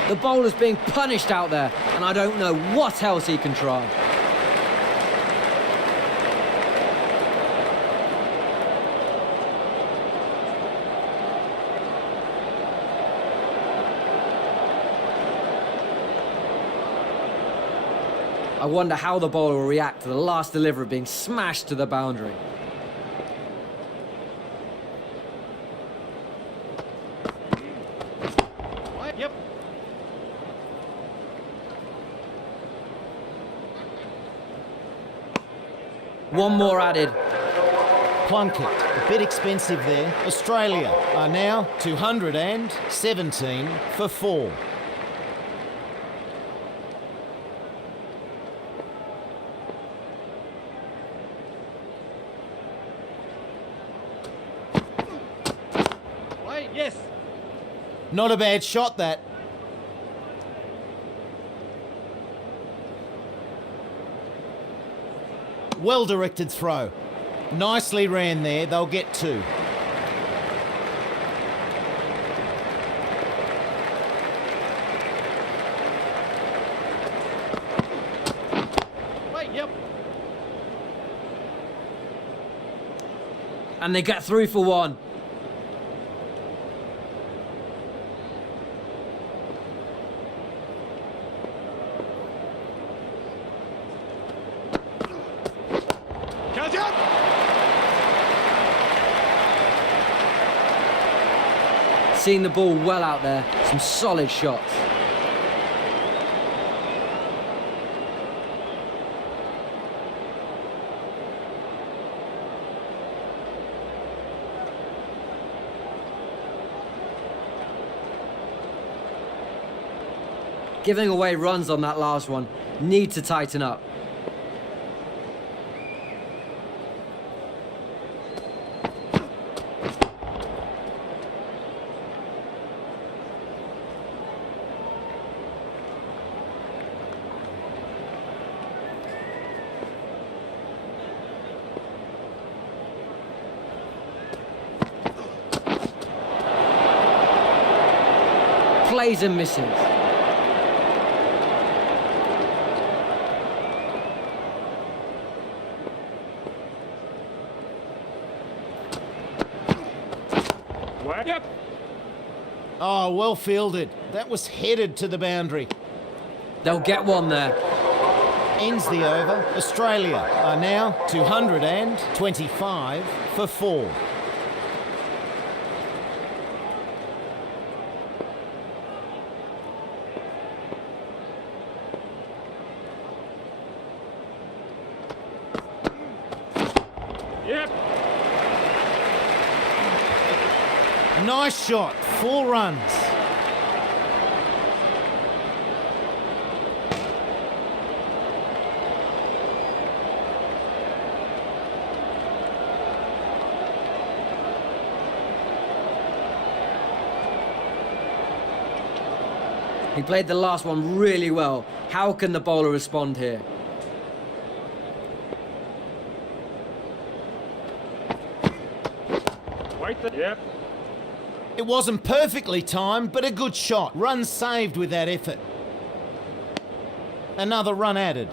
The bowler's being punished out there, and I don't know what else he can try. I wonder how the bowler will react to the last delivery being smashed to the boundary. Yep. One more added. Plunkett, a bit expensive there. Australia are now 217 for 4. Wait, yes. Not a bad shot, that. Well-directed throw. Nicely ran there. They'll get 2. Wait, yep. And they get through for 1. Catch up. Seeing the ball well out there, some solid shots. Giving away runs on that last one. Need to tighten up. Plays and misses. Yep. Oh, well fielded. That was headed to the boundary. They'll get one there. Ends the over. Australia are now 225 for 4. Yep. Nice shot. 4 runs. He played the last one really well. How can the bowler respond here? Wait there. Yep. It wasn't perfectly timed, but a good shot. Run saved with that effort. Another run added.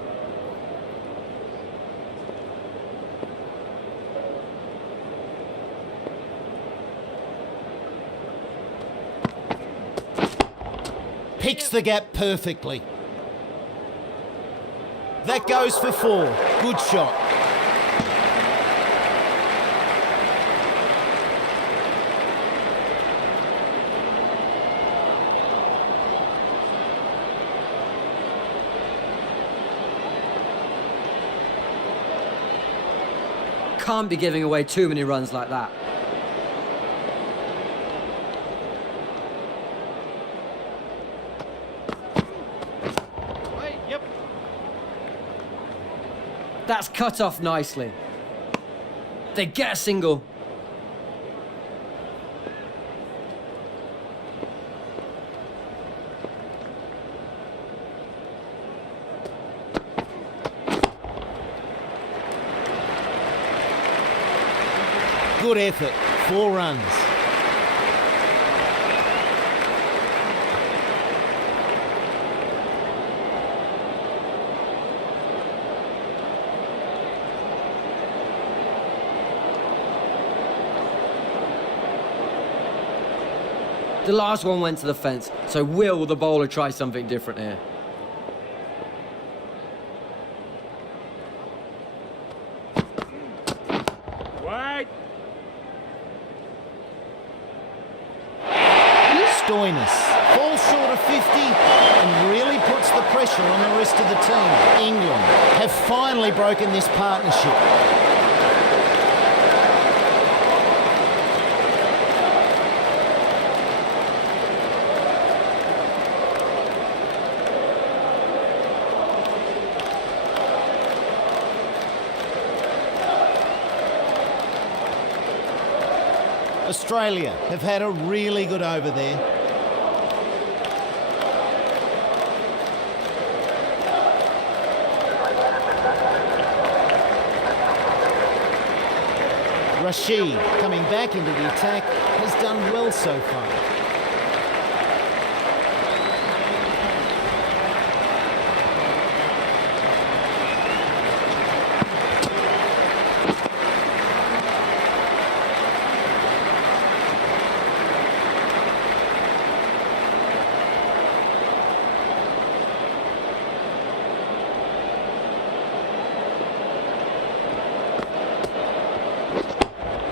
Picks the gap perfectly. That goes for 4. Good shot. Can't be giving away too many runs like that. Wait, yep. That's cut off nicely. They get a single. Good effort. 4 runs. The last one went to the fence, so will the bowler try something different here? Wait. Stoinis falls short of 50 and really puts the pressure on the rest of the team. England have finally broken this partnership. Australia have had a really good over there. Rashid, coming back into the attack, has done well so far.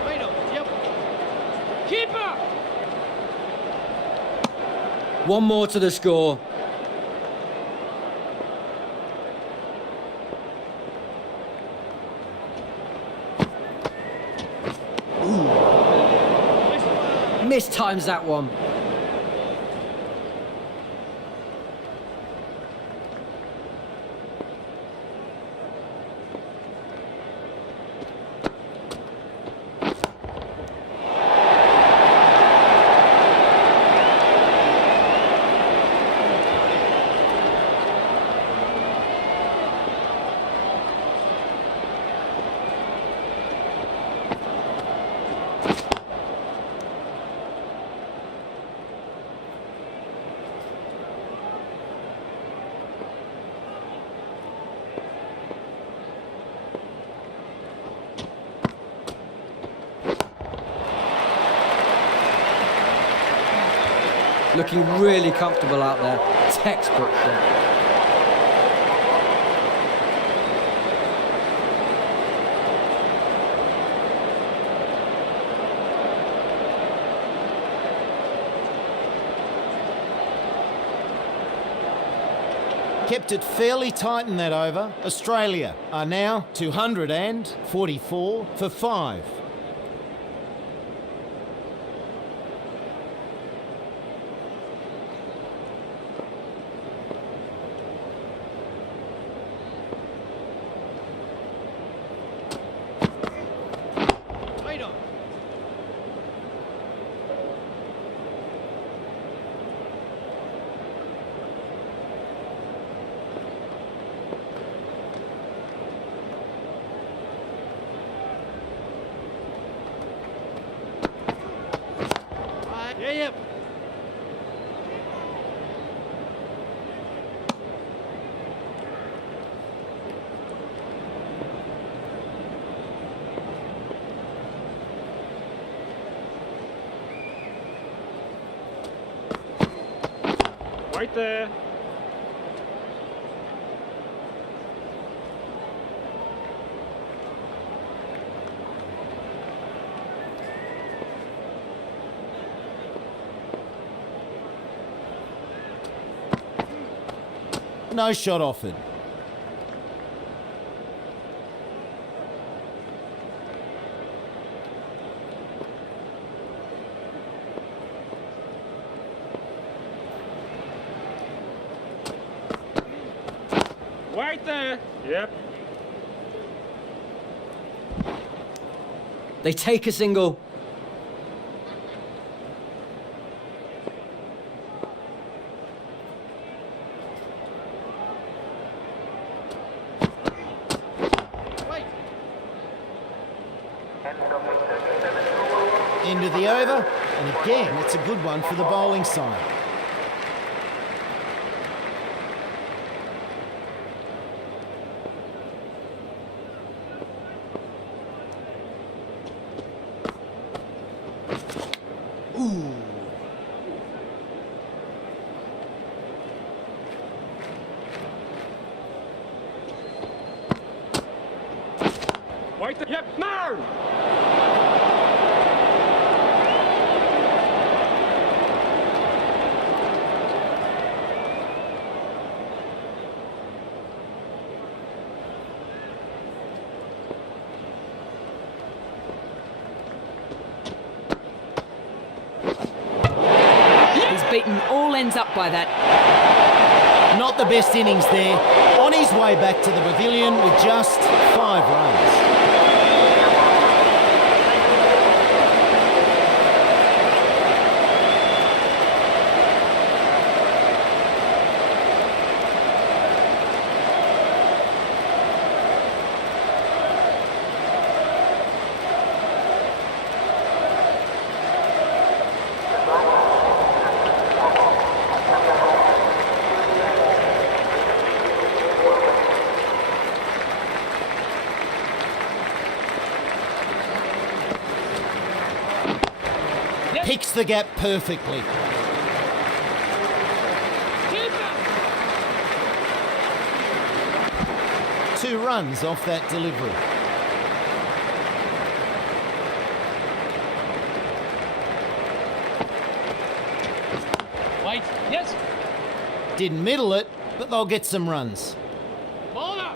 Wait up. Yep. Keeper! One more to the score. Mistimes that one. Looking really comfortable out there. Textbook shot. Kept it fairly tight in that over. Australia are now 244 for 5. Wait on. Yeah, yep. Right there. No shot offered. Right there. Yep. They take a single. Wait. End of the over, and again, it's a good one for the bowling side. Right there. Yep. No. He's beaten all ends up by that. Not the best innings there. On his way back to the pavilion with just 5 runs. Picks the gap perfectly. Keeper! 2 runs off that delivery. Wait. Yes. Didn't middle it, but they'll get some runs. Bowler.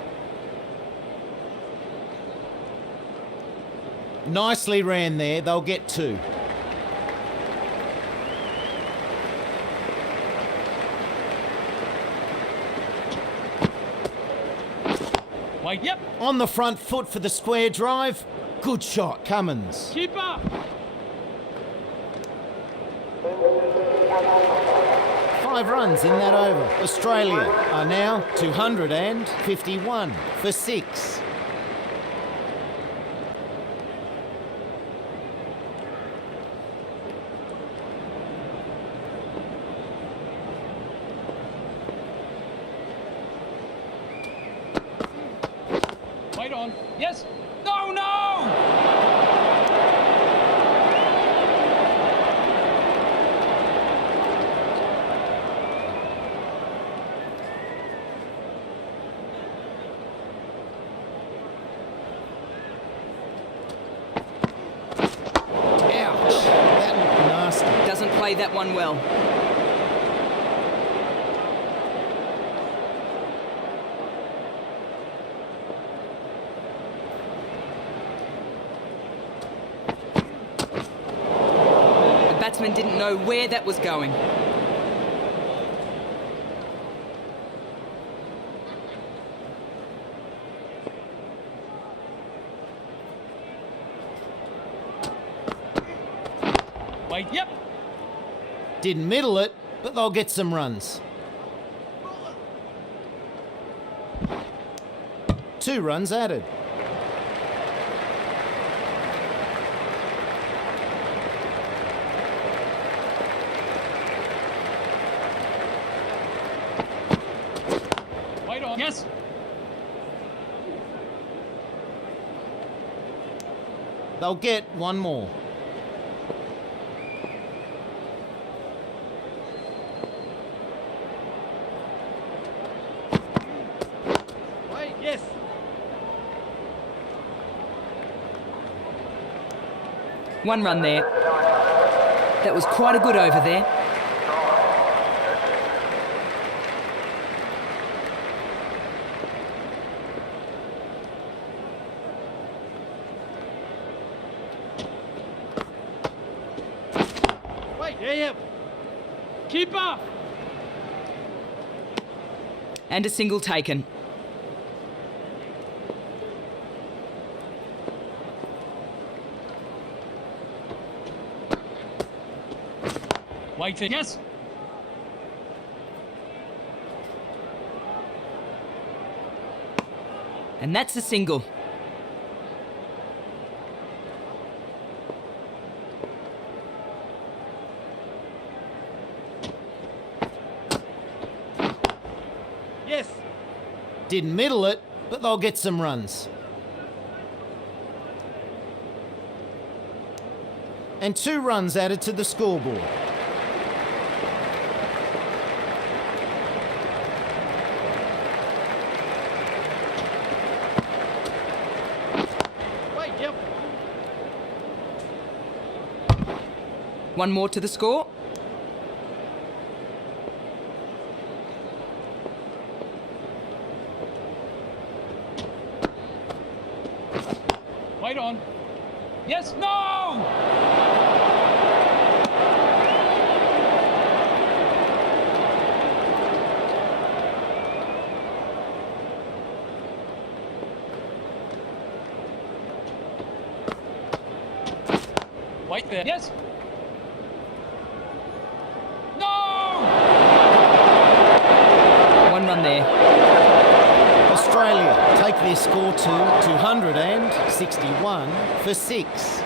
Nicely ran there, they'll get 2. Wait. Yep. On the front foot for the square drive. Good shot, Cummins. Keeper. 5 runs in that over. Australia are now 251 for 6. Wait on. Yes. No, no! Ouch, that looked nasty. Doesn't play that one well. batsman didn't know where that was going. Wait, yep. Didn't middle it, but they'll get some runs. 2 runs added. Wait on. Yes. They'll get 1 more. Wait, yes. One run there. That was quite a good over there. Wait, yeah. Keeper. And a single taken. Wait, yes. And that's a single. Yes. Didn't middle it, but they'll get some runs. And 2 runs added to the scoreboard. Wait, yep. One more to the score. Wait on. Yes, no! Wait there. Yes. No! One run there. Australia take their score to 261 for 6.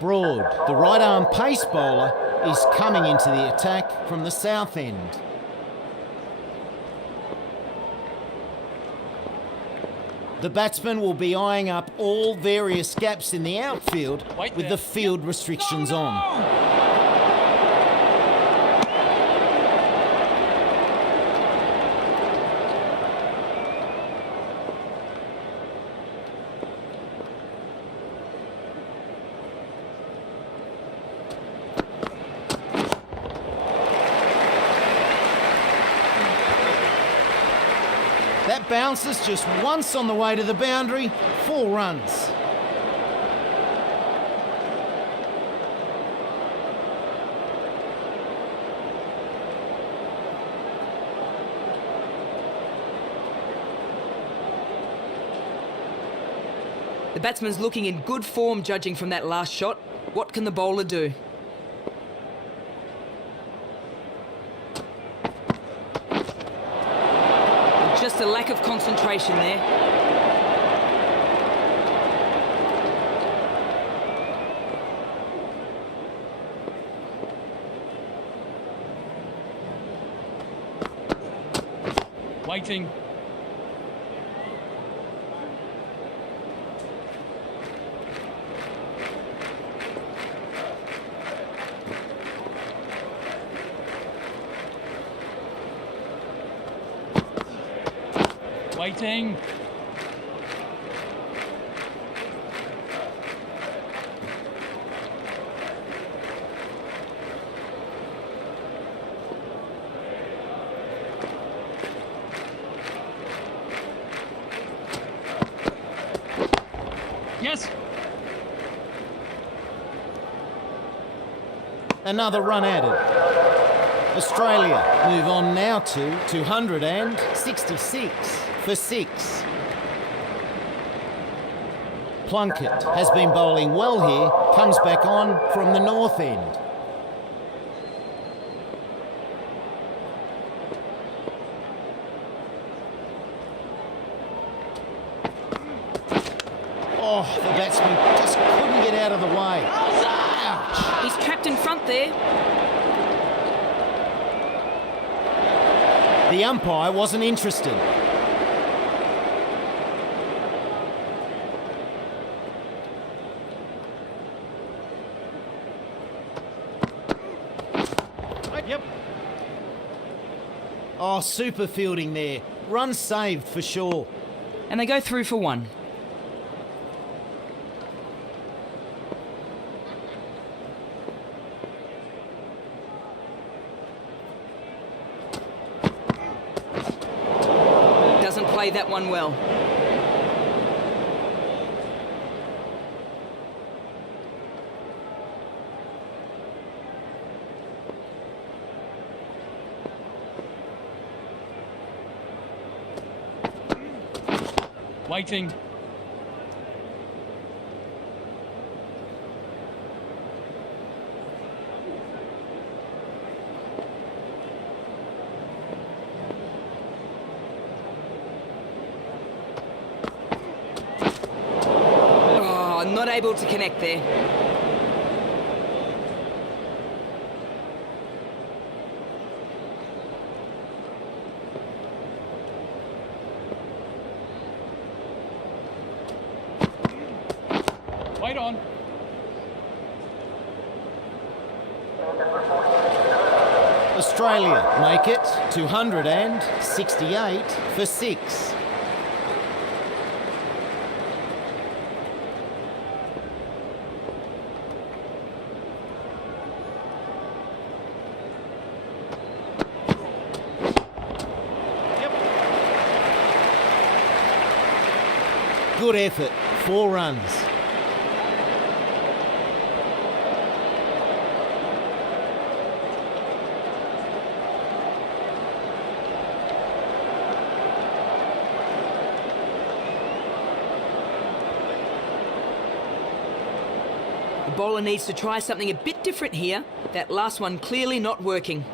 Broad, the right-arm pace bowler, is coming into the attack from the south end. The batsman will be eyeing up all various gaps in the outfield with the field restrictions on. That bounces just once on the way to the boundary, 4 runs. The batsman's looking in good form judging from that last shot. What can the bowler do? Just a lack of concentration there. Waiting. Waiting. Yes. Another run added. Australia move on now to 266 for 6. Plunkett has been bowling well here, comes back on from the north end. Oh, the batsman just couldn't get out of the way. Ouch. He's trapped in front there. The umpire wasn't interested. Yep. Oh, super fielding there. Run saved for sure. And they go through for 1. Doesn't play that one well. Waiting. Oh, not able to connect there. Wait on. Australia make it 268 for 6. Good effort, 4 runs. The bowler needs to try something a bit different here. That last one clearly not working.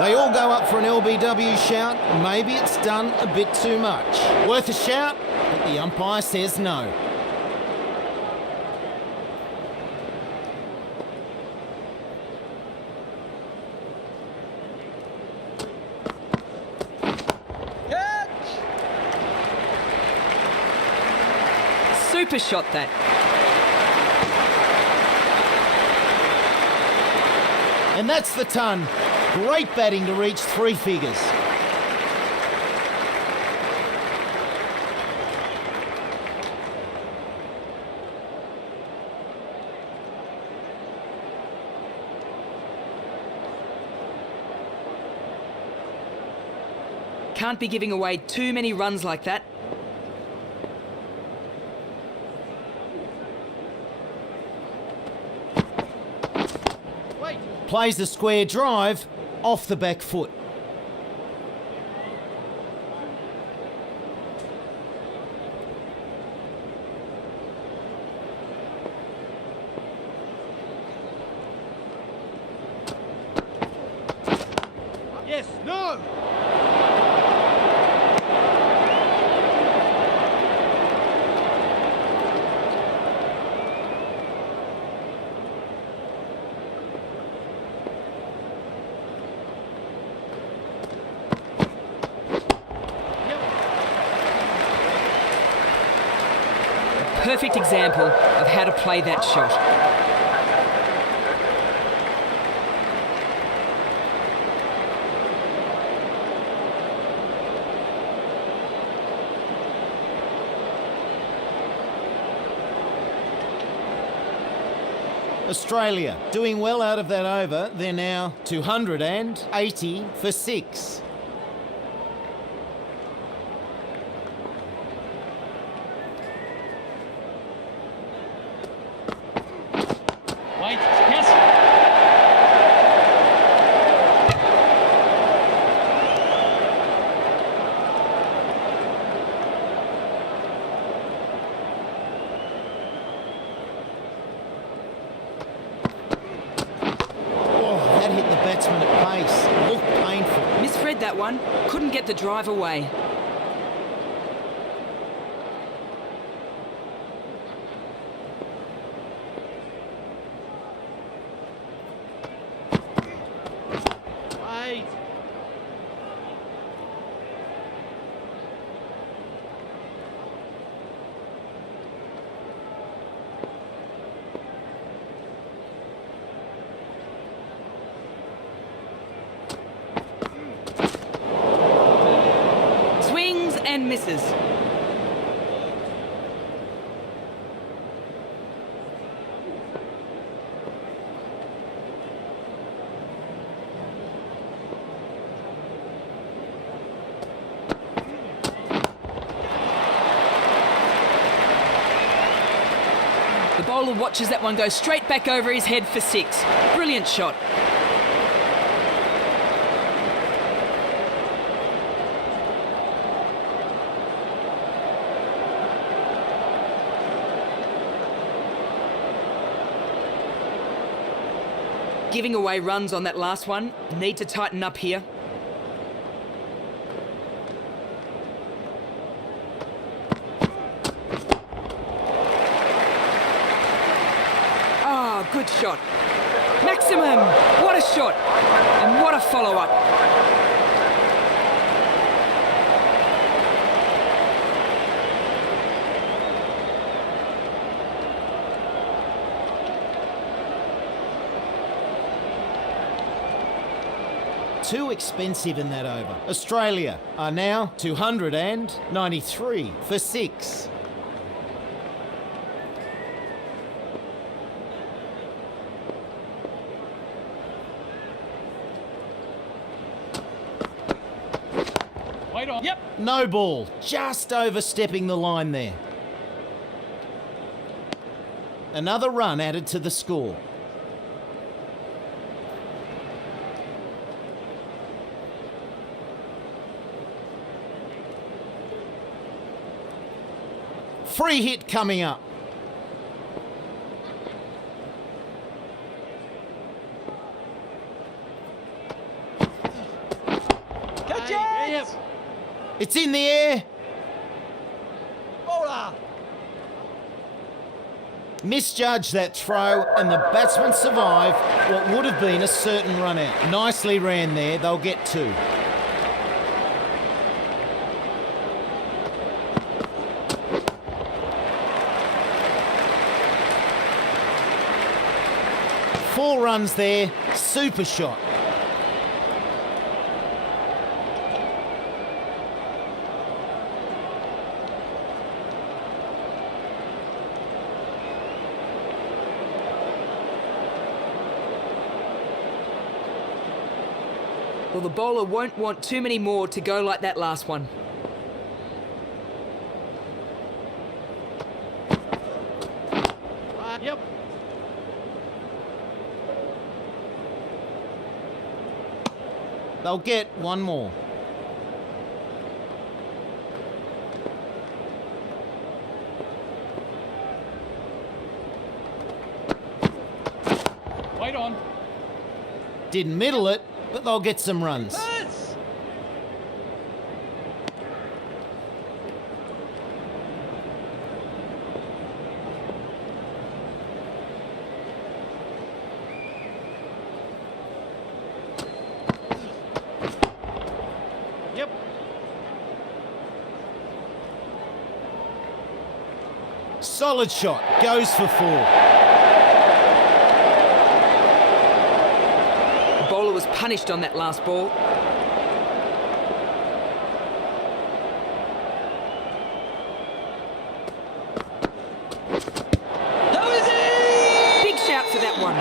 They all go up for an LBW shout. Maybe it's done a bit too much. Worth a shout, but the umpire says no. Super shot that. And that's the ton. Great batting to reach 3 figures. Can't be giving away too many runs like that. Plays the square drive off the back foot. Yes. No. Perfect example of how to play that shot. Australia doing well out of that over. They're now 280 for 6. Wait. Yes. Oh, that hit the batsman at pace. Looked painful. Misread that one. Couldn't get the drive away. Wait. Swings and misses. The bowler watches that one go straight back over his head for 6. Brilliant shot. Giving away runs on that last one. Need to tighten up here. Ah, good shot. Maximum! What a shot! And what a follow-up. Too expensive in that over. Australia are now 293 for 6. Wait on. Yep. No ball, just overstepping the line there. Another run added to the score. Free hit coming up. Catch Hey, it! It's in the air. Bowler. Misjudged that throw and the batsman survived what would have been a certain run out. Nicely ran there, they'll get 2. Four runs there, super shot. Well, the bowler won't want too many more to go like that last one. Yep. They'll get one more. Wait on. Didn't middle it, but they'll get some runs. Yes. Yep. Solid shot, goes for 4. The bowler was punished on that last ball. That was it! Big shout for that one.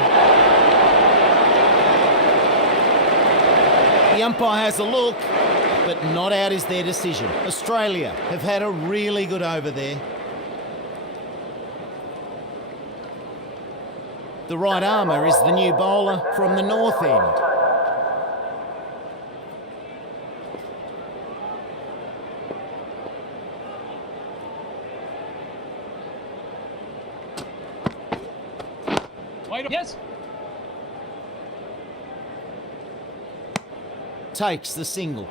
The umpire has a look, but not out is their decision. Australia have had a really good over there. The right armour is the new bowler from the north end. Wait. Yes. Takes the single.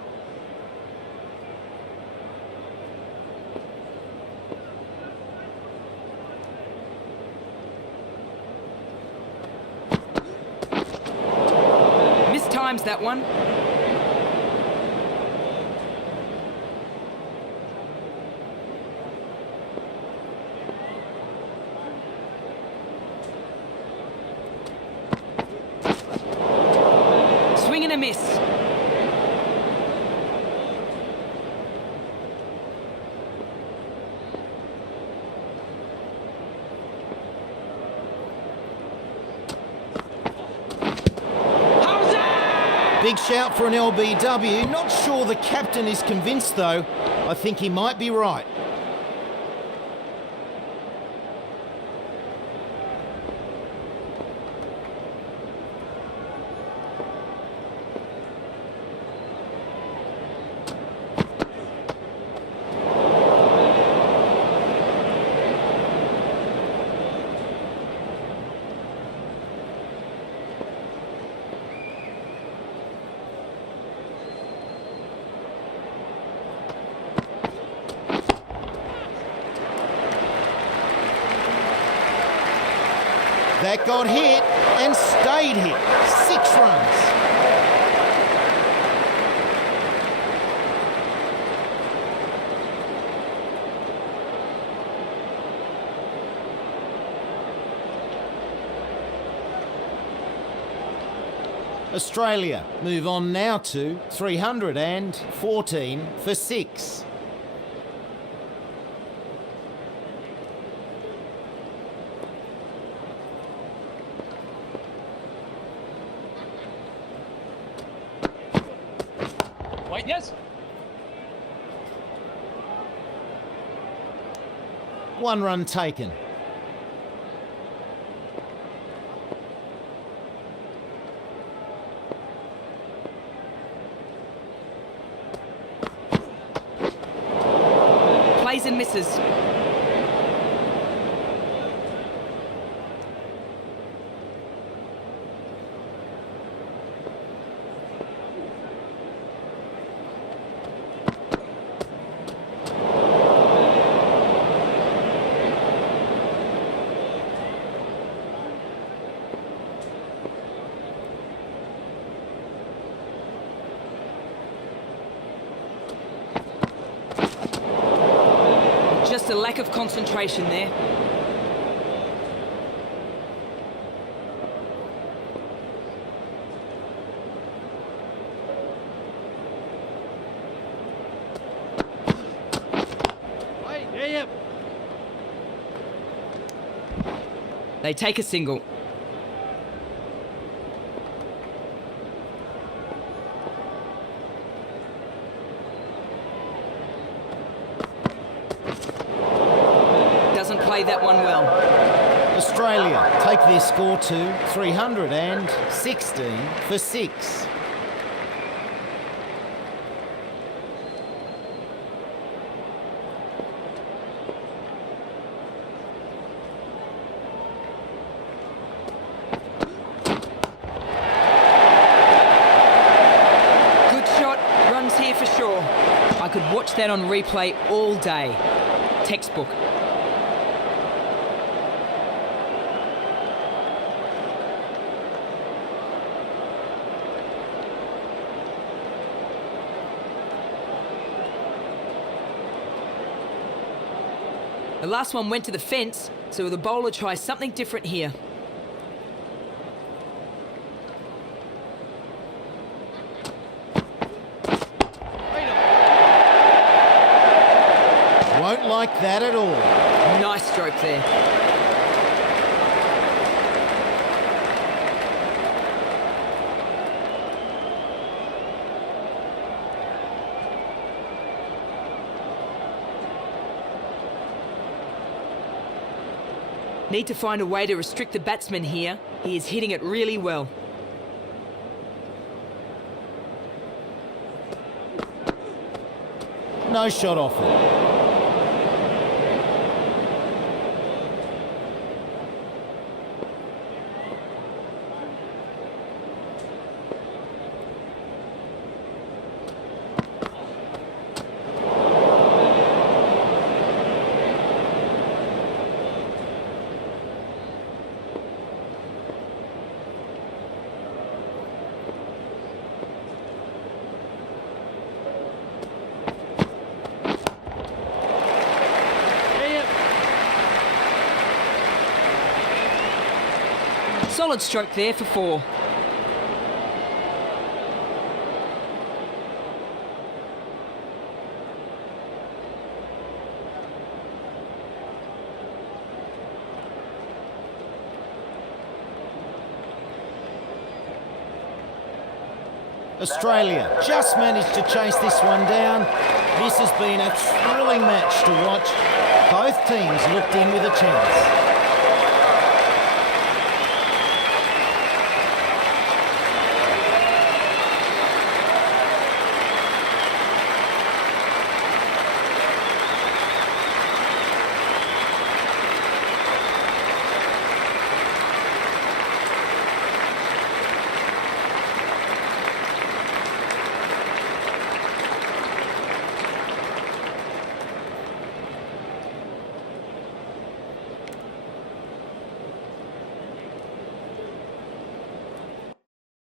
Mistimes that one. Swing and a miss. Big shout for an LBW. Not sure the captain is convinced though. I think he might be right. That got hit and stayed hit. 6 runs. Australia move on now to 314 for 6. Wait. Yes. 1 run taken. Plays and misses. Just a lack of concentration there. Wait, yeah. They take a single. Doesn't play that one well. Australia take their score to 316 for 6. Good shot, runs here for sure. I could watch that on replay all day. Textbook. The last one went to the fence, so the bowler tries something different here. Won't like that at all. Nice stroke there. Need to find a way to restrict the batsman here. He is hitting it really well. No shot offered. Solid stroke there for 4. Australia just managed to chase this one down. This has been a thrilling match to watch. Both teams looked in with a chance.